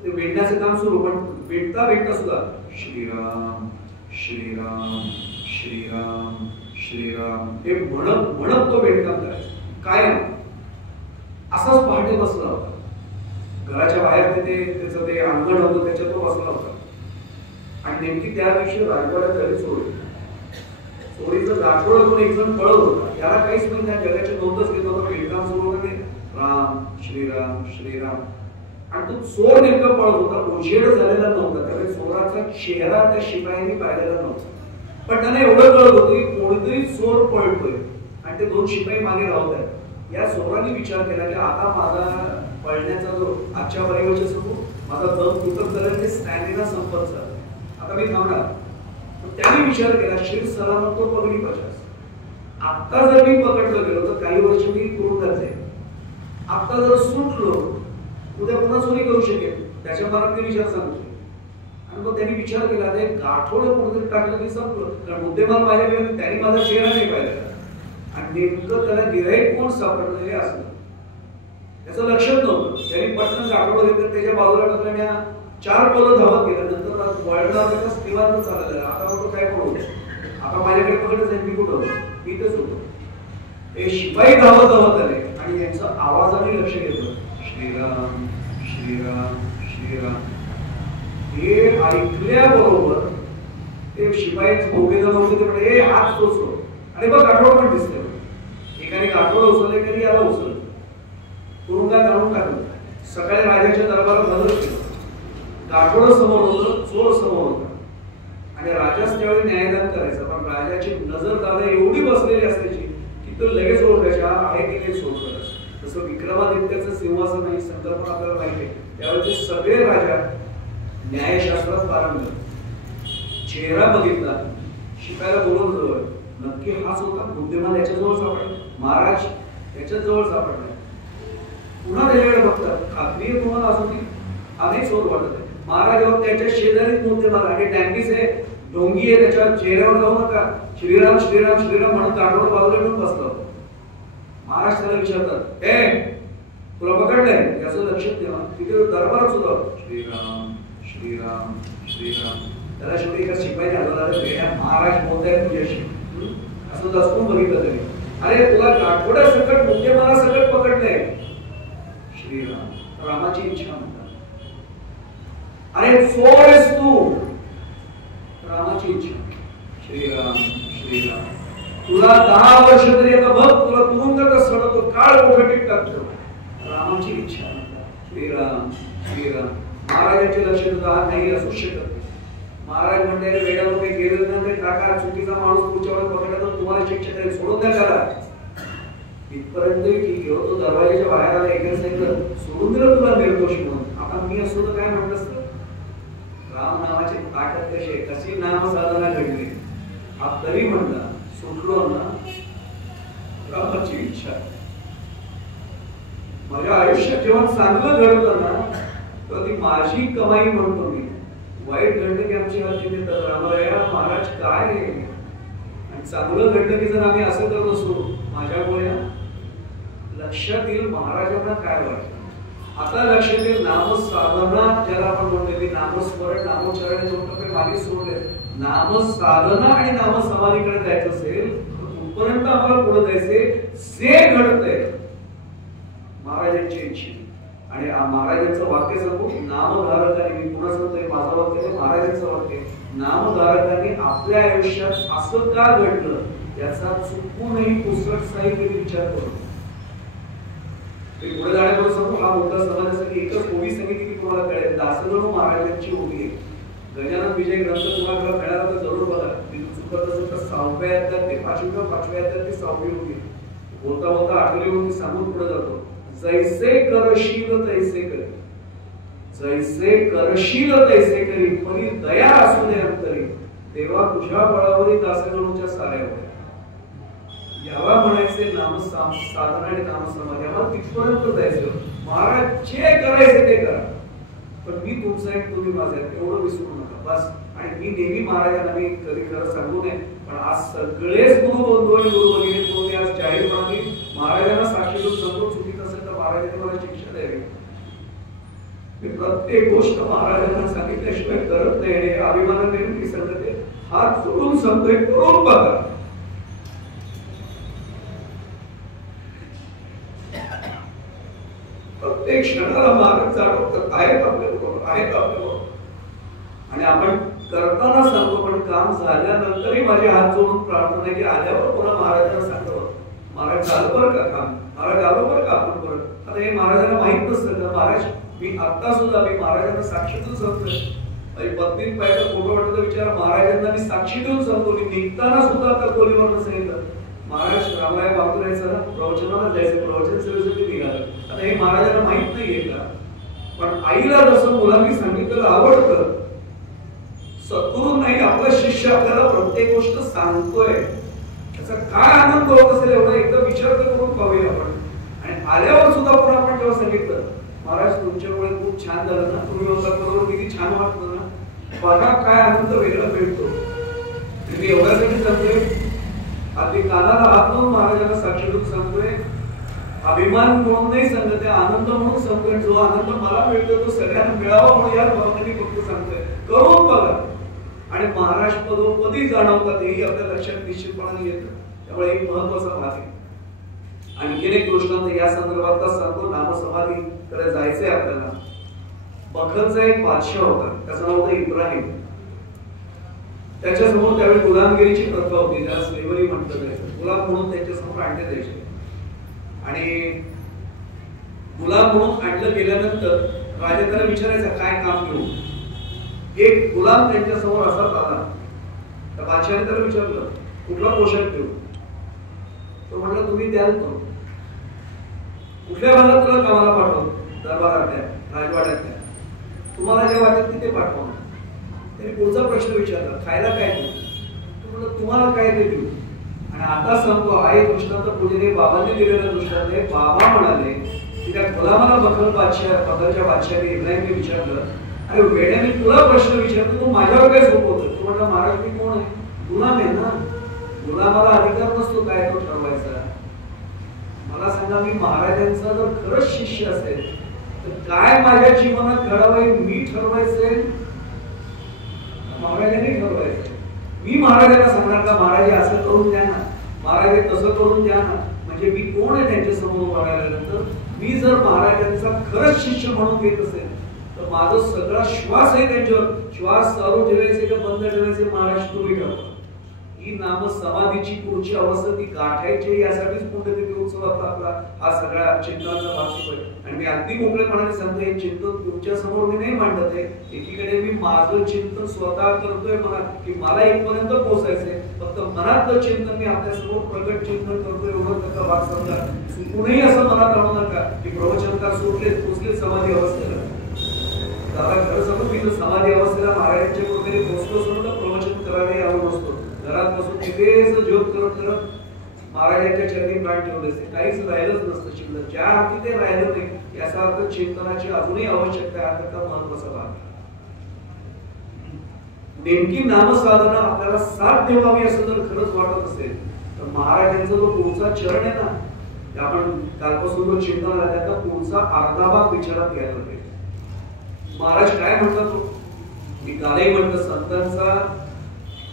ते विणण्याचं काम सुरू. पण विणता विणता सुद्धा श्रीराम श्रीराम श्रीराम श्रीराम हे म्हणत म्हणत तो विणकाम करायचा. काय असाच पहाटे बसला होता. घराच्या बाहेर त्याचं ते अंगण होतं, त्याच्यात तो बसला होता. आणि नेमकी त्या दिवशी राजवाड्यात झाली चोरी. चोरीचं गाठोडं एक जण पळत होता. याला काहीच माहिती नाही, जगाच्या नोंदच घेत होता. विणकाम सुरू होतं ते राम श्रीराम श्रीराम, आणि तो चोर नेमका पळत होता. उजेड झालेला नव्हता, त्यामुळे चोराचा चेहरा त्या शिपायांनी पाहिलेला नव्हता. पण त्यांना एवढं कळत होतं की कोणीतरी चोर पळतोय आणि ते 2 शिपाई मागे राहत आहेत. या चोरांनी विचार केला की आता माझा पळण्याचा जो आजच्या परिवेश असतो, माझा दम तुटत झाला, ते स्टॅमिना संपत झाला, आता मी थांबणार. त्यांनी विचार केला शिर सलामत तो पगडी 50. आता जर मी पकडलं गेलो तर काही वर्ष मी तुरुंगात जाईल. आता जर सुटलो उद्या पुन्हा चोरी करू शकेल, त्याच्या मनात ते विचार सांगतो. आणि मग त्यांनी विचार केला ते गाठोडं कुठेतरी टाकलं की संपलं, कारण मुद्देमाल माझ्याकडे, त्यांनी माझा चेहरा नाही पाहिला आणि नेमकं त्याला गिऱ्हाईक कोण सापडलं हे असलं त्याचं लक्षात नव्हतं. त्यांनी पटकन गाठोडं घेतलं, त्याच्या बाजूला टाकलं, 4 पावलं धावत गेलं. नंतर वळला त्याचा स्त्रीवाद चालला. आता होतो काय करू, आता माझ्याकडे पकडच आहे, मी कुठं होतो, मी इथेच होतो. हे शिपाई धावत धावत आले आणि यांचा आवाजाने लक्ष घेतलं, श्रीराम श्रीराम श्रीराम. हे ऐकल्याबरोबर ते शिपाई भोगेला नव्हते, ते म्हणजे हात तोच आणि बघ गाठोड पण दिसतंय, एकाने गाठोड उचलले एकाने याला उचललं, तुरुंगात घालून टाकलं. सकाळी राजाच्या दरबारात हजर केलं. गाठोड समोर होतं, चोर समोर होता आणि राजाच त्यावेळी न्यायदान करायचा. पण राजाची नजर दादा एवढी बसलेली असायची की तो लगेच ओळखायचा आहे की नाही सोड करायचं. तसं विक्रमादित्याचं सिंहासन नाही संकल्पना आपल्याला माहिती आहे. त्यावेळेचे सगळे राजा न्यायशास्त्रात पारंगत. चेहरा बघितला, शिकायला बोलवलं, नक्की हाच होता बुद्धिमान, याच्याजवळ सापडला. महाराज याच्याच जवळ सापडला. पुन्हा त्याच्याकडे बघतात, खात्री आहे तुम्हाला अजून की अनेक चोर वाटत आहे. महाराज त्याच्या शेजारीच बुद्धिमान आणि डॅम्बिस आहे, ढोंगी आहे, त्याच्या चेहऱ्यावर जाऊ नका, श्रीराम श्रीराम श्रीराम म्हणून गाठोड बाजूला घेऊन बसला. महाराज त्याला विचारतात, हे तुला पकडलंय, याचं लक्ष ठेवा. तिथे दरबारात सुद्धा श्रीराम श्रीराम श्रीराम. त्याला शेवटी एका शिपाईने हलवला, महाराज बोलताय तुझ्याशी, असं दचकून बघितलं तरी. अरे तुला गाठोड्या सकट बुद्धिमाना सकट पकडलंय, श्रीराम, रामाची इच्छा म्हणतात. अरे चोर आहेस तू, रामाची इच्छा, श्रीराम श्रीराम. तुला 10 वर्ष तरी आता बघ, तुला तुरुंगात सडतो, काळ कोठडीत टाकतो, रामाची इच्छा म्हणतात, श्रीराम श्रीराम. महाराजांचे लक्ष नाही असू शकत. महाराज म्हणते वेळेवर काही गेलं ना ते टाका, चुकीचा माणूस पुढच्या वेळेस पकडला तर तुम्हाला शिक्षा करेल, सोडून द्या त्याला. इथपर्यंत ठीक आहे, तो दरवाजाच्या बाहेर आला, एकाने सांगितलं सोडून दिलं तुला निर्दोष म्हणून. आता मी असतो तर काय म्हटलं असतं, राम नामाची ताकद कशी आहे, कशी नाम साधना घडली. हा तरी म्हणला सुटलो ना, रामाची इच्छा. माझ्या आयुष्यात जेव्हा चांगलं घडतं ना, तर ती माझी कमाई म्हणतो मी. वाईट घडलं की आमची हात येतात, रामराया महाराज काय आहे. आणि चांगलं घडलं की जर आम्ही असं करत असतो, माझ्यामुळे लक्षात येईल महाराजांना काय वाटतं. आता लक्षात येईल नामसाधना, ज्याला आपण म्हणतो की नामस्मरण नामोच्चारण दोन टप्पे मागे सोडले. नामसाधना आणि नामसमाधीकडे जायचं असेल तर कुठपर्यंत आम्हाला पुढे जायचे, जे घडतंय महाराजांची इच्छा. आणि महाराजांचं वाक्य सांगू, नामधारकाने, मी पुन्हा सांगतोय माझं वाक्य महाराजांचं वाक्य, नामधारकाने आपल्या आयुष्यात असं का घडलं याचा चुकूनही पुसटसाही कधी विचार करू. पुढे जाण्यावर सांगू, हा मोठा समाजासाठी एकच ओवी सांगितली की तुम्हाला कळेल. दासगणू महाराजांची ओवी आहे. गजानन विजय ग्रंथ तुम्हाला कळाला तर जरूर बघा. चुकत असेल तर 6व्या अध्यायात ते 5व्या अध्यायात ती 6वी ओवी. बोलता बोलता 8वी ओवी सांगून पुढे जातो. जैसे करशील तैसे करी, जैसे करशील तैसे करी, परी दया असू दे अंतरी, तेव्हा तुझ्या बळावरी दासगणूच्या साऱ्यावर. याला म्हणायचे नामसाधना आणि नामसमाधी. आम्हाला तिथपर्यंत जायचं. महाराज जे करायचे ते करा, पण मी तुमचा आहे तुम्ही माझा आहे एवढं विसरू नका बस. आणि मी नेहमी महाराजांना, मी कधी खरं सांगू नये पण आज सगळेच गुरु बंधू आणि गुरु भगिनी मी आज जाहीरपणाने महाराजांना साक्षी देऊन सांगतो, चुकीत असेल तर महाराजांनी मला शिक्षा द्यावी. मी प्रत्येक गोष्ट महाराजांना सांगितल्याशिवाय करत नाही. आणि अभिमानाने मी सांगते, हात जोडून सांगतोय, करून बघा. प्रत्येक क्षणाला मार्ग जाणवतात, आहेत आपल्याबरोबर, आहेत आपल्याबरोबर. आणि आपण करताना सांगतो, पण काम झाल्यानंतरही माझे हात जोडून प्रार्थना आहे की आल्यावर पुन्हा महाराजांना सांगतो, महाराज झालं बरं का काम, महाराज आलो बरं का आपण परत. आता हे महाराजांना माहित नसतं का, महाराज मी आता सुद्धा मी महाराजांना साक्षी देऊन सांगतोय. माझी पत्नीत पाहिजे फोटो वाटत विचार, महाराजांना मी साक्षी देऊन सांगतो. मी निघताना सुद्धा आता खोलीवर सांगितलं, महाराज रामराय बापूरायचं ना प्रवचनाला जायचं, प्रवचन सेवेसाठी निघालं. आता हे महाराजांना माहित नाहीये का, पण आईला जसं मुलांनी सांगितलेलं आवडतं, सद्गुरू नाही आपला शिष्य आपल्याला प्रत्येक गोष्ट सांगतोय, त्याचा काय आनंद होत असेल एवढा एकदा विचार करून पाहूया आपण. आणि आल्यावर सुद्धा पुन्हा आपण जेव्हा सांगितलं, महाराज तुमच्यामुळे खूप छान झालं ना, तुम्ही होता बरोबर किती छान वाटतं ना, बघा काय आनंद वेगळा मिळतो. मी एवढ्यासाठी सांगतोय, अगदी कानाला हात लावून महाराजांना साक्षी देऊन सांगतोय, अभिमान म्हणून नाही सांगत, आनंद म्हणून सांगतोय. जो आनंद मला मिळतो तो सगळ्यांना मिळावा म्हणून या भावनेने फक्त सांगतोय, करून बघा. आणि महाराज पदोपदी जाणवतात हेही आपल्या लक्षात निश्चितपणाने येतं. त्यामुळे एक महत्वाचा भाग आहे. आणखीन एक दृष्टांत या संदर्भात सांगतो, नामसमाधी कडे जायचंय आपल्याला. बखलचा एक बादशाह होता, त्याचं नाव होतं इब्राहिम. त्याच्यासमोर त्यावेळी गुलामगिरीची प्रथा होती, ज्याला स्लेव्हरी म्हटलं जायचं. गुलाब म्हणून त्यांच्यासमोर आणले द्यायचे. आणि गुलाब म्हणून आणलं गेल्यानंतर राजा त्याला विचारायचा काय काम घेऊ. एक गुलाम त्यांच्यासमोर असाच आला. तर बादशाहाने त्याला विचारलं कुठला पोशाख देऊ. तो म्हटलं तुम्ही द्याल तो कुठल्या भागात तुला कामाला पाठवतो. दरबारातल्या राजवाड्यातल्या तुम्हाला जे वाटेल तिथे पाठवा. त्यांनी पुढचा प्रश्न विचारला खायला काय देऊ. तो म्हटलं तुम्हाला काय ते देऊ. आणि आता सांगतो हा एक दृष्टांत पुढे बाबांनी दिलेला दृष्टांत आहे. बाबा म्हणाले की त्या गुलामाला बदलच्या बादशाहाने इब्राहिमने विचारलं अरे वेड्याने तुला प्रश्न विचारतो तू माझ्यावर काय सोपवतो. तू म्हटलं महाराज मी कोण आहे. गुलाम आहे ना. गुलामाला अधिकार नसतो काय तो ठरवायचा. मला सांगा मी महाराजांचा जर खरंच शिष्य असेल तर काय माझ्या जीवनात घडावं मी ठरवायचंय महाराजांनी ठरवायचं. मी महाराजांना सांगणार का महाराज असं करून द्या ना महाराज तसं करून द्या ना. म्हणजे मी कोण आहे त्यांच्या समोर बघायल्यानंतर. मी जर महाराजांचा खरंच शिष्य म्हणून घेत असेल तर माझा सगळा श्वास आहे त्यांच्यावर. श्वास चालू ठेवायचे का बंद ठेवायचे महाराज तुम्ही ठरवा. ही नाम समाधीची पुढची अवस्था ती गाठायची यासाठीच पुण्यतिथी उत्सवात आपला हा सगळा चिंतनाचा भाग सुरू आहे. आणि मी अगदी मोकळेपणाने सांगतो हे चिंतन तुमच्या समोर मी नाही मांडत आहे. एकीकडे मी माझं चिंतन स्वतः करतोय मला की मला इथपर्यंत पोहोचायचंय. फक्त मनातलं चिंतन मी आपल्या समोर प्रगट चिंतन करतोय एवढं त्याचा भाग समजा. कुणीही असं मनात आणू नका की प्रवचनकार सुटले पोचले समाधी अवस्थेला. त्याला खरं सांगू मी तर समाधी अवस्थेला महाराजांच्या वगैरे पोहोचलो असतो तर प्रवचन करायला यावं नसतो. घरात बसून तिथेच ज्योत करत करत महाराजांच्या चरणी प्राण ठेवले असते. काहीच राहिलंच नसतं शिल्लक. ज्या अर्थी ते राहिलं नाही याचा अर्थ चिंतनाची अजूनही आवश्यकता आहे. आता महत्वाचा भाग नेमकी नामसाधना आपल्याला साथ देवावी असं जर खरंच वाटत असेल तर महाराजांचा जो पुढचा चरण आहे ना आपण कालपासून जो चिंतन आहे त्याचा पुढचा अर्धा भाग विचारात घ्यायला पाहिजे. महाराज काय म्हणतात मी कालही म्हटलं संतांचा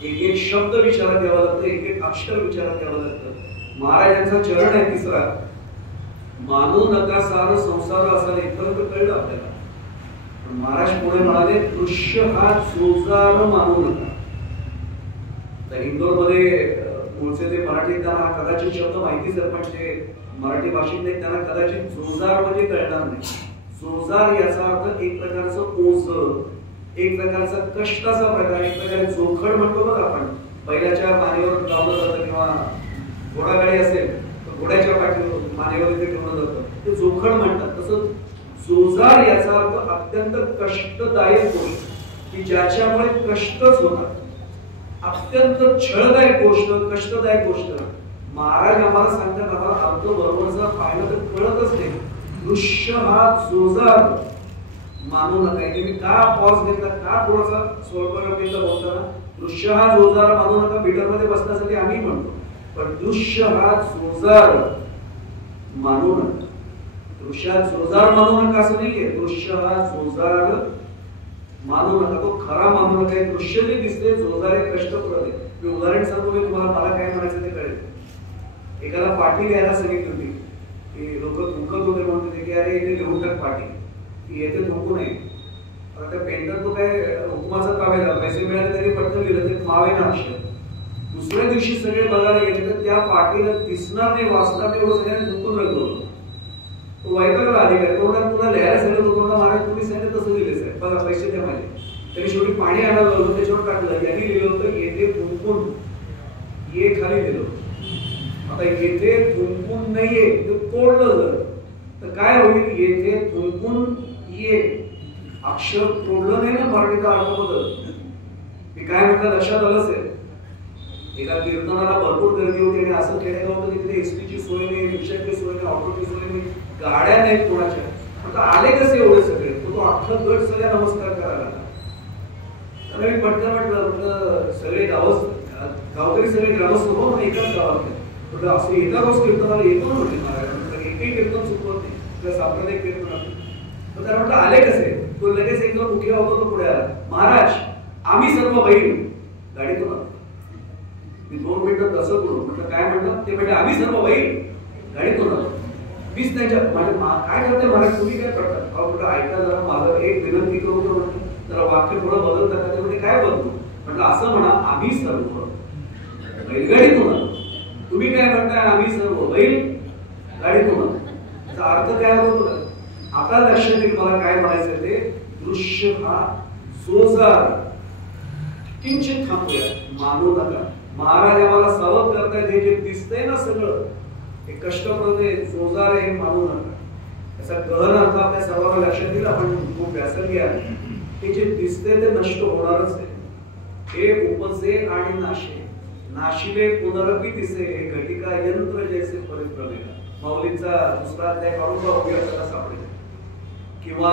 एक एक शब्द विचारात घ्यावा लागतो. एक एक अक्षर विचारात घ्यावं लागतं. महाराजांचा चरण आहे तिसरा मानू नका सार संसार असा इथपर्यंत कळलं आपल्याला. पण महाराज पुढे म्हणाले दृश्य हा जोजार मानू नका. तर इंदोरमध्ये मूळचे जे मराठी त्यांना कदाचित शब्द माहितीच आहे पण ते मराठी भाषेत नाही त्यांना कदाचित जोजार म्हणजे कळणार नाही. जोजार याचा अर्थ एक प्रकारचं ओझ एक प्रकारचा कष्टाचा प्रकार एक प्रकारे जोखड म्हणतो बघ आपण. बैलाच्या मानेवर लावलं जातं किंवा घोडागाडी असेल तर घोड्याच्या पाठीवर मानेवर इथे ठेवलं जातं ते जोखड म्हणतात. तसं जोजार याचा अर्थ अत्यंत कष्टदायक गोष्ट की ज्याच्यामुळे कष्टच होतात. अत्यंत छळदायक गोष्ट कष्टदायक गोष्ट. महाराज आम्हाला सांगतात आम्हाला अर्थ बरोबर जर पाहिलं तर कळतच नाही. दृश्य हा जोजार मानू नका. मी का पॉज घेतला का थोडासा स्वल्पवेळ बोलताना दृश्य हा जोजार मानू नका. मीटरमध्ये बसण्यासाठी आम्ही म्हणतो पण दृश्य हा जोजार मानू नका. दृश्यात जोजार मानू नका असं नाहीये. दृश्य हा जोजार मानू नका तो खरा मानू नका. दृश्य जे दिसते जोजार एक कष्ट पडते. मी उदाहरण सांगतो मी तुम्हाला मला काय म्हणायचं ते कळेल. एकाला पाठी लिहायला सांगितली होती की लोक थुंकत होते म्हणते की अरे इथे लिहून टाक पाठी येथे थोकू नये. आता त्या पेंटर तो काय हुकुमाचा काम आहे पैसे मिळाले तरी पटकन लिहिलं ते मावे ना अक्षर. दुसऱ्या दिवशी सगळे बघायला गेले तर त्या पाठीला दिसणार नाही वाचणार नाही एवढं सगळ्यांनी थुंकून राहिलो. तो वैतागला अधिकारी तोंडात तुला लिहायला सांगितलं होतं महाराज तुम्ही सांगितलं तसं लिहिले साहेब बघा पैसे द्या माझे. तरी शेवटी पाणी आणायला लागलो त्याच्यावर टाकलं यांनी लिहिलं होतं येथे थुंकून ये खाली लिहिलं. आता येथे थुंकून नाहीये ते तोडलं जर तर काय होईल येथे थुंकून ये अक्षर तोडलं नाही ना मराठीचा अर्थ बदल. मी काय म्हटलं लक्षात आलंच आहे. एका कीर्तनाला भरपूर गर्दी होती आणि असं खेडेगाव होतं तिथे एसटीची सोय नाही रिक्षाची सोय नाही ऑटोची सोय नाही गाड्या नाहीत कोणाच्या. आता आले कसे एवढे सगळे तो अख्खा गट सगळ्या नमस्कार करायला. तर मी पटकन म्हटलं सगळे गावकरी सगळे ग्रामस्थ हो एकाच गावात म्हटलं असं एका रोज कीर्तनाला येतो ना म्हटलं महाराज एकही कीर्तन चुकवत नाही प्लस साम्प्रदायिक कीर्तन. तर त्याला म्हटलं आले कसे तो लगेच एकदम मुख्य होतो तो पुढे आला. महाराज आम्ही सर्व बहीण गाडीतून आलो. मी 2 मिनिटं तसं करू म्हटलं काय म्हटलं ते म्हणजे आम्ही सर्व बहीण गाडीतून आलो. मीच त्यांच्या माझ्या काय करते महाराज तुम्ही काय करतात म्हटलं ऐका जरा माझं एक विनंती करू तर म्हटलं जरा वाक्य थोडं बदल करतात म्हणजे काय बदलू म्हटलं असं म्हणा आम्ही सर्व बैलगाडीतून आलो. तुम्ही काय म्हणताय आम्ही सर्व बैल गाडी तुम्हाला, त्याचा अर्थ काय होतो? आता लक्षात येईल मला काय म्हणायचं ते. दृश्य हा जोजार, किंचित थांबूया, मानू नका. महाराज आम्हाला सावध करतायत, हे जे दिसतंय ना सगळं हे कष्टप्रद आहे, जोजार आहे, मानू नका. त्याचा गहन अर्थ आपल्या सर्वांना लक्षात येईल. आपण खूप व्यासन घ्या. हे जे दिसते ते नष्ट होणारच आहे. हे उपसे आणि नाशे, नाशिले पुनरपी दिसे, हे घटिका यंत्र जैसे परिभ्रमेला. माऊलींचा दुसरा अध्याय काढून बघूया त्याला सापडेल. किंवा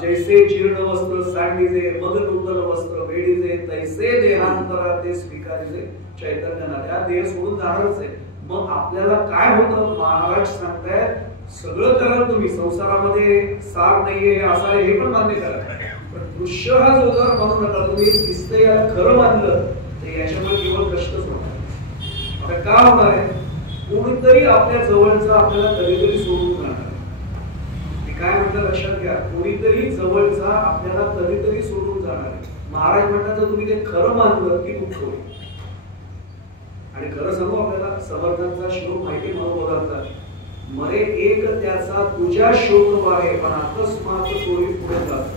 जैसे जीर्ण वस्त्र सांडीजे, मग नूतन वस्त्र वेडीजे, तैसे देहांतरा ते स्वीकारिजे चैतन्य. त्या देह सोडून जाणारच आहे. मग आपल्याला काय होतं? महाराज सांगतायत सगळं करा तुम्ही, संसारामध्ये सार नाहीये, असं आहे हे पण मान्य करा, पण दृश्य हा जोजार मानू नका. तुम्ही दिसतंय याला खरं मानलं तर याच्यामुळे केवळ कष्टच होणार. आता का होणार आहे? कोणीतरी आपल्या जवळचं आपल्याला कधीतरी सोडून जाणार. मी काय म्हटलं लक्षात घ्या, कोणीतरी जवळचा आपल्याला कधीतरी सोडून जाणार आहे. महाराज म्हणतात जर तुम्ही ते खरं मानलं की दुःख होईल. आणि खरं सांगू आपल्याला, समर्थांचा श्लोक माहिती मनोबोधाचा, मरे एक त्याचा तुझ्या शोक वाहे, पण अकस्मात सोडी पुढे जात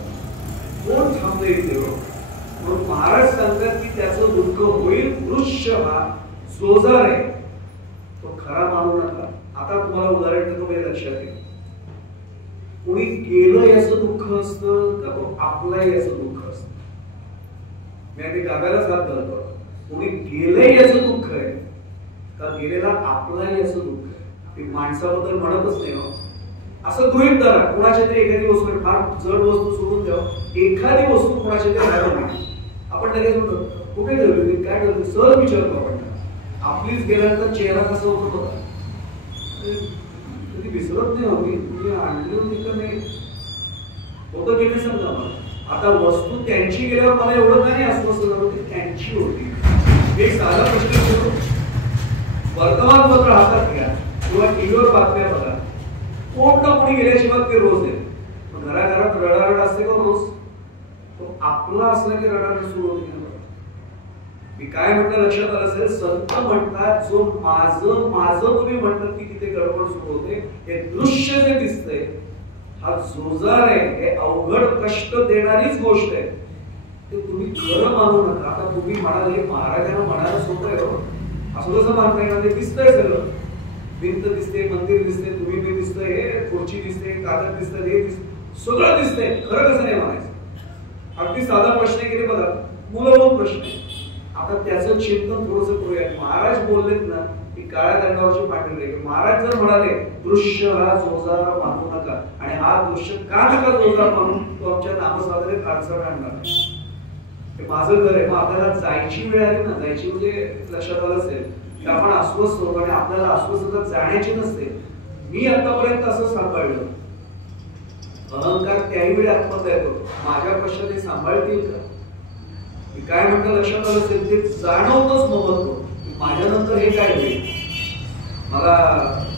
कोण थांबले देव. म्हणून महाराज सांगतात की त्याचं दुःख होईल. दृश्य हा जोजार आहे, तो खरा मानू नका. आता तुम्हाला उदाहरण देतो, हे लक्षात येईल. कोणी गेलं याचं दुःख असतं का तो आपला याचं दुःख असतं? मी अगदी गाव्यालाच हात धरतो. कोणी गेले याचं दुःख आहे का गेलेला आपला याचं दुःख आहे? ते माणसाबद्दल म्हणतच नाही हो. असं गृहीत धरा, कोणाच्या तरी एखादी वस्तू, फार जड वस्तू सोडून द्या, एखादी वस्तू कोणाच्या तरी राहिली नाही, आपण लगेच म्हणतो कुठे ठेवली, काय ठेवली, सहज विचारतो आपण. आपलीच गेल्यानंतर चेहरा कसा होतो कधी विसरत नाही. आम्ही तुम्ही आणली होती का नाही होतं की नाही समजा मला. आता वस्तू त्यांची गेल्यावर मला एवढं नाही अस्वस्थ झालं, ती त्यांची होती. एक साधा प्रश्न होतो, वर्तमानपत्र हातात घ्या किंवा टीव्हीवर बातम्या बघा, कोण ना कोणी गेल्याशिवाय ते रोज आहे. घराघरात रडारड असते का रोज? तो आपला असला की रडारड सुरू होते. मी काय म्हटलं लक्षात आलं असेल, संत म्हणतात जो माझं माझं तुम्ही म्हणतात की तिथे गडबड सुरू होते. हे दृश्य जे दिसतंय हा जोजार आहे, हे अवघड कष्ट देणारीच गोष्ट आहे. ते तुम्ही खरं मानू नका. आता तुम्ही म्हणाले महाराजांना म्हणायला सोपं आहे हो, असं कसं मानताय ना? ते दिसतंय सगळं, भिंत दिसते, मंदिर दिसते, तुम्ही बी दिसतंय, हे खुर्ची दिसते, कागद दिसतं, हे सगळं दिसतंय, खरं कसं नाही म्हणायचं? अगदी साधा प्रश्न केले बघा, मूलभूत प्रश्न आहे. आता त्याचं चिंतन थोडंसं करूया. महाराज बोललेत ना की काळ्या दंडावरची पांढरी रेघ. महाराज जर म्हणाले दृश्य हा जोजार मानू नका, आणि हा दृश्य का नका जोजार मानून, तो आमच्या नामसाधनेत अडचण आणणार. हे माझं घर आहे. मग आपल्याला जायची वेळ आली ना, जायची म्हणजे लक्षात आलं असेल की आपण अस्वस्थ होतो आणि आपल्याला अस्वस्थता जाण्याची नसते. मी आतापर्यंत असं सांभाळलं, अहंकार त्याही वेळी आत्महत्या येतो. माझ्या पश्चात ते सांभाळतील का? मी काय म्हणतो लक्षात आलं असेल, ते जाणवतच महत्व. माझ्यानंतर हे काय होईल? मला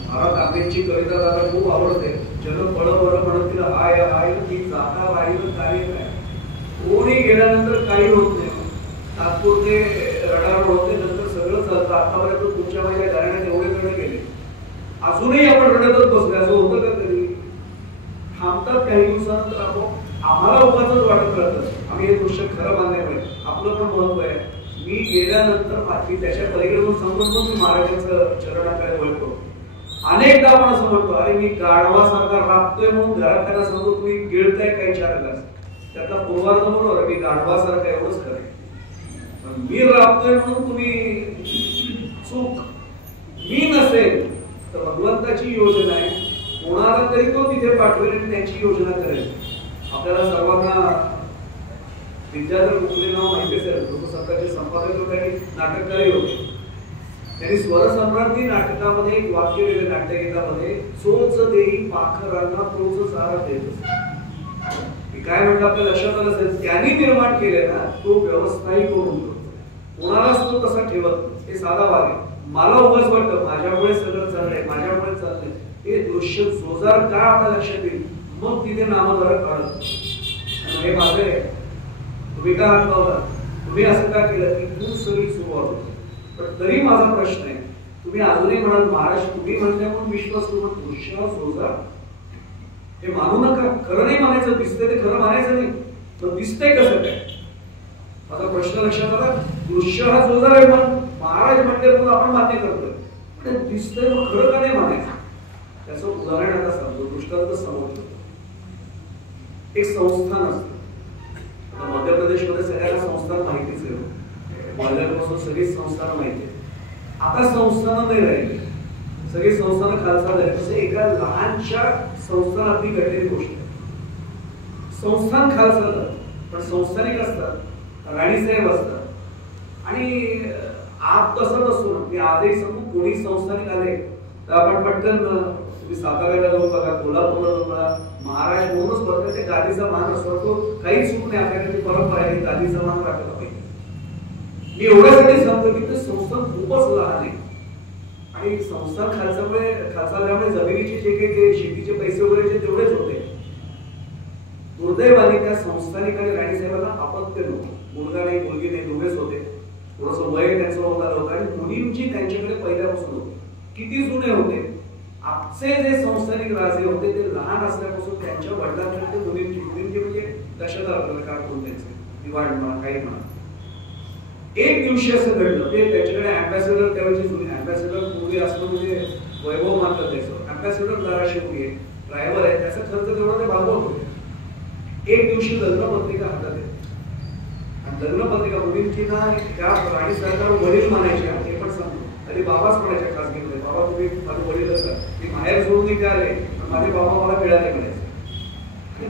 महाराज तांबेंची कविता दादा खूप आवडते. जन बळ बळ म्हणतील हाय हाय की जाता राहील कार्य काय. कोणी गेल्यानंतर काही होत नाही, तात्पुरते रडारड होते, नंतर सगळं चालतं. आतापर्यंत तुमच्या माझ्या घराण्यात एवढे जण गेले, अजूनही आपण रडतच बसले. असं होतं का कधी? थांबतात काही दिवसानंतर आपण, आम्हाला उगाचच वाटत राहतं आम्ही हे दृश्य खरं मानले पाहिजे, आपलं पण महत्व आहे. मी गेल्यानंतर मी त्याच्या पलीकडे समजून मी महाराजांचं चरणाकडे वळतो. अनेकदा आपण असं म्हणतो, अरे मी गाढवासारखा राबतोय म्हणून घरात त्यांना सांगतो तुम्ही गिळताय काही 4 ग्लास, त्यातला पूर्वार्ध बरोबर, मी गाढवासारखा एवढंच खरं. मी राबतोय म्हणून तुम्ही चूक. मी नसेल तर भगवंताची योजना आहे, कोणाला तरी तो तिथे पाठवेल आणि त्यांची योजना करेल. आपल्याला सर्वांना विद्याधर गोखले नाव माहिती असेल, लोकसंताचे संपादक होते आणि नाटककारही होते. त्यांनी स्वरसम्रांती नाटकामध्ये एक वाक्य लिहिले नाट्यगीतामध्ये, चोच देई पाखरांना तोच चारा देत. काय म्हटलं आपल्या लक्षात आलं असेल, त्यांनी निर्माण केले ना, तो व्यवस्थाही करून कोणालाच तो तसा ठेवत. हे साधा भाग आहे. मला उगाच वाटतं माझ्यामुळे सगळं चाललंय, माझ्यामुळे चाललंय. हे दृश्य जोजार का आपल्या लक्षात येईल, मग तिथे नामधारक काढत हे माझं आहे. तुम्ही का हात लावला, तुम्ही असं का केलं, की खूप सगळी सुरुवात होती. पण तरी माझा प्रश्न आहे, तुम्ही अजूनही म्हणाल महाराज तुम्ही म्हणताय म्हणून विश्वास करू, दृश्य सोजा हे मानू नका. खरं नाही मानायचं, दिसतंय ते खरं मानायचं नाही. तर दिसतंय कसं काय? माझा प्रश्न लक्षात आला. दृश्य हा जोजार आहे म्हणून महाराज म्हणले म्हणून आपण मान्य करतोय, दिसतंय मग खरं का नाही मानायचं? त्याचं उदाहरण आता सांगतो, दृष्टांत समोर ठेवतो. एक संस्थान असतं. मध्य प्रदेशमध्ये सगळ्यांना संस्थान माहितीच आहे, बाजारापासून सगळीच संस्थानं माहिती आहे. आता संस्थानं नाही राहिली, सगळी संस्थानं खालसा झाली. तसं एका लहानशा संस्थानातली घडलेली गोष्ट आहे. संस्थान खालसा झालं, पण संस्थानिक असतात, राणीसाहेब असतात आणि आप तसं नसतो ना. मी आजही सांगू, कोणी संस्थानिक आले तर आपण पटकन तुम्ही साताऱ्याला जाऊन बघा, कोल्हापूरला जाऊन बघा, महाराज म्हणूनच बघा, ते गादीचा मान असतो, तो काही चूक नाही. आपल्याकडे परंपरा आहे, गादीचा मान राखला पाहिजे. मी एवढ्यासाठी सांगतो की ते संस्थान खूपच लहान आहे आणि संस्थान खालच्यामुळे जमिनीचे जे काही शेतीचे पैसे वगैरे तेवढेच होते. दुर्दैवाने त्या संस्थानिक आणि राणीसाहेबांना अपत्य नव्हतं. मुलगा नाही, मुलगी नाही, दोघेच होते. थोडस वय त्यांचं होत आलं होतं आणि मुलींची त्यांच्याकडे पहिल्यापासून होती. किती जुने होते आजचे जे संस्थानिक राजे होते, ते लहान असल्यापासून त्यांच्या वडिलांकडे मुलींची म्हणजे लक्षात आपल्याला काय कोण त्यांचे दिवाण म्हणा काही म्हणा. एक दिवशी असं घडलं, ते त्याच्याकडे अँबॅसेडर, त्यावेळेची जुनी अँबॅसेडर पूर्वी असतो म्हणजे वैभव मानलं त्याचं. अँबॅसेडर धाराशिवरी आहे, ड्रायव्हर आहे, त्याचा खर्च तेवढा ते भागवत होते. एक दिवशी लग्नपत्रिका हातात येते आणि लग्नपत्रिका मुलींची ना त्या राणी सरकार वडील म्हणायचे, हे पण सांगतो. तरी बाबाच म्हणायचे खासगीमध्ये, बाबा तुम्ही माझे वडीलच आहे, मी बाहेर सोडून इथे आले पण माझे बाबा मला मिळाले म्हणायचे.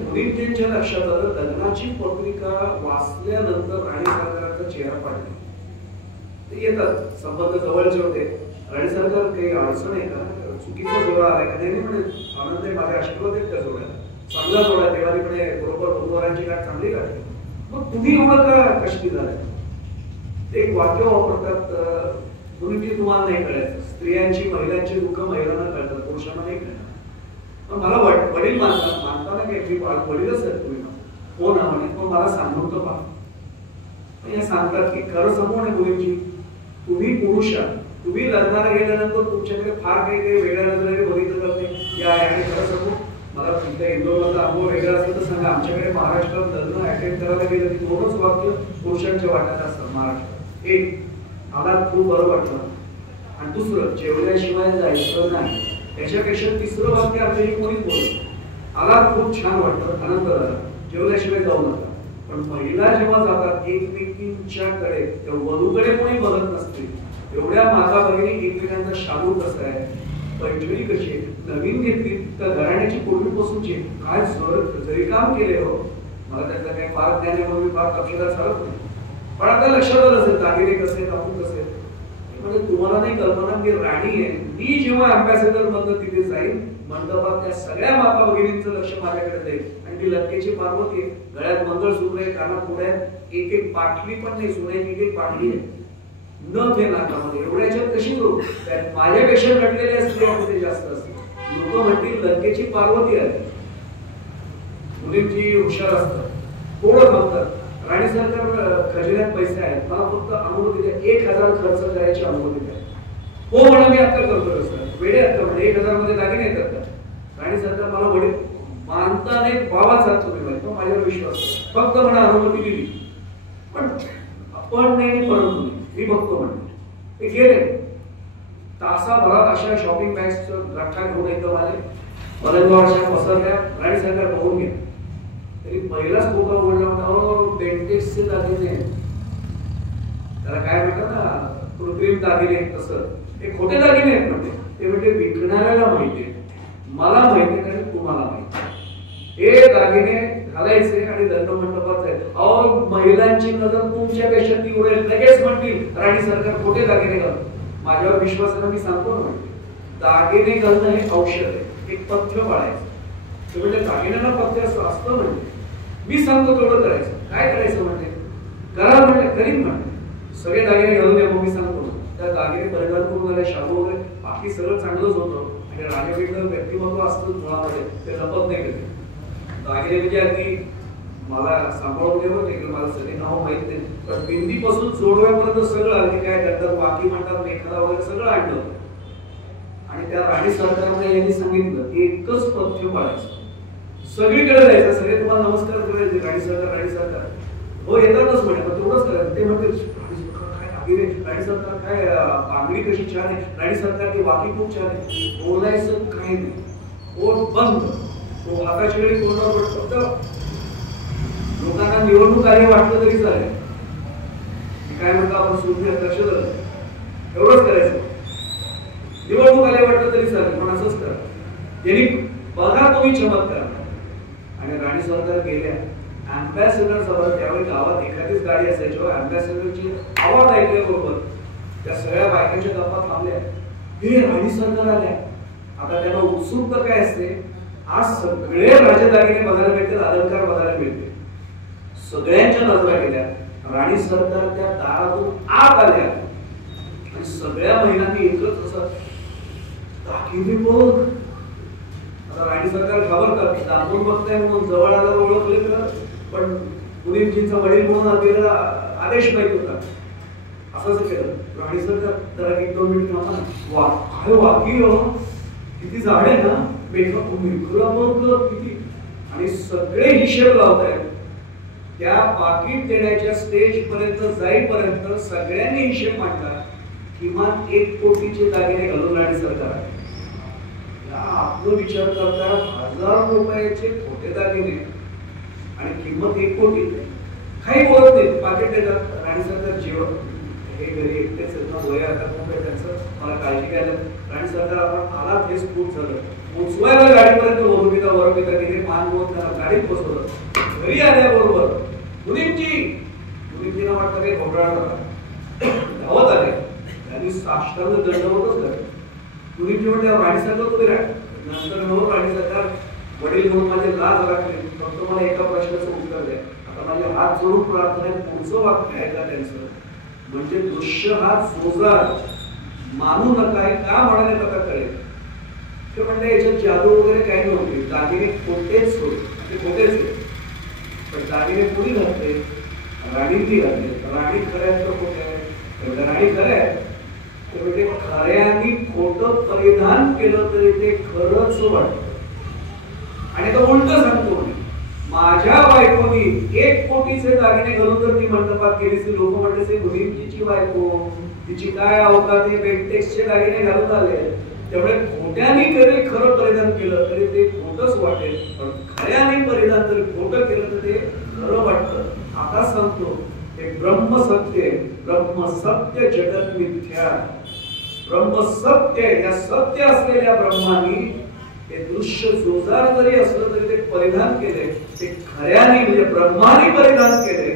मुलींच्या लक्षात आलं, लग्नाची पत्रिका वाचल्यानंतर राणी सरकाराचा चेहरा पाडला. ते येतात, संबंध जवळचे होते. राणी सरकार काही अडचण आहे का, चुकीचा जोडा आलाय का? नाही म्हणे, आनंद आहे, माझे आशीर्वाद आहेत त्या जोड्याला, चांगला जोडा, देवारीकडे बरोबर बुधवारांची गाठ चांगली काढली. मग तुम्ही एवढं का कष्टी झालाय? एक वाक्य वापरतात, मुलींची तुम्हाला नाही कळायचं, स्त्रियांची महिलांची दुःख महिलांना कळतात, पुरुषांना नाही कळतात. पण मला वडील मानताना काय मी वडीलच आहेत तुम्ही, हो ना म्हणे, पण मला सांगून तर पहा. हे सांगतात की खरं समोर आहे मुलींची, तुम्ही पुरुष आहात, तुम्ही लग्नाला गेल्यानंतर तुमच्याकडे फार काही वेगळ्या नजरेने बघितलं जाते. या आणि खरं समोर मला तुमच्या इंदोरमधला अनुभव वेगळा असेल तर सांगा. आमच्याकडे महाराष्ट्रात लग्न अटेंड करायला गेलं की दोनच वाक्य पुरुषांच्या वाट्यात असतात महाराष्ट्रात. एक, मला खूप बरं वाटलं, आणि दुसरं, जेवल्याशिवाय जायचं नाही. याच्यापेक्षा तिसरं वाक्य आपल्याला कोणीच बोलत, आला खूप छान वाटतं, आनंद झाला, जेवल्याशिवाय जाऊ नका. पण महिला जेव्हा जातात एकमेकींच्याकडे, त्या वधूकडे कोणी बघत नसते. एवढ्या माता भगिनी एकमेकांचा शालू कसा आहे, पैठणी कशी आहे, नवीन घेतली तर घराण्याची पूर्वीपासूनची काय जरी काम केले हो, मला त्यातलं काही फार ज्ञान आहे म्हणून फार तपशिलात चालत नाही. पण आता लक्षात आलं असेल दागिने कसे, आपण कसे. म्हणजे तुम्हाला नाही कल्पना, मी राणी आहे. मी जेव्हा अँबॅसेडर मधून तिथे जाईल मंडपात, त्या सगळ्या माता भगिनींचं लक्ष माझ्याकडे जाईल. आणि ती लंकेची पार्वती आहे, गळ्यात मंगळसूत्र आहे, कानात पुढे एक एक पाटली पण नाही, सोन्याची एक एक पाटली आहे, न ते नाकामध्ये. एवढ्याच्यात कशी करू? माझ्यापेक्षा घडलेल्या स्त्रियांमध्ये जास्त असते. लोक म्हणतील लंकेची पार्वती आहे. मुलींची हुशार असतात, थोडं म्हणतात राणी सरकार खजिन्यात पैसे आहेत, मला फक्त अनुमती द्या, 1000 खर्च करायची अनुमती द्या. हो म्हणा, मी आता करतोय सर, वेळे आता म्हणजे 1000 मध्ये दागिने येतात का? राणी सरकार मला वडील मानता नाही, भावाच हात तुम्ही माहिती, माझ्यावर विश्वास फक्त म्हणा अनुमती दिली. पण नाही, परंतु मी बघतो म्हणते. ते गेले तासाभरात अशा शॉपिंग बॅग्सचं गठ्ठा घेऊन एकदम आले, अशा पसरल्या. राणी सरकार बघून घे, तरी पहिलाच कोका उघडला होता, बेंटेक्सचे दागिने, त्याला काय म्हणतात ना, कृत्रिम दागिने, तसं हे खोटे दागिने आहेत म्हणजे. ते म्हणजे विकणाऱ्याला माहिती, मला माहिती नाही, तुम्हाला माहिती. हे दागिने घालायचे आणि लग्न मंडपात जायचे. अहो, महिलांची नजर तुमच्यापेक्षा तीव्र आहे, लगेच म्हणतील राणी सरकार खोटे दागिने घालतात. माझ्यावर विश्वासाने मी सांगतो ना, दागिने घालणं हे औषध आहे, एक पथ्य पाळायचं. ते म्हणजे दागिन्यांना पथ्य असतं म्हणजे मी सांगतो तेवढं करायचं. काय करायचं म्हणजे करा म्हणजे करीन म्हणजे सगळे दागिने घालून या, मग मी सांगतो त्या दागिने परिधान करून आले, शाबू वगैरे, बाकी सगळं चांगलंच होतं. आणि राणीवेगळं व्यक्तिमत्व असतं मुळामध्ये, ते लपत नाही कधी. दागिने म्हणजे अगदी मला सांभाळून ठेवत नाही, मला सगळे नाव माहित नाही, पण बिंदीपासून जोडव्यापर्यंत सगळं, अगदी काय करतात बाकी म्हणतात मेखाला वगैरे सगळं आणलं. आणि त्या राणी सरकारने यांनी सांगितलं एकच पथ्य पाळायचं, सगळीकडे जायचं, सगळे तुम्हाला नमस्कार करायचे, राणी सरकार राणी सरकार, हो येतातच म्हणे, पण तेवढंच करायचं. ते म्हणते राणी सरकार काय बांगडी कशी छान आहे, राणी सरकार ती वाकी खूप छान आहे, बोलायचं काही नाही, पोट बंद, तो हाताची वेळी तोंडावर फक्त लोकांना निवडणूक आली वाटलं तरी चालेल, काय म्हणतो आपण सुरती अध्यक्ष झालं, एवढंच करायचं, निवडणूक आली वाटलं तरी चालेल, पण असंच करा. यांनी बघा तुम्ही चमत्कार. आणि राणी सरकार गेल्या, अँबॅसेडर जवळ त्यावेळी गावात एखादीच गाडी असायची, अँबॅसेडरची आवाज ऐकल्याबरोबर त्या सगळ्या बायकांच्या गप्पा थांबल्या, हे राणी सरकार आल्या. आता त्यांना उत्सुकता काय असते, आज सगळे राजदागिने बघायला मिळतील, अलंकार बघायला मिळते, सगळ्यांच्या नजरा गेल्या. राणी सरकार त्या दारातून आत आल्या आणि सगळ्या महिलांनी एकच असं दागिने बघ. आता राणी सरकार घाबरतात, दाखवून बघताय म्हणून जवळ आला ओळखले तर, पण मुलींजींचा वडील म्हणून आपल्याला आदेश माहित होता, असंच केलं. राणी सरकार जरा 1-2 मिनिट थांबा, वा काय वाकी किती झाड आहे ना, मेघला बघ किती, आणि सगळे हिशेब लावतायत. त्या पाकिट देण्याच्या स्टेज पर्यंत जाईपर्यंत सगळ्यांनी हिशेब मांडला, किमान 1 कोटीचे दागिने घालून राणी सरकार आहे. आपलं विचार करता 1000 रुपयाचे खोटे दागिने आणि किंमत 1 कोटी, काही बोलत नाही, पाकिट देतात. राणी सरकार जेवण, हे घरी एकटेच वय आता खूप आहे त्यांचं, मला काळजी घ्यायला. राणी सरकार आपण आला तेच खूप झालं, पोचवायला गाडीपर्यंत वरपिता गेले, मान बोलत गाडीत पोचवलं. घरी आल्याबरोबर मुलींजींना वाटतं काही घोटाळा झाला, धावत आले, त्यांनी साष्टांग दंडवतच झाले. मुलींजी म्हणते राणी सरकार तुम्ही नंतर हो राणी सरकार, वडील म्हणून माझे लाज राखले, फक्त मला एका प्रश्नाचं उत्तर द्या. आता माझे हात जोडून प्रार्थना आहे, पुढचं वाक्य आहे का त्यांचं, म्हणजे दृश्य हा जोजार मानू नका का म्हणाले आता कळेल. ते म्हणले याच्यात जादू वगैरे काही नव्हते, दागिने खोटेच होते, ते खोटेच होते, पण दागिने कोणी घातले, राणींनी घातले. राणी खऱ्या तर खोट्या, राणी खऱ्या ते म्हणजे खऱ्यानी खोटं परिधान केलं तरी ते खरंच वाटतं. आणि आता उलट सांगतो, माझ्या बायकोनी 1 कोटीचे दागिने घालून जर ती मंडपात गेली, लोक म्हणते मुलींची बायको, तिची काय अवकात, बेंटेक्सचे दागिने घालून आले, त्यामुळे खोट्याने जरी खरं परिधान केलं तरी ते खोटच वाटेल, पण खऱ्याने परिधान जर खोटं केलं तर ते खरं वाटतं. आता सांगतो, हे ब्रह्मसत्य, ब्रह्मसत्य जगत मिथ्या, ब्रह्मसत्य, या सत्य असलेल्या ब्रह्मानी ते दृश्य जोजार जरी असलं तरी ते परिधान केले, ते खऱ्याने म्हणजे ब्रह्माने परिधान केले,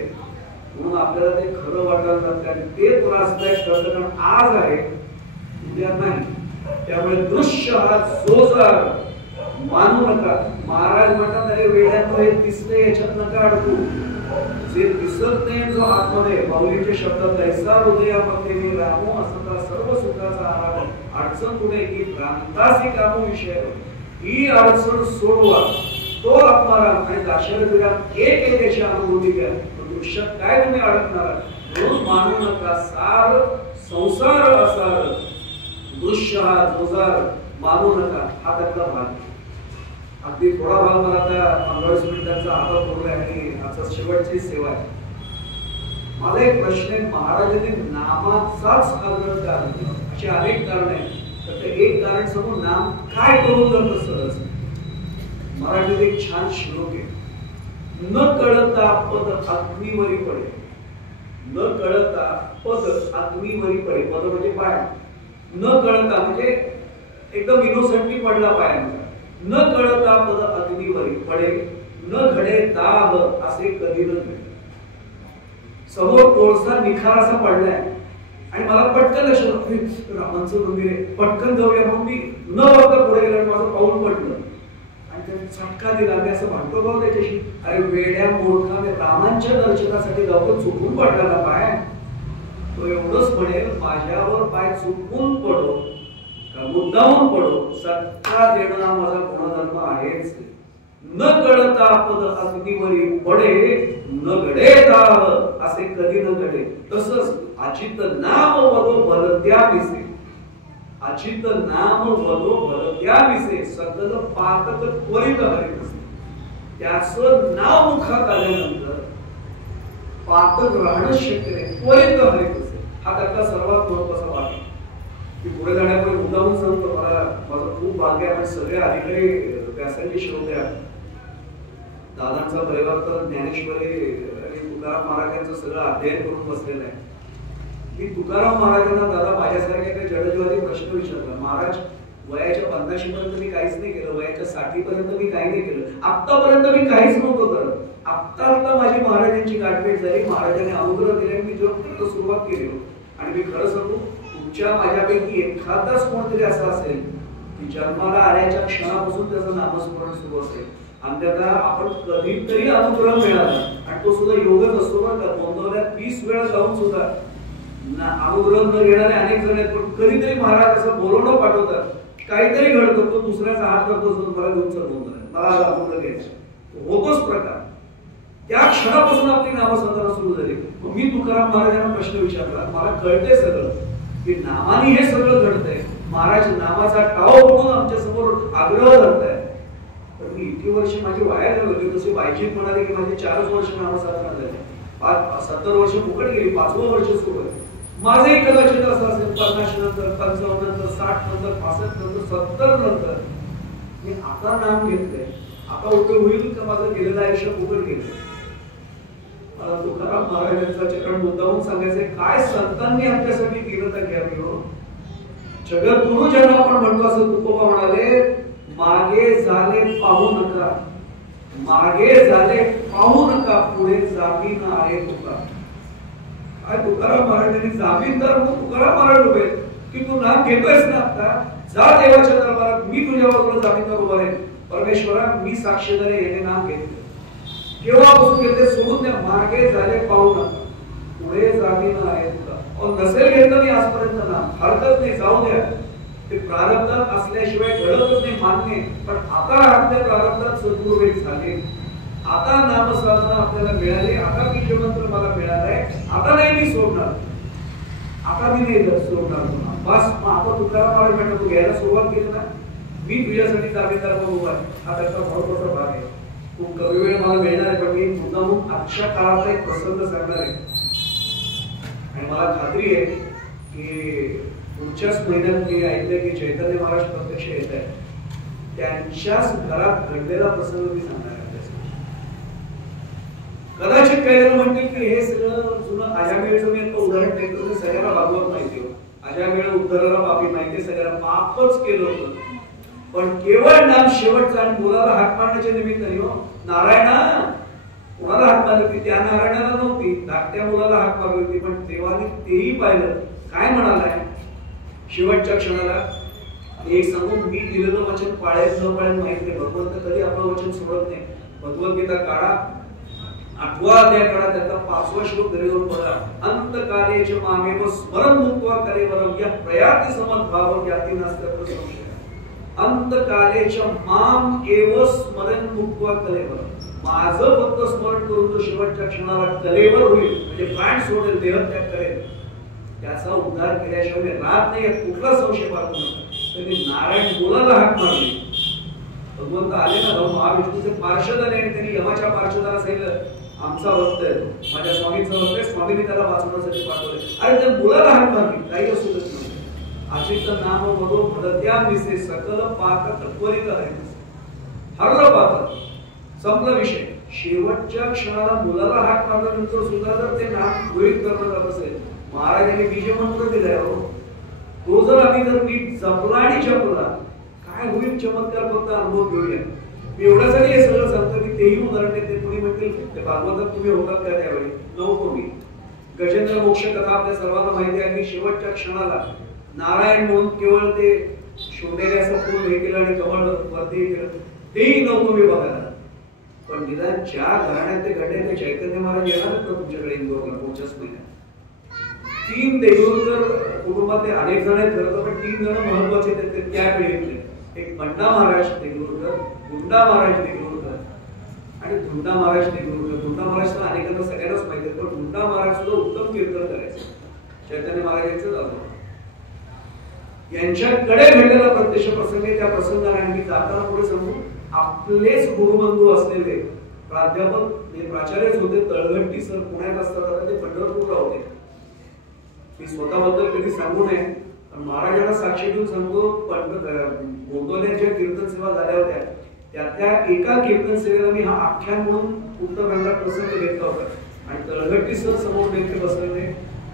म्हणून आपल्याला ते खरं वाटायला लागतं आणि ते त्रासदायक ठरतं, कारण आज आहे उद्या नाही. त्यामुळे दृश्य हा जोजार मानू नका. महाराज म्हणतात अरे वेड्यांनो हे दिसते याच्यात नका अडकू, जे दिसत नाही जो आतमध्ये, माऊलीच्या शब्दात ऐसा हृदयामध्ये मी रामू असता सर्व सुखाचा आराम, अडचण कुठे की भ्रांतासी कामो विषय, ही अडचण सोडवा, तो आत्माराम आणि दाशरथीराम एक याची अनुभूती घ्या. दृश्यात काय तुम्ही अडकणार, म्हणून मानू नका सार संसार असार, दृश्य हा जोजार मानू नका. हा त्यातला भाग, अगदी थोडा भाग मला आता 15-20 मिनिटांचा हातात बोलला आणि आता शेवटची सेवा आहे. मला एक प्रश्न आहे, महाराजांनी नामाचाच आग्रह का केला? अशी अनेक कारण आहेत, तर ते एक कारण समोर नाम काय करून जातं सहज. मराठीत एक छान श्लोक आहे, न कळता पद अग्नीवरी पडे, न कळता पद अग्नीवरी पडे. पद म्हणजे पाय, न कळता म्हणजे एकदम इनोसंटली पडला पायांचा. न कळता पद अग्नीवरी पडे, न घडे दाह असे कधी न घडे. समोर कोळसा निखारासा पडलाय आणि मला पटकन लक्षात रामांचं मंदिर आहे, पटकन जाऊया म्हणून मी न बघता पुढे गेलो आणि माझं पाऊल पडलं आणि त्याने चटका दिला. मी असं म्हणतो भाऊ त्याच्याशी, अरे वेड्या मूर्खा, मी रामांच्या दर्शनासाठी जाऊन चुकून पडला ना पाय. तो एवढंच म्हणेल, माझ्यावर पाय चुकून पडो का मुद्दामून पडो, सत्ता देणं माझा गुणधर्म आहेच. न कळता पद अग्नीवरी पडे, न घडे दाह असे कधी न घडे. तसंच अचित नाम वदो भलत्या दिसे, अचित नाम वदो भरत्या विसे सकल पातक त्वरित हरित असे. त्याचं नाव मुखात आल्यानंतर पातक राहणं शक्य नाही, त्वरित हरित असे. हा त्यातला सर्वात महत्वाचा भाग आहे की पुढे जाण्यापूर्वी मुद्दामून सांगतो, मला माझं खूप भाग्य आहे. सगळे अधिकारी व्यासंगी श्रोते आहेत. दादांचा परिवर्तन ज्ञानेश्वरी आणि तुकाराम महाराजांचं सगळं अध्ययन करून बसलेलं आहे. मी तुकाराम महाराजांना दादा माझ्यासारख्या काही जडजवादी प्रश्न विचारला. महाराज वयाच्या 50 पर्यंत मी काहीच नाही केलं, वयाच्या 60 पर्यंत मी काही नाही केलं, आतापर्यंत मी काहीच नव्हतं करत. आत्ता माझी महाराजांची गाठभेट झाली, महाराजांनी अनुग्रह दिले, मी जॉब सुरुवात केली. आणि मी खरं सांगू, तुमच्या माझ्यापैकी एखादाच कोणतरी असं असेल की जन्माला आल्याच्या क्षणापासून त्याचं नामस्मरण सुरू असेल. अन्यथा आपण कधीतरी अनुग्रह मिळाला, आणि तो सुद्धा योगच असतो बरं का. नोंदवल्यात 20 वेळा जाऊन सुद्धा अनुग्रह न घेणारे अनेक जण आहेत. पण कधीतरी महाराज असं बोलवणं पाठवतात, काहीतरी घडतं, तो दुसऱ्याचा हात करतो, मला घेऊन चढवून मला अनुग्रह घ्यायचं होतोच प्रकार. त्या क्षणापासून आपली नामसंधान सुरू झाली. मी तुकाराम महाराजांना प्रश्न विचारला, मला कळतंय सगळं की नामाने हे सगळं घडतंय, महाराज नामाचा टाव म्हणून आमच्या समोर आग्रह धरताय, पण मी इतकी वर्ष माझी वाया घालवली. जसे बायजीत म्हणाले की माझे 4 वर्ष नामसाधना झाले, 70 वर्ष फुकट गेली, 5वं वर्ष सुरू आहे. माझंही कदाचित असं असेल 50 नंतर, 55 नंतर, 60 नंतर, 65 नंतर, 70 नंतर मी आता नाम घेतलंय. आता उपयोग होईल का माझं गेलेलं आयुष्य फुकट गेलं? मला तुकाराम महाराजांचा चरण मुद्दामून सांगायचंय, काय संतांनी आमच्यासाठी केलं तर घ्यावी हो. जगद्गुरु ज्यांना आपण म्हणतो असं तुकोबा म्हणाले, मागे झाले पाहू नका, मागे झाले पाहू नका, पुढे जामीन आहे तुका. काय तुकाराम महाराजांनी जामीनदार म्हणून तुकाराम महाराज उभे की तू नाम घेतोयस ना, आता जा देवाच्या दरबारात, मी तुझ्या बाजूला जामीनदार उभा आहे. परमेश्वरा मी साक्षीदार आहे, याने नाम घेतलं, केव्हापासून घेतले सोडून द्या. मागे झाले पाहू नका, पुढे जामीन आहे तुका. नसेल घेतलं मी आजपर्यंत नाम, हरकत नाही, जाऊ द्या. ते प्रारब्धात असल्याशिवाय घडतच नाही, मान्य. पण आता आपल्या प्रारब्धात सद्गुरुवेद झाले, आता नामसाधना आपल्याला मिळाली, आता बीजमंत्र मला मिळालाय, आता नाही मी सोडणार, आता मी नाही सोडणार बस. आता तुकाराम महाराज म्हणतो, तू घ्यायला सुरुवात केली ना, मी तुझ्यासाठी जामीनदार म्हणून उभा आहे. हा त्याचा महत्वाचा भाग आहे. खूप कमी वेळ मला मिळणार आहे, पण मी मुद्दामून आजच्या काळाचा एक प्रसंग सांगणार आहे. आणि मला खात्री आहे की पुढच्याच महिन्यात मी ऐकलंय की चैतन्य महाराज प्रत्यक्ष येत आहे. त्यांच्याच घरात घडलेला प्रसंग मी सांगणार आहे. कदाचित काही जण म्हणतील की हे सगळं जुनं अजामेळचं मी आता उदाहरण देतो, सगळ्यांना भागवत माहिती हो, अजामेळ उद्धराला बाबी माहिती, सगळ्यांना पापच केलं होतं. पण केवळ नाम शेवटचा आणि मुलाला हाक मारण्याच्या निमित्ताने हो, नारायणा कोणाला हाक मारली होती? त्या नारायणाला नव्हती, धाकट्या मुलाला हाक मारली होती. पण देवाने तेही पाहिलं, काय म्हणालाय शेवटच्या क्षणाला, एक सांगून मी दिलेलं वचन पाळायच न पाळायला माहित नाही. भगवंत कधी आपलं वचन सोडत नाही. भगवद्गीता काढा, 8वा अध्याय काढा, त्याचा 5वा श्लोक घरी जाऊन पडा. अंतकालेच मामेव स्मरण मुक्त्वा कलेवरम या प्रयाति समद्भाव याति नास्त्यत्र संशय. अंतकालेच माम एव स्मरण मुक्त्वा कलेवरम, माझं फक्त स्मरण करून तो शेवटच्या क्षणाला कलेवर होईल, म्हणजे प्राण सोडेल, देहत्याग करेल, त्याचा उद्धार केल्याशिवाय राहत नाही. कुठला संशय बाळगू नका. त्यांनी नारायण मुलाला हाक मारली. भगवंत आले ना, महाविष्णूचे पार्षद आले आणि त्यांनी यमाच्या पार्षदाला सांगितलं, आमचा भक्त आहे, माझ्या स्वामींचा भक्त आहे, स्वामींनी त्याला वाचवण्यासाठी पाठवले. अरे त्या मुलाला हाक मारली, काही असू देत नाही. अचित नाम मधो भरत्या मिसे सकल पाक त्वरित आहे. हरलं पाक, संपला विषय. शेवटच्या क्षणाला मुलाला हाक मारल्यानंतर सुद्धा जर ते नाम गृहीत करणं जात असेल, महाराजांनी बीजमंत्र दिलाय हो, तो जर आम्ही जर नीट जपला आणि जपला, काय होईल चमत्कार फक्त अनुभव घेऊया. मी एवढ्यासाठी हे सगळं सांगतो की तेही उदाहरण देते. तुम्ही म्हणतील भागवतात तुम्ही होतात का त्यावेळी? नव्हतो मी. गजेंद्र मोक्ष कथा आपल्या सर्वांना माहिती आहे की शेवटच्या क्षणाला नारायण म्हणून केवळ ते शोधलेले असं फुल हे केलं आणि कमळ वरती केलं, तेही नव्हतं मी बघायला. पण निदान ज्या घराण्यात ते घडले ते चैतन्य महाराज येणार ना तुमच्याकडे इंदोरला पुढच्याच महिन्यात. 3 देगलूरकर कुटुंबातले अनेक जण आहेत खरं, पण 3 जण महत्वाचे त्या पिढीतले. एक बंडा महाराज देगलूरकर, गुंडा महाराज देगलूरकर आणि धुंडा महाराज देगलूरकर. धुंडा महाराज तर अनेकांना सगळ्यांनाच माहिती आहे, पण धुंडा महाराज सुद्धा उत्तम कीर्तन करायचे, चैतन्य महाराजांचं झालं. यांच्याकडे भेटलेला प्रत्यक्ष प्रसंग त्या प्रसंगाने आणि मी जाताना पुढे सांगू आपलेच गुरुबंधू असलेले प्राध्यापक प्राचार्यच होते तळघंटी सर पुण्यात असतात, आता ते पंढरपूरला होते. मी स्वतःबद्दल कधी सांगू नये पण महाराजांना साक्षी घेऊन सांगतो, गोंदवल्याच्या कीर्तन सेवा झाल्या होत्या त्यातल्या एका कीर्तन सेवेला मी हा आख्यान म्हणून उत्तराखंडात प्रसंग घेतला होता आणि तळघंटी सर समोर नेमके बसलेले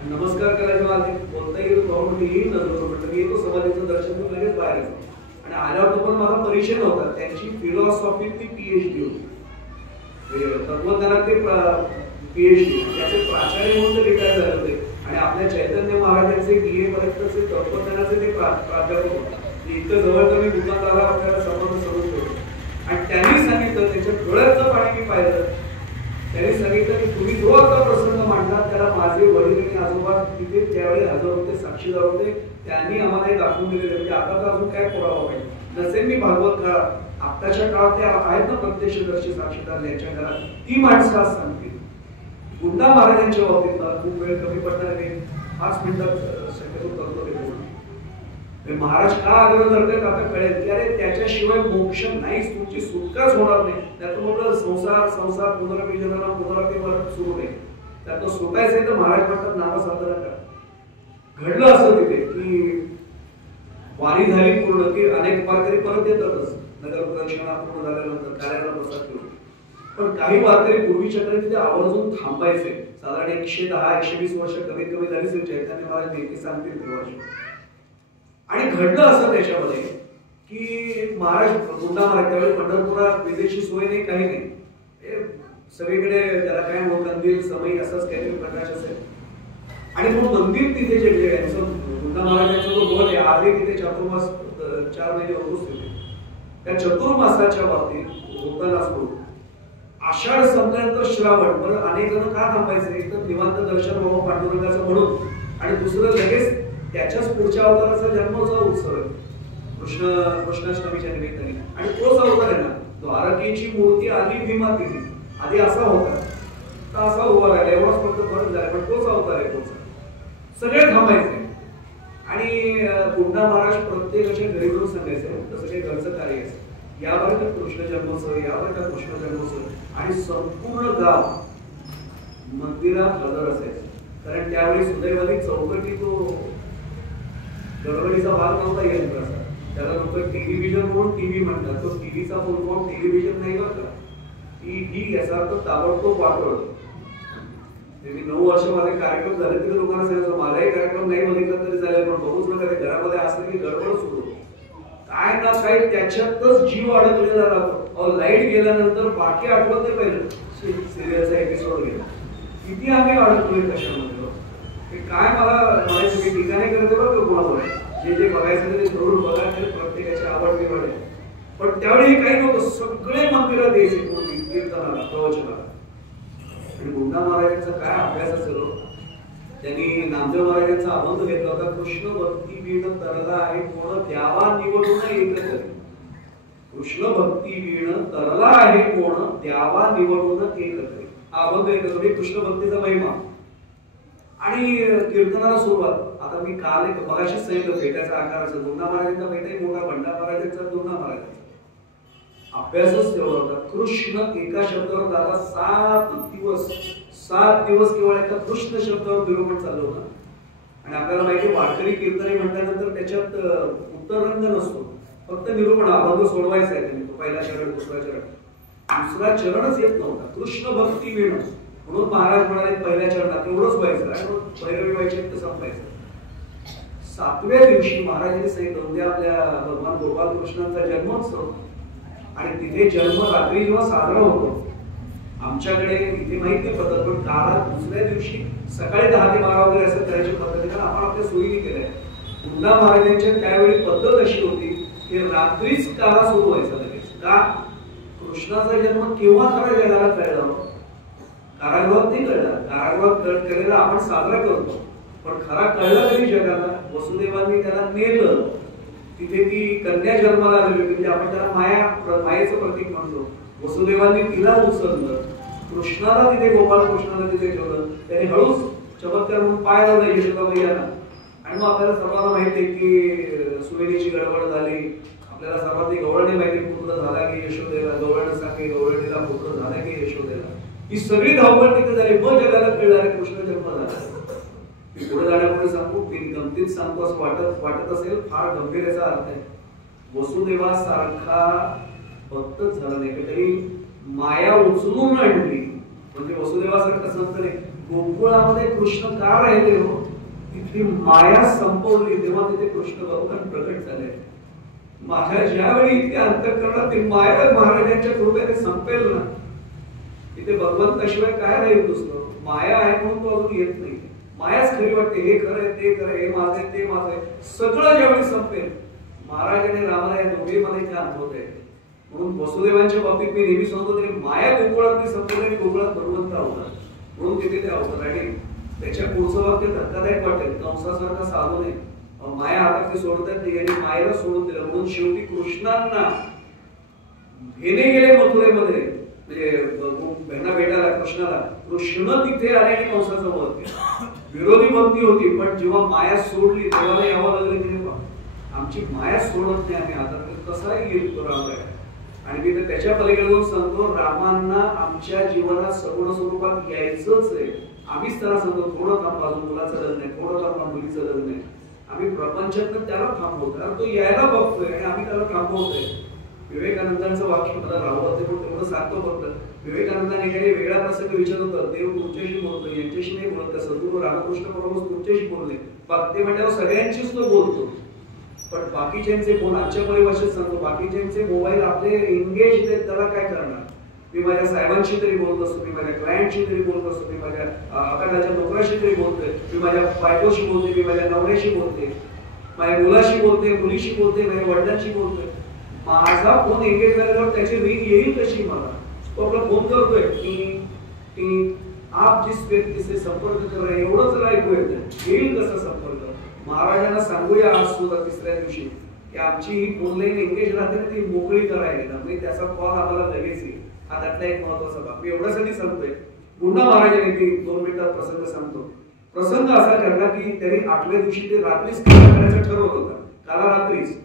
नमस्कार करायला आले, बोलता येईल म्हणजे येईल नजर म्हटलं येतो समाधीचं दर्शन करून लगेच बाहेर येतो आणि आल्यावर तो पण माझा परिचय नव्हता. त्यांची फिलॉसॉफीतली PhD होती, तत्वज्ञानात ते PhD, त्याचे प्राचार्य म्हणून ते रिटायर झाले होते आणि आपल्या चैतन्य महाराजांचे DA पर्यंतचे तत्वज्ञानाचे ते प्राध्यापक होते. इतकं जवळ कमी दुकानदाराला आपल्याला समोर होतो आणि त्यांनी सांगितलं, त्यांच्या डोळ्यातलं पाणी मी पाहिलं, त्यांनी सांगितलं की तुम्ही जो आता प्रसंग मांडला त्याला माझे वडील आणि आजोबा तिथे त्यावेळी हजर होते, साक्षीदार होते, त्यांनी आम्हाला हे दाखवून दिलेले म्हणजे आता तर अजून काय पुरावा पाहिजे. नसेल मी भागवत काळात आताच्या काळात ते आहेत ना प्रत्यक्षदर्शी साक्षीदार यांच्या घरात, ती माणसं आज सांगतील. गुंडा महाराजांच्या बाबतीत मला खूप वेळ कमी पडणार आहे, 5 मिनिटात शक्यतो करतो ते बोलून. महाराज का आग्रह करतात आता कळेल की अरे त्याच्याशिवाय मोक्ष नाहीच, तुमची सुटकाच होणार नाही. त्यातून मोठं संसार पुनरावृत्ती सुरू नाही, त्यातून सुटायचं तर महाराज म्हणतात नामसाधना करा. घडलं असं तिथे की वारी झाली पूर्ण की अनेक वारकरी परत येतातच नगर प्रदक्षिणा पूर्ण झाल्यानंतर कार्याला प्रसाद घेऊन, पण काही वारकरी पूर्वीच्या कडे तिथे आवर्जून थांबायचे. साधारण 110-120 वर्ष कमीत कमी झाली असेल, चैतन्य महाराज नेहमी सांगतील ते वर्ष. आणि घडलं असं त्याच्यामध्ये की महाराज गुंडा महाराज त्यावेळी पंढरपुरात विजेची सोय नाही, काही नाही, सगळीकडे त्याला काय कंदील समय असाच काहीतरी प्रकाश असेल आणि मग मंदिर तिथे जे यांचं गुंडा महाराजांचा जो बल आहे आधी तिथे चातुर्मास 4 महिने होतोच तिथे. त्या चतुर्मासाच्या बाबतीत होताना असतो आषाढ संपल्यानंतर श्रावण, बरं अनेक जण का थांबायचे, एक तर निवांत दर्शन व्हावं पांडुरंगाचं म्हणून आणि दुसरं लगेच त्याच्याच पुढच्या अवताराचा जन्मोत्सव उत्सव आहे कृष्णाष्टमीच्या निमित्ताने आणि तोच अवतार आहे ना. द्वारकेची मूर्ती आधी भीमा तिथे आधी असा होता तर असा उभा राहिला, एवढाच फक्त फरक झाला, पण तोच अवतार आहे तोच. सगळे थांबायचे आणि गुंडा महाराज प्रत्येकाच्या घरी मिळून सांगायचे तसं काही घरचं कार्य आहे, यावर का कृष्ण जन्मोत्सव, यावर का कृष्ण जन्मोत्सव, आणि संपूर्ण गाव मंदिरात हजर असायचं. कारण त्यावेळी सुदैवाने चौकटी तो गडबडीचा भाग नव्हता यंत्राचा, त्याला लोक टेलिव्हिजन म्हणून टीव्ही म्हणतात, तो टीव्हीचा फुल फॉर्म टेलिव्हिजन नाही बरं का, टीव्ही याचा अर्थ ताबडतोब वापरतो. मी 9 वर्ष माझे कार्यक्रम झाले तरी लोकांना सांगायचं मलाही कार्यक्रम नाही बघितला तरी चालेल पण बघूच नका, घरामध्ये असलं की गडबड सुरू काय ना काय त्याच्यातच जीव अडकलेला राहतो. लाईट गेल्यानंतर बाकी आठवत नाही पाहिजे सिरियलचा एपिसोड गेला किती आम्ही अडकलोय कशामध्ये. काय मला म्हणायचं मी ठिकाणी करते बरं का कोणाला जे बघायचं ते जरूर बघा, प्रत्येकाची आवड निवड आहे. पण त्यावेळी काही नव्हतं, सगळे मंदिरात यायचे पूर्वी कीर्तनाला प्रवचनाला. आणि गुंडा महाराजांचा काय अभ्यास असेल, त्यांनी नामदेव महाराजांचा अभंग घेतला होता, कृष्ण भक्ती वीण तरला आहे कोण द्यावा निवडून एकत्र. कृष्ण भक्ती वीण तरला आहे कोण द्यावा निवडून एकत्र. हा अभंग एकत्र कृष्ण भक्तीचा महिमा आणि कीर्तनाला सुरुवात. आता मी काल एक मगाशी सांगितलं पेट्याचा आकाराचा गुंडा महाराजांचा पेटा मोठा, भंडा महाराजांचा गुंडा महाराजांचा अभ्यासच तेवढा होता. कृष्ण एका शब्दावर दादा 7 दिवस केवळ एका कृष्ण शब्दावर निरूपण चाललं होतं. आणि आपल्याला माहिती वारकरी कीर्तनी म्हटल्यानंतर त्याच्यात उत्तररंग नसतो, फक्त निरूपण अभंग सोडवायचा आहे त्यांनी, पहिला चरण दुसरा चरणच येत नव्हता. कृष्ण भक्ती वीण म्हणून महाराज म्हणाले पहिल्या चरणात एवढंच व्हायचं आणि भैरवी व्हायचे तर संपायचं. 7व्या दिवशी महाराजांनी सांगितलं उद्या आपल्या भगवान गोपाल कृष्णांचा जन्मोत्सव आणि तिथे जन्म रात्री जेव्हा साजरा होतो आमच्याकडे इथे माहिती नाही पद्धत, पण काळात दुसऱ्या दिवशी सकाळी 10 ते 12 वगैरे असं करायची पद्धत आपण आपल्या सोयीने केलंय. गुंडा महाराजांच्या त्यावेळी पद्धत अशी होती की रात्रीच काळा सुरू व्हायचा लगेच. का कृष्णाचा जन्म केव्हा खरा जगाला कळला, कारागृहात नाही कळला, कारागृहात केलेला आपण साजरा करतो, पण खरा कळला तरी जगाला. वसुदेवांनी त्याला नेलं, तिथे ती कन्या जन्माला आलेली म्हणजे आपण त्याला मायेचं प्रतीक म्हणतो. वसुदेवांनी तिला उचललं, कृष्णाला तिथे गोपाळ कृष्णाला तिथे ठेवलं, त्याने हळूच चमत्कार म्हणून पाय लावला यशोदाबाई यांना आणि मग आपल्याला सर्वांना माहिती आहे की सुवेणीची गडबड झाली, आपल्याला सर्वांनी गवळणी माहिती पुत्र झाला की यशोदेला, गवळण सांगे गवळणीला पुत्र झाला की यशोदेला, ही सगळी धावपळ तिथे झाली. मग जगाला कळणार कृष्ण जन्म झाला. मी पुढे जाण्यापुढे सांगू, मी गमतीत सांगतो असं वाटत असेल, फार गंभीर याचा अर्थ आहे. वसुदेवासारखा भक्तच झाला नाही, काहीतरी माया उचलून आणली. म्हणजे वसुदेवासारखा संत नाही, गोकुळामध्ये कृष्ण का राहिले हो, तिथली माया संपवली तेव्हा तिथे कृष्ण भगवान प्रकट झाले. माझ्या ज्यावेळी इथे अंतःकरणात ती माया महाराजांच्या कृपेने संपेल ना, तिथे भगवंताशिवाय काय राहील दुसरं. माया आहे म्हणून तो अजून येत नाही. मायाच खरी वाटते, हे खरं ते खरं, हे माझे ते माझे, सगळं ज्यावेळी संपेल. महाराज आणि रामाला या दोघे मला इथे अनुभवत आहे. म्हणून वसुदेवांच्या बाबतीत मी नेहमी सांगतो तरी माया गोकुळातली संपली आणि गोकुळात भगवंत अवतार, म्हणून तिथे ते अवतार. आणि त्याच्या पुढचं वाक्य धक्कादायक वाटेल, कंसासारखा साधू नये, माया हातात सोडतात नाही आणि मायेला सोडून दिलं. म्हणून शेवटी कृष्णांना घेणे गेले मथुरेमध्ये, म्हणजे बहिणा भेटायला कृष्णाला. कृष्ण तिथे आले आणि कंसाचा वध केला. विरोधी भक्ती होती, पण जेव्हा माया सोडली तेव्हा यावं लागलं की आमची माया सोडत नाही आम्ही आता, कसाही येईल तो राम आहे. आणि मी तर त्याच्या पलीकडे जाऊन सांगतो, रामांना आमच्या जीवनात सगुण स्वरूपात यायचंच आहे. आम्हीच त्याला सांगतो थोडं थांब, अजून मुलाचं लग्न आहे, थोडं थांब मुलीचं लग्न आहे. आम्ही प्रपंचात त्याला थांबवतो, कारण तो यायला बघतोय आणि आम्ही त्याला थांबवतोय. विवेकानंदांचं वाक्य मला राहू ते पण तेवढं सांगतो फक्त. विवेकानंदाने एखादी वेगळा प्रसंग विचारत होता, देव तुमच्याशी बोलतो, यांच्याशी नाही बोलत, सद्गुरू रामकृष्ण परमहंस तुमच्याशी बोलले. ते म्हणल्यावर सगळ्यांशीच तो बोलतो, पण बाकीच्यांचे फोन आजच्या परिभाषेत सांगतो, बाकीच्यांचे मोबाईल आपले एंगेज आहेत, त्याला काय करणार. मी माझ्या साहेबांशी तरी बोलत असतो, मी माझ्या क्लायंटशी तरी बोलत असतो, मी माझ्या अकादाच्या नोकराशी तरी बोलतोय, मी माझ्या बायकोशी बोलते, मी माझ्या नवऱ्याशी बोलते, माझ्या मुलाशी बोलते, मुलीशी बोलते, माझ्या वडिलांशी बोलतोय. माझा फोन एंगेज झाल्यावर त्याची रिंग येईल कशी मला. तो आपला फोन करतोय की आप जिस व्यक्ती से संपर्क कर रहे, एवढंच ऐकू येतं, येईल कसा संपर्क. महाराजांना सांगूया आज सुद्धा तिसऱ्या दिवशी की आमची ही फोन लाईन एंगेज राहते ना, ती मोकळी करायला म्हणजे त्याचा कॉल आम्हाला लगेच येईल. हा त्यातला एक महत्वाचा भाग मी एवढ्यासाठी सांगतोय. पुन्हा महाराजांनी ती 2 मिनिटात प्रसंग सांगतो. प्रसंग असा घडला की त्यांनी 8व्या दिवशी ते रात्रीच करायचं ठरवलं होतं, काला रात्रीच,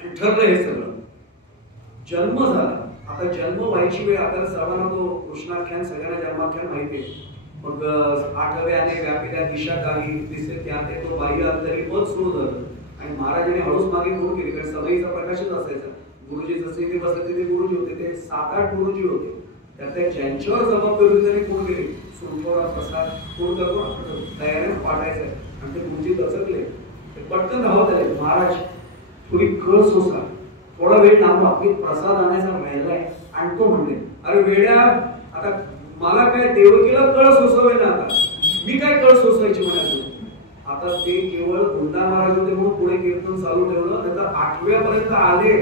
आणि ठरलं हे सगळं. जन्म झाला. आता जन्म व्हायची वेळ आपल्याला सर्वांना तो कृष्णाख्यान सगळ्यांना जन्माख्यान माहिती आहे. मग 8व्याने व्यापिल्या दिशा काही दिसे त्या ते तो बाह्य अंतरी पद सुरू झालं. आणि महाराजांनी हळूच मागे फोन केली, कारण सवयीचा प्रकाशच असायचा. गुरुजी जसे ते बसले ते गुरुजी होते, ते 7-8 गुरुजी होते. त्यातल्या ज्यांच्यावर जबाबदारी होती त्यांनी फोन केली, सुरथोडा प्रसाद फोन करतो, तयारीने पाठायचं आहे. आणि ते गुरुजी दचकले, ते पटकन धावत आले, महाराज थोडी कळ सोसा, थोडा वेळ थांबा, मी प्रसाद आणायचा राहिलाय आणतो म्हणले. अरे वेड्या, आता मला काय देवकीला कळ सोसवे ना, आता मी काय कळ सोसायची म्हणायचं. आता ते केवळ गुंडा महाराज होते म्हणून पुढे कीर्तन चालू ठेवलं, नंतर 8व्या पर्यंत आले.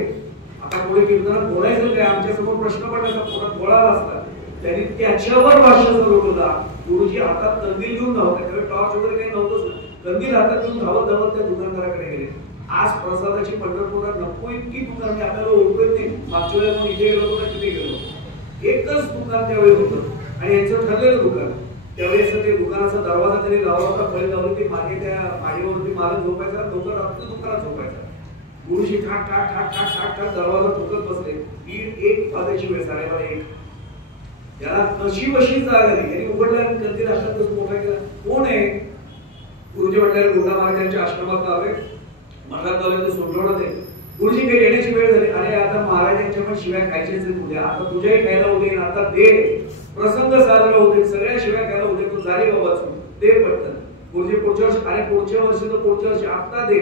आता पुढे कीर्तनात बोलायचं काय, आमच्या समोर प्रश्न पडायचा, पोटात गोळा असला. त्यांनी त्याच्यावर भाष्य सुरू केलं. गुरुजी हातात कंदील घेऊन धावतात, त्यावेळी टॉर्च वगैरे काही नव्हतंच, कंदील हातात घेऊन धावत धावत त्या दुकानदाराकडे गेले. आज प्रसादाची पंढरपुरात नको इतकी दुकाने आपल्याला ओळखत नाही. मागच्या वेळेला आपण इथे गेलो तर तिथे गेलो, एकच दुकान त्यावेळी होतं आणि यांचं ठरलेलं दुकान. त्यावेळेस ते दुकानाचा दरवाजा त्यांनी लावला होता, फळी लावली, ती मागे त्या माडीवरती मालक झोपायचा, लोक रात्री दुकानात झोपायचा. गुरुजी ठाक ठाक ठाक ठाक ठाक ठाक दरवाजा ठोकत बसले. 1 वाजायची वेळ, 12:30. याला कशी बशी जाग आली. यांनी उघडल्या कंदील हातात कसं मोठा केला, कोण आहे. गुरुजी म्हटल्यावर गुंडा महाराजांच्या आश्रमात आले, मठात आले, तो सोडवणार आहे. गुरुजी काही येण्याची वेळ झाली. अरे आता महाराजांच्या पण शिव्या खायच्याच उद्या, आता तुझ्याही खायला उदे, आता दे, प्रसंग साजरा होते, सगळ्या शिव्या खायला उदे, तू झाली बाबा दे पटकन. गुरुजी पुढच्या वर्षी, अरे पुढच्या वर्षी तर पुढच्या वर्षी, आता दे.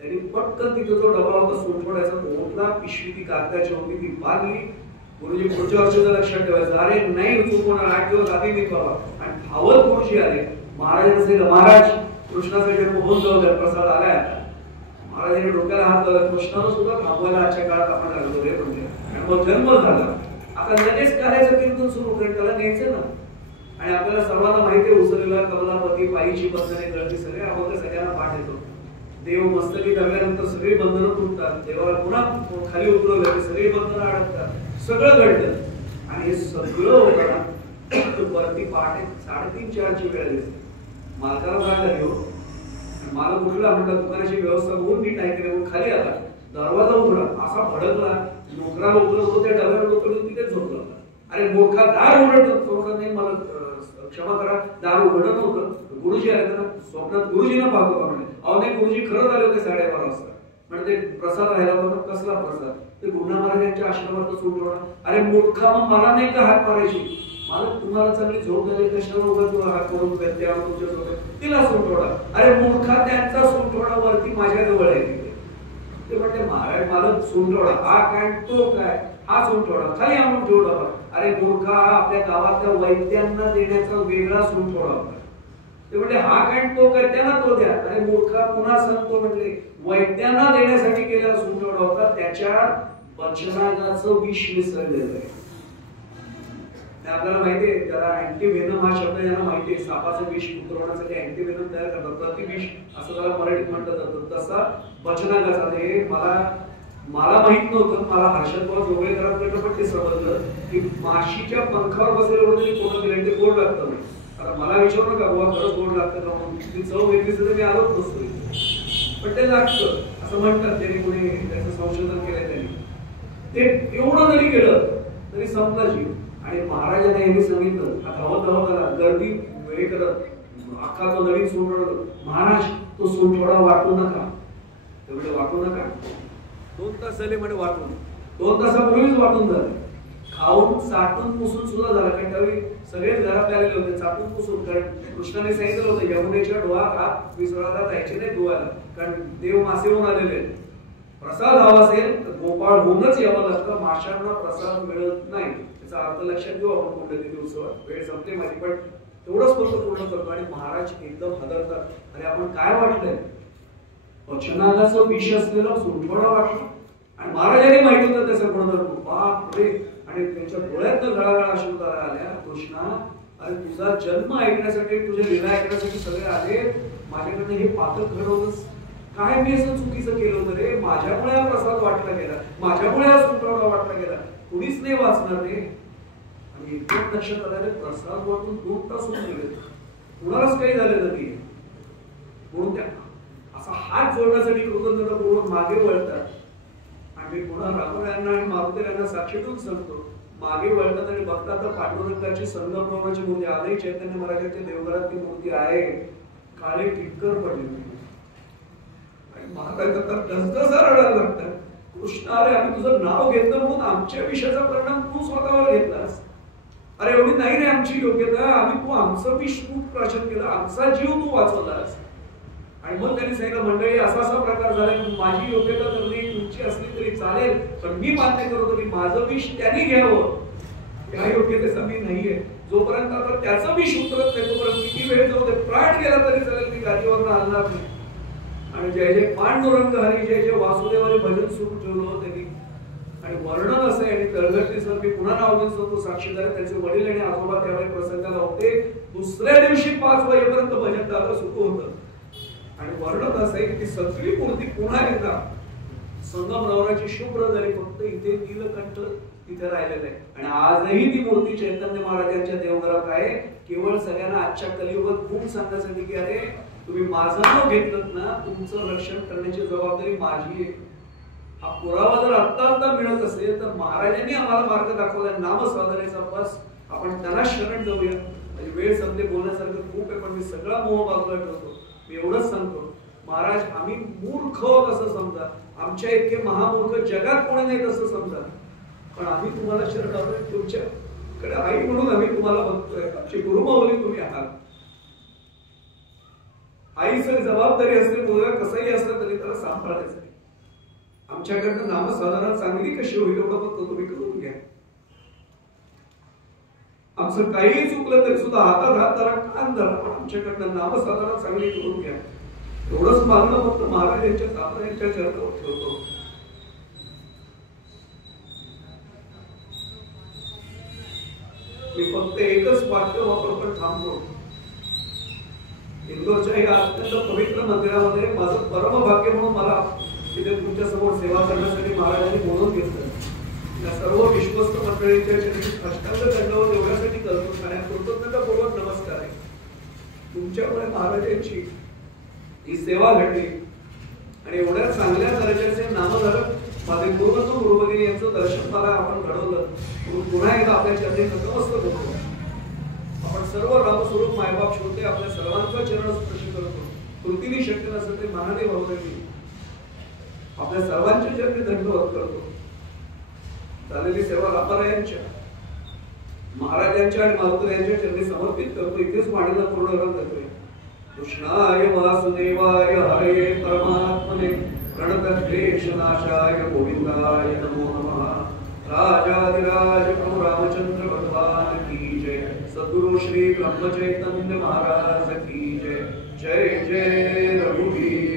त्यांनी पटकन तिथं जो डबा होता सोडफोडायचा, मोठा पिशवी ती कागदाची होती, ती बांधली. गुरुजी पुढच्या वर्षीचं लक्षात ठेवायचं, अरे नाही चुकवणार, 8 दिवस आधी नाही बाबा. आणि धावत गुरुजी आले. महाराजांना सांगितलं, महाराज कृष्णाचा जन्म होऊन जाऊ द्या, प्रसाद आलाय आता. महाराजांनी डोक्याला हात लावला, कृष्णानं सुद्धा थांबवायला आजच्या काळात आपण लागलो रे म्हणजे. आणि मग जन्म झाला. आता लगेच करायचं कीर्तन सुरू करेल, त्याला न्यायचं ना. आणि आपल्याला सर्वांना माहिती आहे, उसरलेला कमलापती, पायीची बंधने गळती, सगळे आपण सगळ्यांना पाठ येतो. देव मस्तकी धरल्यानंतर सगळी बंधनं तुटतात, देवाला पुन्हा खाली उतरवलं की सगळी बंधनं अडकतात, सगळं घडतं. आणि हे सगळं होताना वरती पहाटे 3:30-4ची वेळ दिसते. मालकाला काय झाली हो, मला उठला, म्हटलं दुकानाची व्यवस्था होऊन नीट आहे की नाही, खाली आला, दरवाजा उघडा, असा भडकला, नोकराला उघडत होतो त्या डब्यावर उतरून तिथेच झोपला. अरे मूर्खा, दार उघडत नाही, मला क्षमा करा, दार उघडत नव्हतं. गुरुजी आले ना स्वप्नात, गुरुजींना पाहतो म्हणे. अहो नाही, गुरुजी खरंच आले होते 12:30 वाजता. म्हणजे ते प्रसाद राहिला होता. कसला प्रसाद? ते गुरुनाथ महाराज यांच्या आश्रमात सुटवला. अरे मूर्खा, मग मला नाही का हात मारायची? मला तुम्हाला चांगली झोप झाली, कशावर उगा तुला हात करून त्यावर तुमच्या झोप तिला सुटवला. अरे मूर्खा, त्यांचा सुटवडा वरती माझ्या जवळ आहे तिथे. ते म्हणते महाराज मला सुटवडा हा काय तो काय, हा सुटवडा खाली आणून ठेवला. अरे मूर्खा, आपल्या गावातल्या वैद्यांना देण्याचा वेगळा सुटवडा होता. ते म्हणजे हा काय तो काय, त्यांना तो द्या. अरे मूर्खा, पुन्हा सांगतो म्हटले, वैद्यांना देण्यासाठी केलेला सुटवडा होता, त्याच्यात वचनागाचं विष मिसळलेलं आहे. आपल्याला माहितीये, त्याला अँटीव्हेनम हा शब्द यांना माहितीये. सापाचं विष उतरवण्यासाठी अँटीव्हेनम तयार करतात, प्रतिविष असं त्याला मराठीत म्हटलं जातं. तसा वचनागाचा, हे मला माहित नव्हतं. मला हर्षदभाऊ जोगळेकरांकडे पण ते समजलं की माशीच्या पंखावर बसलेलं तरी कोणा दिलं ते गोड लागतं नाही. आता मला विचारू नका बाबा खरंच गोड लागतं का, म्हणून ती चव घेतली तर मी आलोच नसतो, पण ते लागतं असं म्हणतात. त्यांनी कोणी त्याचं संशोधन केलंय त्यांनी. ते एवढं जरी केलं तरी संपला जीव. आणि महाराजांना यांनी सांगितलं, धावत धावत आला, गर्दी हे करत, अख्खा तो नवीन सोंठोडा, महाराज तो सोंठोडा वाटू नका, तेवढे वाटू नका. 2 तास झाले म्हणे वाटून, 2 तासापूर्वीच वाटून झाले. खाऊन चाटून पुसून सुद्धा झाला, कारण त्यावेळी सगळेच घरात आलेले होते. चाटून पुसून, कारण कृष्णाने सांगितलं होतं यमुनेच्या डोहात हात विसरायला जायचे नाही धुवायला, कारण देव मासे होऊन आलेले. प्रसाद हवा असेल तर गोपाळ होऊनच यावं लागतं, माशांना प्रसाद मिळत नाही. त्याचा अर्थ लक्षात घेऊ आपण कोणत्या उत्सवात. वेळ संपते माझी, पण तेवढंच फक्त पूर्ण करतो. आणि महाराज एकदम हादरतात. आणि आपण काय वाटलंय, वचनागाचं विष असलेला सुंठवडा वाटला. आणि महाराजांनी माहिती होतं त्याचं गुणधर्म. बाप रे, आणि त्यांच्या डोळ्यातनं घळाघळा अश्रुधारा आल्या. कृष्णा, अरे तुझा जन्म ऐकण्यासाठी, तुझ्या लीला ऐकण्यासाठी सगळे आले, माझ्याकडनं हे पातक घडवलंस काय? मी असं चुकीचं केलं होतं रे, माझ्यामुळे हा प्रसाद वाटला गेला, माझ्यामुळे हा सुंठवडा वाटला गेला, कुणीच नाही वाचणार रे. आणि एकदम लक्षात आलं, प्रसाद वाटून 2 तास होऊन गेले, कुणालाच काही झालेलं नाही. म्हणून त्या असा हात जोडण्यासाठी कृतज्ञता पूर्वक मागे वळतात. आणि पुन्हा रामरायांना आणि मारुतीरायांना साक्षी देऊन सांगतो, मागे वळतात आणि बघतात तर पांडुरंगाची संगमरवराची मूर्ती, आजही चैतन्य महाराजांच्या देवघरात ती मूर्ती आहे, काळे टिक्कर पडले. महाराज तर गजगजा रडायला लागतात. कृष्ण, अरे आम्ही तुझं नाव घेतलं म्हणून आमच्या विषयाचा परिणाम तू स्वतःवर घेतलास. अरे एवढी नाही रे आमची योग्यता, आम्ही तू आमचं विष प्राशन केलं, आमचा जीव तू वाचवलास. आणि मग त्यांनी सांगितलं, मंडळी असा असा प्रकार झाला, माझी योग्यता तर नाही, तुमची असली तरी चालेल, पण मी मान्य करतो की माझं विष त्यांनी घ्यावं, त्या योग्यतेचा मी नाहीये. जोपर्यंत आता त्याचं विष उतरत नाही तोपर्यंत किती वेळ जाऊ दे, प्राण गेला तरी चालेल, मी गादीवर हलणार नाही. आणि जय जय पांडुरंग हरी, जय जय वासुदेवाने भजन सुरू ठेवलं त्यांनी. आणि वर्णन असं आहे, आणि तळघटचे सर मी पुन्हा नाव घेऊन सांगतो, साक्षीदार त्यांचे वडील आणि आजोबा त्यावेळी प्रसंगाला होते. दुसऱ्या दिवशी 5 वाजेपर्यंत भजन दादा सुरू होतं. आणि वर्णन असं आहे की ती सगळी मूर्ती पुन्हा एकदा संगमरवराची शुभ्र झाली, फक्त इथे नीलकंठ तिथे राहिलेलं आहे. आणि आजही ती मूर्ती चैतन्य महाराजांच्या देवघरात आहे. केवळ सगळ्यांना आजच्या कलियुगात खूप सांगण्यासाठी की अरे तुम्ही माझं नाव घेतलं ना, तुमचं रक्षण करण्याची जबाबदारी माझी आहे. हा पुरावा जर आता मिळत असेल तर महाराजांनी आम्हाला मार्ग दाखवला, नाम साधनेचा. बस आपण त्यांना शरण जाऊया. म्हणजे वेळ संपते, बोलण्यासारखं खूप आहे, पण मी सगळा मोह बाजूला ठेवतो. मी एवढंच सांगतो, महाराज आम्ही मूर्ख कसं समजा, आमच्या इतके महामूर्ख जगात कोणी नाही तसं समजा, पण आम्ही तुम्हाला शरण आलोय, तुमच्याकडे आई म्हणून आम्ही तुम्हाला बघतोय. आमची गुरुमाऊली तुम्ही आहात. आईचं जबाबदारी असते, मुलगा कसंही असलं तरी त्याला सांभाळायचं. आमच्याकडनं नामसाधना चांगली कशी होईल एवढं फक्त तुम्ही करून घ्या. आमचं काहीही चुकलं तरी सुद्धा हातात हात धरा, कान धरा, पण आमच्याकडनं नामसाधना चांगली करून घ्या. एवढंच मागणं फक्त महाराज यांच्या साधनांच्या चरणावर ठेवतो. मी फक्त एकच वाक्य वापरून थांबतो. इंदोरच्या या अत्यंत पवित्र मंदिरामध्ये माझं परम भाग्य म्हणून मला तिथे तुमच्या समोर सेवा करण्यासाठी महाराजांनी बोलवून घेतलं. या सर्व विश्वस्त मंडळींच्या अष्टांग दंडावर एवढ्यासाठी करतो, कृतज्ञतापूर्वक नमस्कार आहे. तुमच्यामुळे महाराजांची ही सेवा घडली आणि एवढ्या चांगल्या दर्जाचे नामधारक माझे गुरुबंधू गुरुभगिनी यांचं दर्शन मला आपण घडवलं. पुन्हा एकदा आपल्या चरणी नतमस्तक होतो. आपण सर्व रामस्वरूप मायबाप श्रोते आपल्या सर्वांचा चरण स्पर्श करतो. कृतीने शक्य नसेल ते मनाने भावनेने आपल्या सर्वांच्या चरणी दंडवत करतो. झालेली सेवा रामारायांच्या महाराजांच्या आणि मारुती यांच्या चरणी समर्पित करतो. इथेच वाणीला पूर्ण करतोय. कृष्णाय वासुदेवाय हरे परमात्मने प्रणतक्लेशनाशाय गोविंदाय नमो नमः. राजाधिराज प्रभु रामचंद्र भगवान की जय. सद्गुरु श्री ब्रह्मचैतन्य महाराज की जय. जय जय रघुवीर